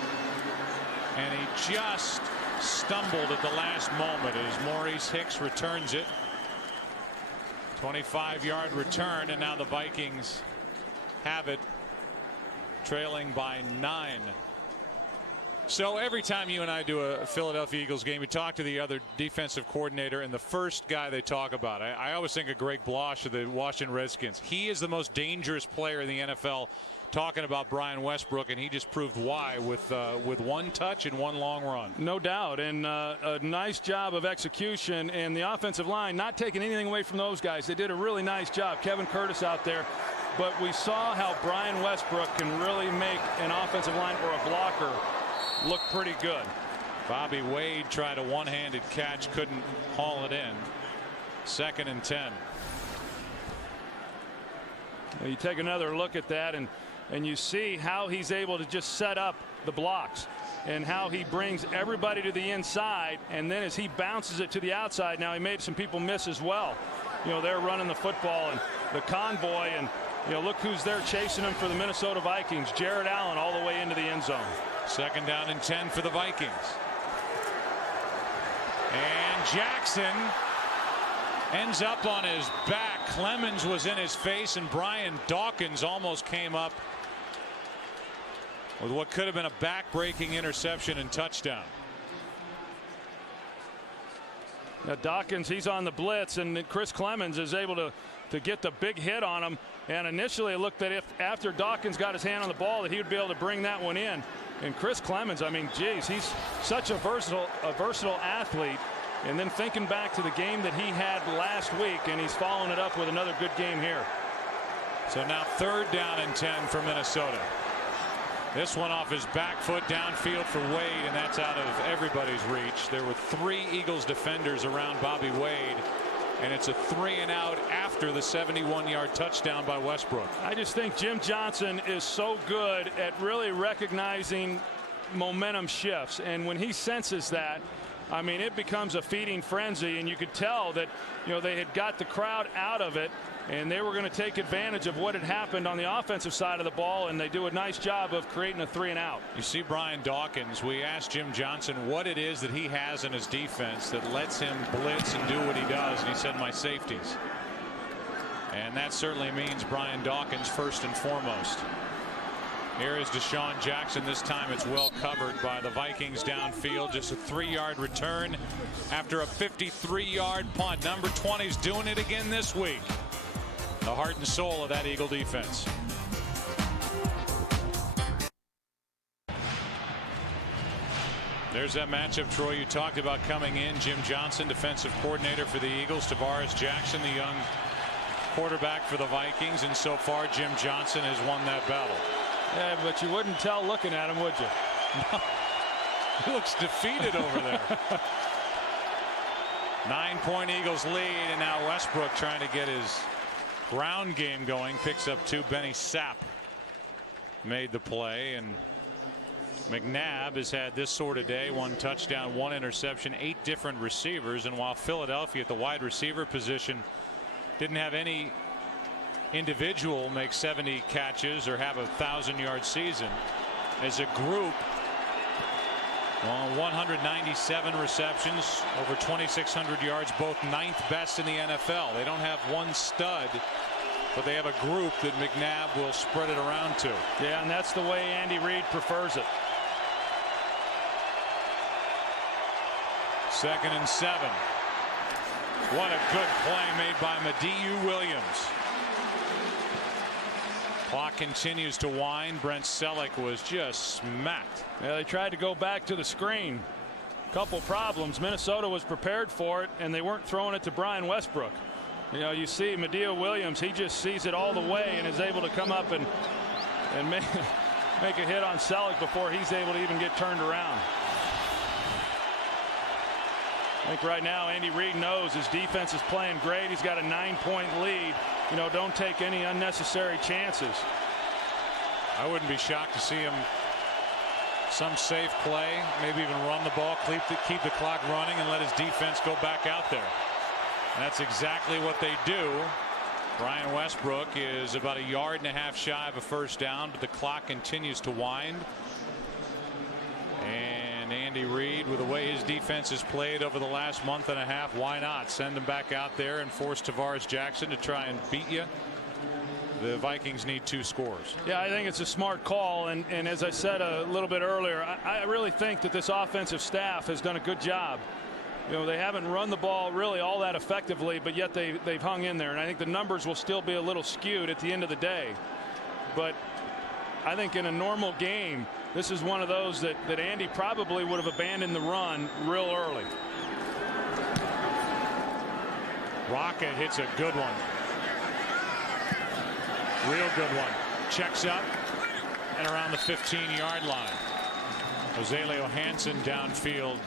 and he just stumbled at the last moment as Maurice Hicks returns it. 25-yard return, and now the Vikings have it, trailing by 9. So every time you and I do a Philadelphia Eagles game, we talk to the other defensive coordinator, and the first guy they talk about, I always think of Greg Blosh of the Washington Redskins. He is the most dangerous player in the NFL, talking about Brian Westbrook, and he just proved why with one touch and one long run. No doubt, and a nice job of execution, and the offensive line not taking anything away from those guys. They did a really nice job. Kevin Curtis out there. But we saw how Brian Westbrook can really make an offensive line or a blocker look pretty good. Bobby Wade tried a one-handed catch, couldn't haul it in. 2nd and 10. You take another look at that, and you see how he's able to just set up the blocks and how he brings everybody to the inside, and then as he bounces it to the outside, now he made some people miss as well. You know, they're running the football, and the convoy, and you know, look who's there chasing him for the Minnesota Vikings. Jared Allen all the way into the end zone. 2nd down and 10 for the Vikings. And Jackson ends up on his back. Clemens was in his face, and Brian Dawkins almost came up with what could have been a back-breaking interception and touchdown. Now Dawkins, he's on the blitz, and Chris Clemens is able to get the big hit on him. And initially it looked that if after Dawkins got his hand on the ball that he would be able to bring that one in. And Chris Clemens, I mean, geez, he's such a versatile athlete. And then thinking back to the game that he had last week, and he's following it up with another good game here. So now 3rd down and 10 for Minnesota. This one off his back foot downfield for Wade, and that's out of everybody's reach. There were 3 Eagles defenders around Bobby Wade, and it's a 3-and-out after the 71-yard touchdown by Westbrook. I just think Jim Johnson is so good at really recognizing momentum shifts, and when he senses that, I mean, it becomes a feeding frenzy, and you could tell that, you know, they had got the crowd out of it, and they were going to take advantage of what had happened on the offensive side of the ball, and they do a nice job of creating a 3-and-out. You see Brian Dawkins. We asked Jim Johnson what it is that he has in his defense that lets him blitz and do what he does, and he said, my safeties. And that certainly means Brian Dawkins first and foremost. Here is Deshaun Jackson. This time it's well covered by the Vikings downfield. Just a 3-yard return after a 53-yard punt. Number 20's doing it again this week. The heart and soul of that Eagle defense. There's that matchup, Troy, you talked about coming in. Jim Johnson, defensive coordinator for the Eagles. Tavares Jackson, the young quarterback for the Vikings. And so far, Jim Johnson has won that battle. Yeah, but you wouldn't tell looking at him, would you? No. He looks defeated over there. 9-point Eagles lead, and now Westbrook trying to get his ground game going. Picks up 2. Benny Sapp made the play, and McNabb has had this sort of day. 1 touchdown, 1 interception, 8 different receivers. And while Philadelphia at the wide receiver position didn't have any individual make 70 catches or have a 1,000-yard season, as a group, 197 receptions, over 2,600 yards, both 9th best in the NFL. They don't have one stud, but they have a group that McNabb will spread it around to. Yeah, and that's the way Andy Reid prefers it. 2nd and 7. What a good play made by Madieu Williams. Clock continues to wind. Brent Selleck was just smacked. Yeah, they tried to go back to the screen. Couple problems. Minnesota was prepared for it, and they weren't throwing it to Brian Westbrook. You know, you see Madieu Williams, he just sees it all the way and is able to come up and make a hit on Selleck before he's able to even get turned around. I think right now Andy Reid knows his defense is playing great. He's got a 9-point lead. You know, don't take any unnecessary chances. I wouldn't be shocked to see him some safe play, maybe even run the ball, keep the clock running, and let his defense go back out there. And that's exactly what they do. Brian Westbrook is about 1.5 yards shy of a first down, but the clock continues to wind. And Andy Reid, with the way his defense has played over the last month and a half, why not send him back out there and force Tavares Jackson to try and beat you? The Vikings need 2 scores. Yeah, I think it's a smart call, and as I said a little bit earlier, I really think that this offensive staff has done a good job. You know, they haven't run the ball really all that effectively, but yet they've hung in there, and I think the numbers will still be a little skewed at the end of the day. But I think in a normal game, this is one of those that Andy probably would have abandoned the run real early. Rocket hits a good one. Real good one. Checks up and around the 15-yard line. Rosalio Hansen downfield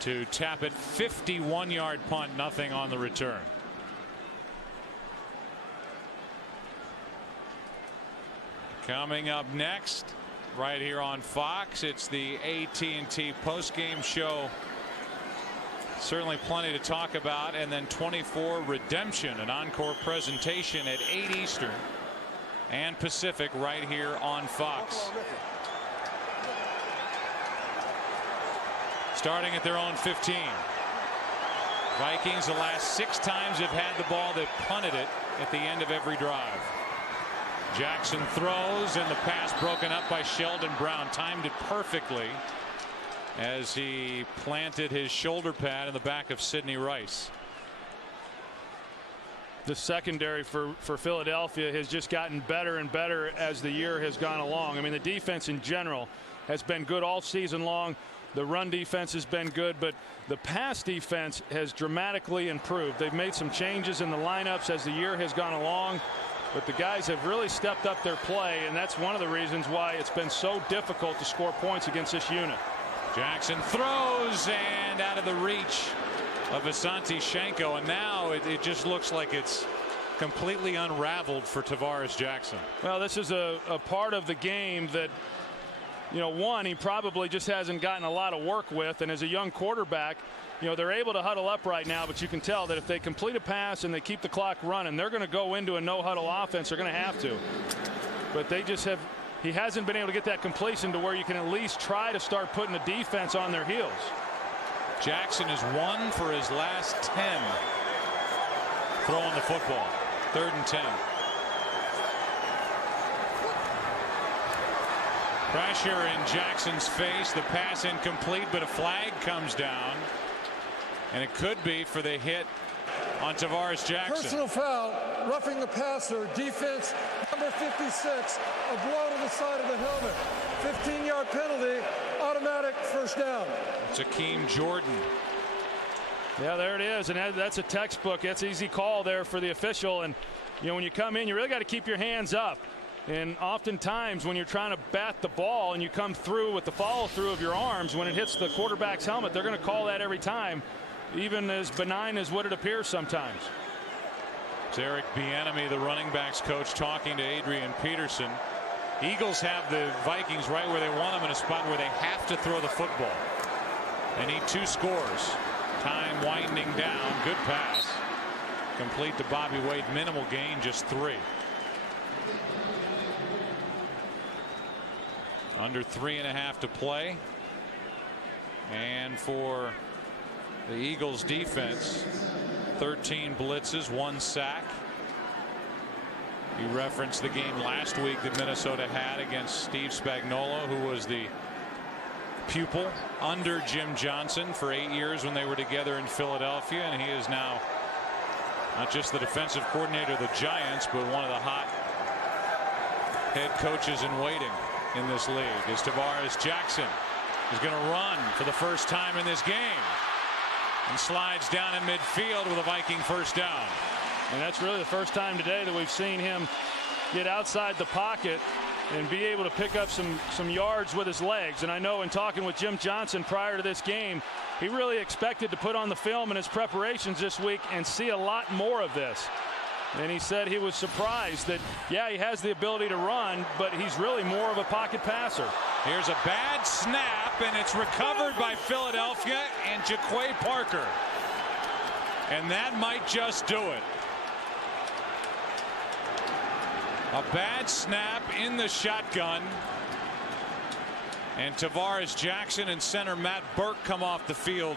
to tap it. 51-yard punt, nothing on the return. Coming up next, right here on Fox, it's the AT&T postgame show. Certainly plenty to talk about, and then 24 Redemption, an encore presentation at 8 Eastern and Pacific right here on Fox. Starting at their own 15. Vikings the last 6 times have had the ball, they've punted it at the end of every drive. Jackson throws, and the pass broken up by Sheldon Brown. Timed it perfectly as he planted his shoulder pad in the back of Sidney Rice. The secondary for Philadelphia has just gotten better and better as the year has gone along. I mean, the defense in general has been good all season long. The run defense has been good, but the pass defense has dramatically improved. They've made some changes in the lineups as the year has gone along, but the guys have really stepped up their play, and that's one of the reasons why it's been so difficult to score points against this unit. Jackson throws, and out of the reach of Asante Shenko, and now it just looks like it's completely unraveled for Tavares Jackson. Well, this is a part of the game that, you know, one, he probably just hasn't gotten a lot of work with, and as a young quarterback, you know, they're able to huddle up right now, but you can tell that if they complete a pass and they keep the clock running, they're going to go into a no-huddle offense. They're going to have to. But they just have. He hasn't been able to get that completion to where you can at least try to start putting the defense on their heels. Jackson is 1 for his last 10 throwing the football. 3rd and 10. Pressure in Jackson's face. The pass incomplete, but a flag comes down, and it could be for the hit on Tavares Jackson. Personal foul, roughing the passer, defense number 56, a blow to the side of the helmet. 15-yard penalty, automatic first down. It's Akeem Jordan. Yeah, there it is, and that's a textbook. That's an easy call there for the official, and you know, when you come in, you really got to keep your hands up. And oftentimes when you're trying to bat the ball and you come through with the follow through of your arms, when it hits the quarterback's helmet, they're going to call that every time, even as benign as what it appears sometimes. It's Eric Bieniemy, the running backs coach, talking to Adrian Peterson. Eagles have the Vikings right where they want them, in a spot where they have to throw the football. They need 2 scores. Time winding down. Good pass. Complete to Bobby Wade. Minimal gain, just 3. Under 3.5 to play. And for the Eagles defense, 13 blitzes, 1 sack. You referenced the game last week that Minnesota had against Steve Spagnuolo, who was the pupil under Jim Johnson for 8 years when they were together in Philadelphia, and he is now not just the defensive coordinator of the Giants, but one of the hot head coaches in waiting in this league. As Tavares Jackson is going to run for the first time in this game and slides down in midfield with a Viking first down. And that's really the first time today that we've seen him get outside the pocket and be able to pick up some yards with his legs. And I know in talking with Jim Johnson prior to this game, he really expected to put on the film in his preparations this week and see a lot more of this. And he said he was surprised that, yeah, he has the ability to run, but he's really more of a pocket passer. Here's a bad snap, and it's recovered by Philadelphia and Jaquay Parker. And that might just do it. A bad snap in the shotgun. And Tavares Jackson and center Matt Burke come off the field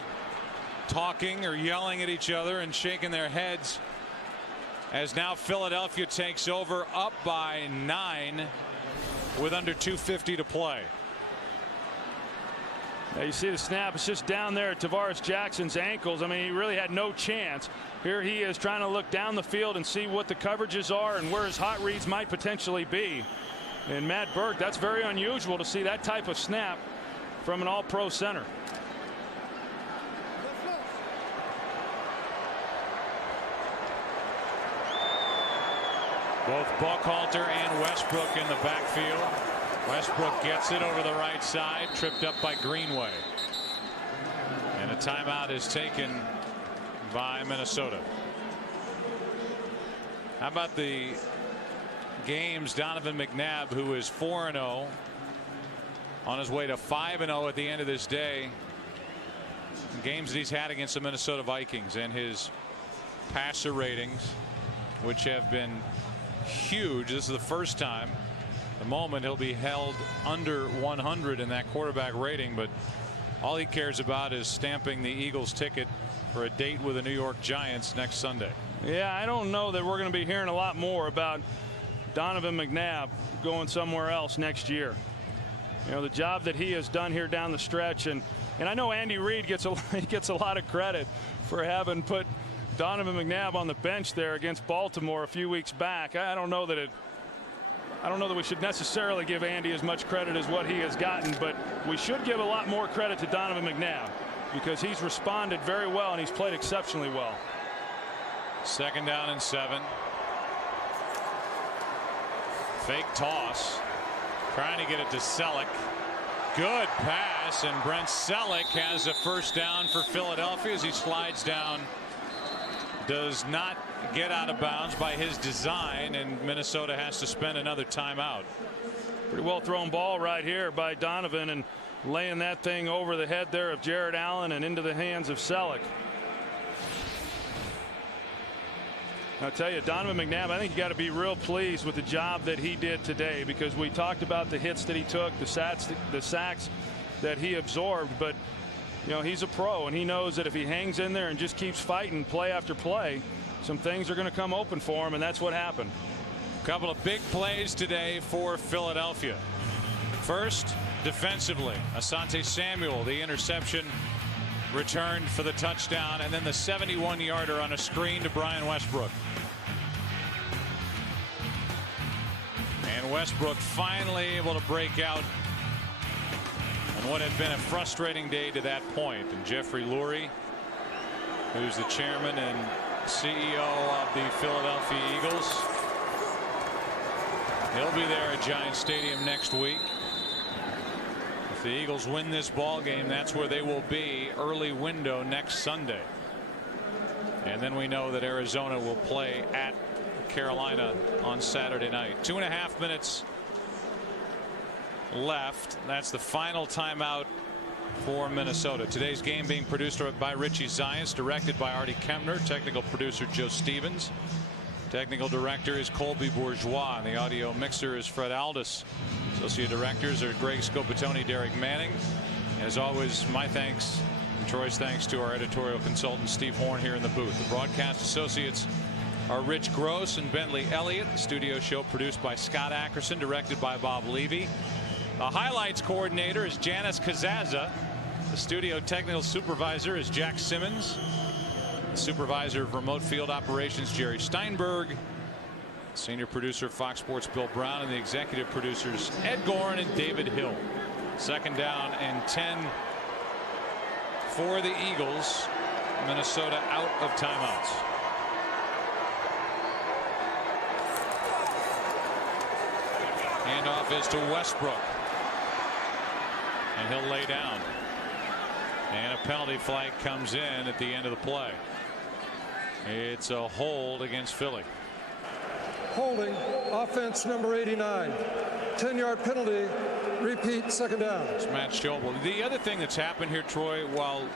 talking or yelling at each other and shaking their heads as now Philadelphia takes over up by 9 with under 2:50 to play. Now you see the snap. It's just down there at Tavares Jackson's ankles. I mean, he really had no chance. Here he is trying to look down the field and see what the coverages are and where his hot reads might potentially be. And Matt Burke, that's very unusual to see that type of snap from an all-pro center. Both Buckhalter and Westbrook in the backfield. Westbrook gets it over the right side, tripped up by Greenway. And a timeout is taken by Minnesota. How about the games Donovan McNabb, who is 4-0 on his way to 5-0 at the end of this day. Games that he's had against the Minnesota Vikings and his passer ratings, which have been huge. This is the first time the moment he'll be held under 100 in that quarterback rating, but all he cares about is stamping the Eagles ticket for a date with the New York Giants next Sunday. Yeah, I don't know that we're going to be hearing a lot more about Donovan McNabb going somewhere else next year. You know, the job that he has done here down the stretch, and I know Andy Reid gets a lot of credit for having put Donovan McNabb on the bench there against Baltimore a few weeks back. I don't know that we should necessarily give Andy as much credit as what he has gotten, but we should give a lot more credit to Donovan McNabb because he's responded very well and he's played exceptionally well. 2nd down and 7. Fake toss, trying to get it to Selleck. Good pass, and Brent Selleck has a first down for Philadelphia as he slides down. Does not get out of bounds by his design, and Minnesota has to spend another timeout. Pretty well thrown ball right here by Donovan, and laying that thing over the head there of Jared Allen and into the hands of Selleck. I'll tell you, Donovan McNabb, I think you got to be real pleased with the job that he did today, because we talked about the hits that he took, the sacks that he absorbed, but you know, he's a pro and he knows that if he hangs in there and just keeps fighting play after play, some things are going to come open for him, and that's what happened. A couple of big plays today for Philadelphia. First, defensively, Asante Samuel, the interception returned for the touchdown, and then the 71-yarder on a screen to Brian Westbrook. And Westbrook finally able to break out on what had been a frustrating day to that point. And Jeffrey Lurie, who's the chairman and CEO of the Philadelphia Eagles, he'll be there at Giant Stadium next week. If the Eagles win this ball game, that's where they will be early window next Sunday. And then we know that Arizona will play at Carolina on Saturday night. 2.5 minutes left. That's the final timeout for Minnesota. Today's game being produced by Richie Zients, directed by Artie Kempner, technical producer Joe Stevens, technical director is Colby Bourgeois, and the audio mixer is Fred Aldis. Associate directors are Greg Scopatoni, Derek Manning. As always, my thanks and Troy's thanks to our editorial consultant Steve Horn here in the booth. The broadcast associates are Rich Gross and Bentley Elliott. The studio show produced by Scott Ackerson, directed by Bob Levy. The highlights coordinator is Janice Kazaza. The studio technical supervisor is Jack Simmons. The supervisor of remote field operations, Jerry Steinberg. Senior producer of Fox Sports, Bill Brown, and the executive producers, Ed Gorin and David Hill. 2nd down and 10 for the Eagles. Minnesota out of timeouts. Handoff is to Westbrook. And he'll lay down. And a penalty flag comes in at the end of the play. It's a hold against Philly. Holding, offense number 89. 10-yard penalty, repeat, second down. It's Matt Schobel. The other thing that's happened here, Troy, while you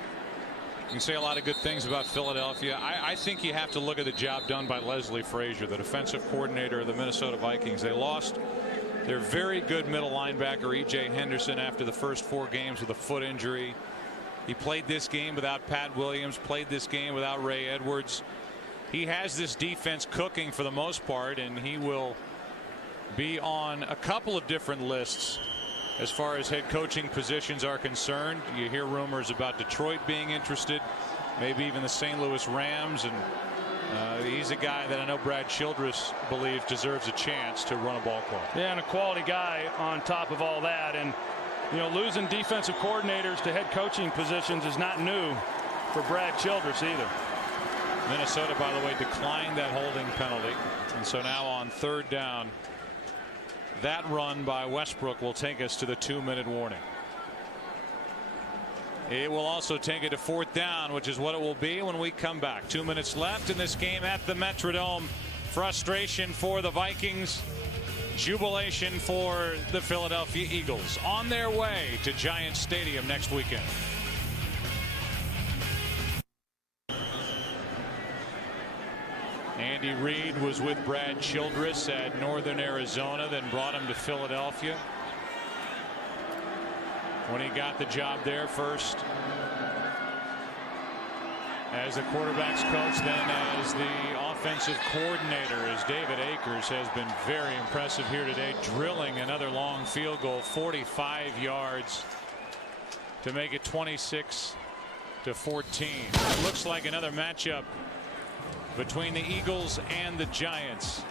can say a lot of good things about Philadelphia, I think you have to look at the job done by Leslie Frazier, the defensive coordinator of the Minnesota Vikings. They lost their very good middle linebacker, E.J. Henderson, after the first 4 games with a foot injury. He played this game without Pat Williams, played this game without Ray Edwards. He has this defense cooking for the most part, and he will be on a couple of different lists as far as head coaching positions are concerned. You hear rumors about Detroit being interested, maybe even the St. Louis Rams, and he's a guy that I know Brad Childress believes deserves a chance to run a ball club. Yeah, and a quality guy on top of all that. And you know, losing defensive coordinators to head coaching positions is not new for Brad Childress either. Minnesota, by the way, declined that holding penalty, and so now on 3rd down, that run by Westbrook will take us to the 2-minute warning. It will also take it to 4th down, which is what it will be when we come back. 2 minutes left in this game at the Metrodome. Frustration for the Vikings, jubilation for the Philadelphia Eagles on their way to Giants Stadium next weekend. Andy Reid was with Brad Childress at Northern Arizona, then brought him to Philadelphia when he got the job there, first as the quarterback's coach, then as the offensive coordinator, as David Akers has been very impressive here today, drilling another long field goal, 45 yards to make it 26-14. It looks like another matchup between the Eagles and the Giants.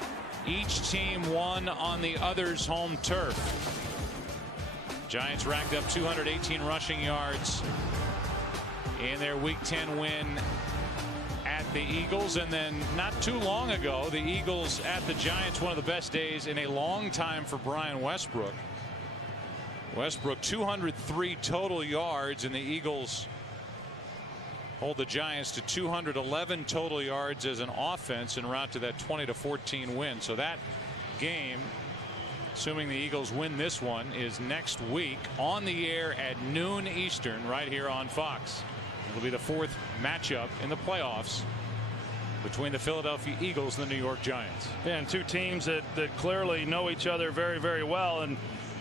Each team won on the other's home turf. Giants racked up 218 rushing yards in their Week 10 win at the Eagles, and then not too long ago the Eagles at the Giants, one of the best days in a long time for Brian Westbrook. Westbrook 203 total yards, and the Eagles hold the Giants to 211 total yards as an offense en route to that 20-14 win. So that game, assuming the Eagles win this one, is next week on the air at noon Eastern right here on Fox. It'll be the 4th matchup in the playoffs between the Philadelphia Eagles and the New York Giants. Yeah, and two teams that clearly know each other very, very well. And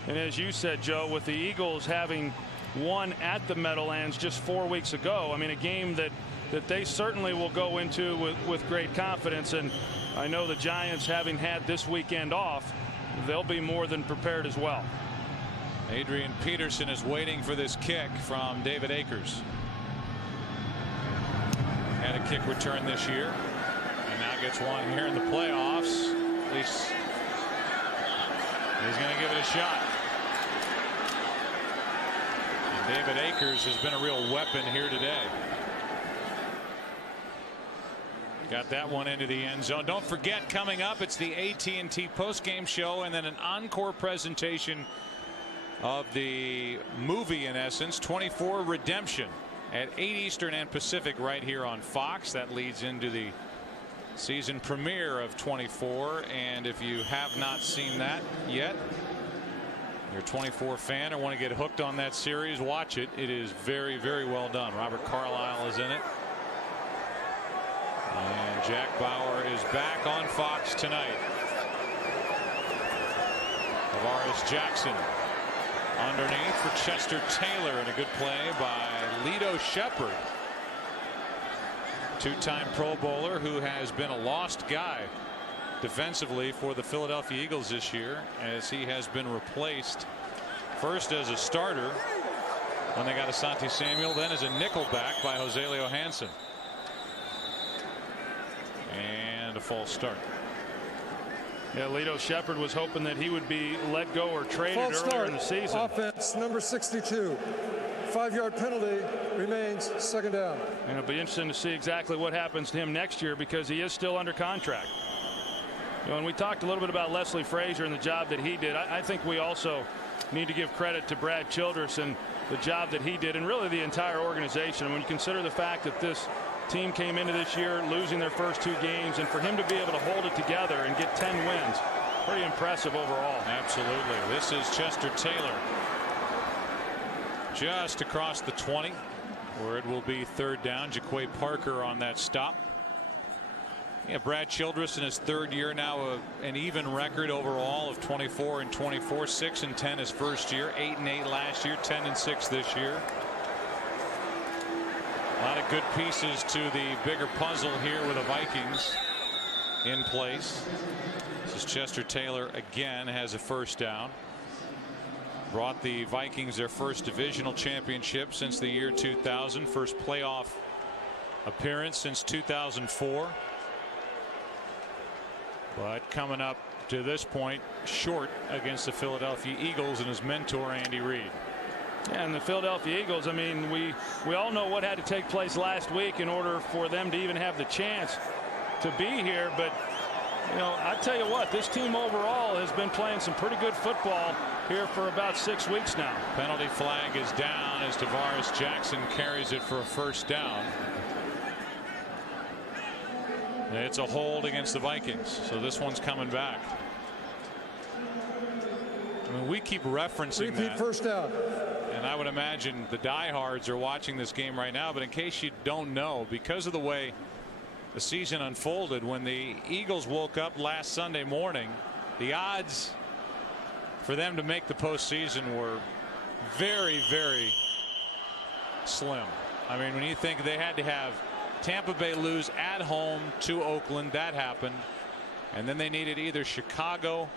as you said, Joe, with the Eagles having won at the Meadowlands just 4 weeks ago, I mean, a game that they certainly will go into with great confidence. And I know the Giants, having had this weekend off, they'll be more than prepared as well. Adrian Peterson is waiting for this kick from David Akers. Had a kick return this year, and now gets one here in the playoffs. At least he's going to give it a shot. And David Akers has been a real weapon here today. Got that one into the end zone. Don't forget, coming up, it's the AT&T postgame show and then an encore presentation of the movie, in essence, 24 Redemption, at 8 Eastern and Pacific right here on Fox. That leads into the season premiere of 24, and if you have not seen that yet, you're a 24 fan or want to get hooked on that series, watch it. It is very, very well done. Robert Carlyle is in it. And Jack Bauer is back on Fox tonight. Tavares Jackson underneath for Chester Taylor, and a good play by Lito Shepherd, two-time Pro Bowler who has been a lost guy defensively for the Philadelphia Eagles this year, as he has been replaced first as a starter when they got Asante Samuel, then as a nickelback by Joselio Hansen. And a false start. Yeah, Lito Shepherd was hoping that he would be let go or traded earlier in the season. Offense number 62. 5-yard penalty, remains second down. And it'll be interesting to see exactly what happens to him next year, because he is still under contract. And we talked a little bit about Leslie Frazier and the job that he did. I think we also need to give credit to Brad Childress and the job that he did, and really the entire organization. And when you consider the fact that this team came into this year losing their first 2 games, and for him to be able to hold it together and get 10 wins, pretty impressive overall. Absolutely. This is Chester Taylor just across the 20, where it will be 3rd down. Jaquay Parker on that stop. Yeah, Brad Childress in his 3rd year now, an even record overall of 24 and 24, 6 and 10 his first year, 8 and 8 last year, 10 and 6 this year. A lot of good pieces to the bigger puzzle here with the Vikings in place. This is Chester Taylor again, has a 1st down. Brought the Vikings their first divisional championship since the year 2000, first playoff appearance since 2004. But coming up to this point short against the Philadelphia Eagles and his mentor Andy Reid. Yeah, and the Philadelphia Eagles, I mean, we all know what had to take place last week in order for them to even have the chance to be here. But, you know, I tell you what, this team overall has been playing some pretty good football here for about 6 weeks now. Penalty flag is down as Tavares Jackson carries it for a 1st down. It's a hold against the Vikings, so this one's coming back. I mean, we keep referencing that. 1st down. And I would imagine the diehards are watching this game right now, but in case you don't know, because of the way the season unfolded, when the Eagles woke up last Sunday morning, the odds for them to make the postseason were very, very slim. I mean, when you think they had to have Tampa Bay lose at home to Oakland, that happened, and then they needed either Chicago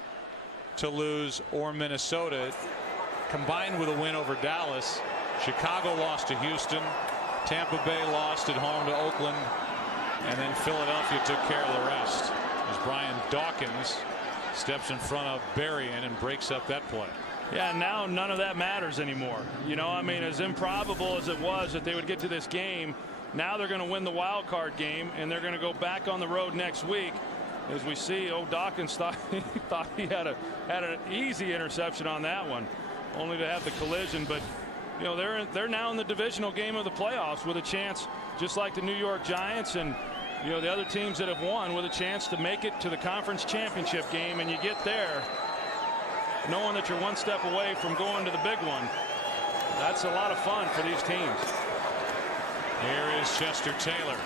to lose or Minnesota, combined with a win over Dallas. Chicago lost to Houston, Tampa Bay lost at home to Oakland, and then Philadelphia took care of the rest as Brian Dawkins steps in front of Berrien and breaks up that play. Yeah, now none of that matters anymore. You know, I mean, as improbable as it was that they would get to this game, now they're going to win the wild card game, and they're going to go back on the road next week. As we see, Dawkins thought he had an easy interception on that one, only to have the collision. But you know, they're now in the divisional game of the playoffs with a chance, just like the New York Giants and you know the other teams that have won, with a chance to make it to the conference championship game. And you get there knowing that you're 1 step away from going to the big one. That's a lot of fun for these teams. Here is Chester Taylor.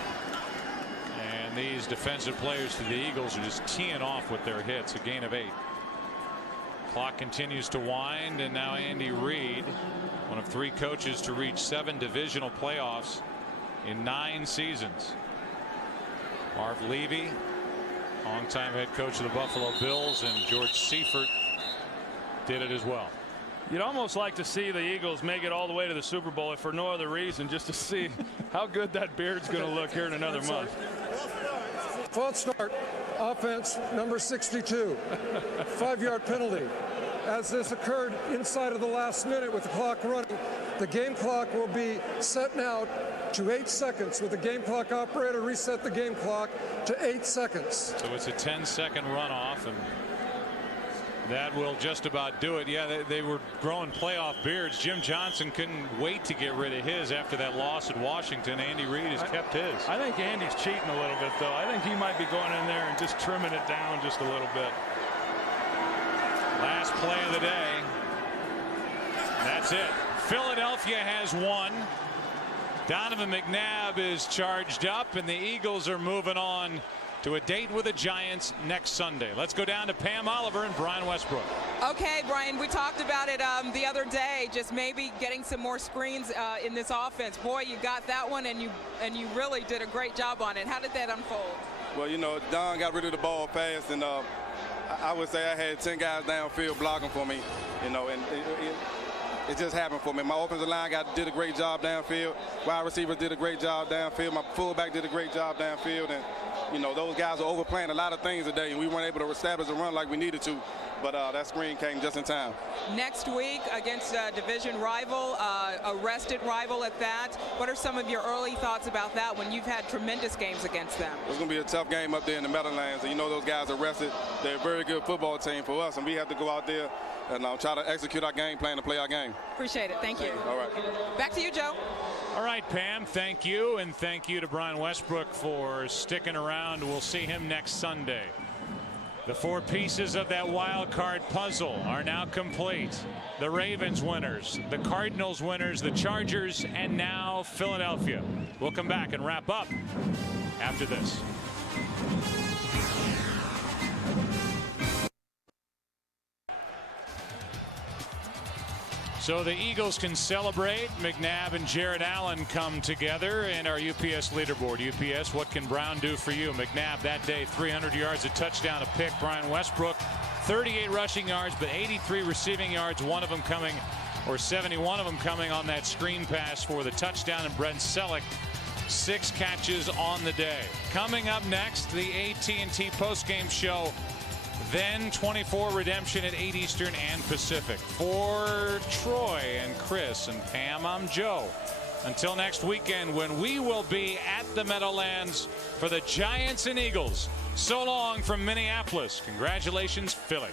And these defensive players for the Eagles are just teeing off with their hits. A gain of 8. Clock continues to wind, and now Andy Reid, one of 3 coaches to reach 7 divisional playoffs in 9 seasons. Marv Levy, longtime head coach of the Buffalo Bills, and George Seifert did it as well. You'd almost like to see the Eagles make it all the way to the Super Bowl, if for no other reason, just to see how good that beard's going to look here in another month. False start, offense number 62, 5-yard penalty. As this occurred inside of the last minute with the clock running, the game clock will be set now to 8 seconds. With the game clock operator, reset the game clock to 8 seconds. So it's a 10-second runoff, and that will just about do it. Yeah, they were growing playoff beards. Jim Johnson couldn't wait to get rid of his after that loss at Washington. Andy Reid has kept his. I think Andy's cheating a little bit, though. I think he might be going in there and just trimming it down just a little bit. Last play of the day. That's it. Philadelphia has won. Donovan McNabb is charged up, and the Eagles are moving on to a date with the Giants next Sunday. Let's go down to Pam Oliver and Brian Westbrook. Okay, Brian, we talked about it the other day, just maybe getting some more screens in this offense. Boy, you got that one, and you really did a great job on it. How did that unfold? Well, you know, Don got rid of the ball fast, and I would say I had 10 guys downfield blocking for me, you know, and it just happened for me. My offensive line did a great job downfield. Wide receivers did a great job downfield. My fullback did a great job downfield, and you know, those guys are overplaying a lot of things today, and we weren't able to establish a run like we needed to. but that screen came just in time. Next week against a division rival, a rested rival at that. What are some of your early thoughts about that when you've had tremendous games against them? It's going to be a tough game up there in the Meadowlands, and you know those guys are rested. They're a very good football team for us, and we have to go out there and try to execute our game plan to play our game. Appreciate it. Thank you. All right. Back to you, Joe. All right, Pam, thank you, and thank you to Brian Westbrook for sticking around. We'll see him next Sunday. The 4 pieces of that wild card puzzle are now complete. The Ravens winners, the Cardinals winners, the Chargers, and now Philadelphia. We'll come back and wrap up after this. So the Eagles can celebrate. McNabb and Jared Allen come together in our UPS leaderboard. UPS, what can Brown do for you? McNabb that day, 300 yards, a touchdown, a pick. Brian Westbrook, 38 rushing yards, but 83 receiving yards, 71 of them coming on that screen pass for the touchdown. And Brent Selleck, 6 catches on the day. Coming up next, the AT&T postgame show. Then 24 redemption at 8 Eastern and Pacific. For Troy and Chris and Pam, I'm Joe. Until next weekend when we will be at the Meadowlands for the Giants and Eagles. So long from Minneapolis. Congratulations, Philly.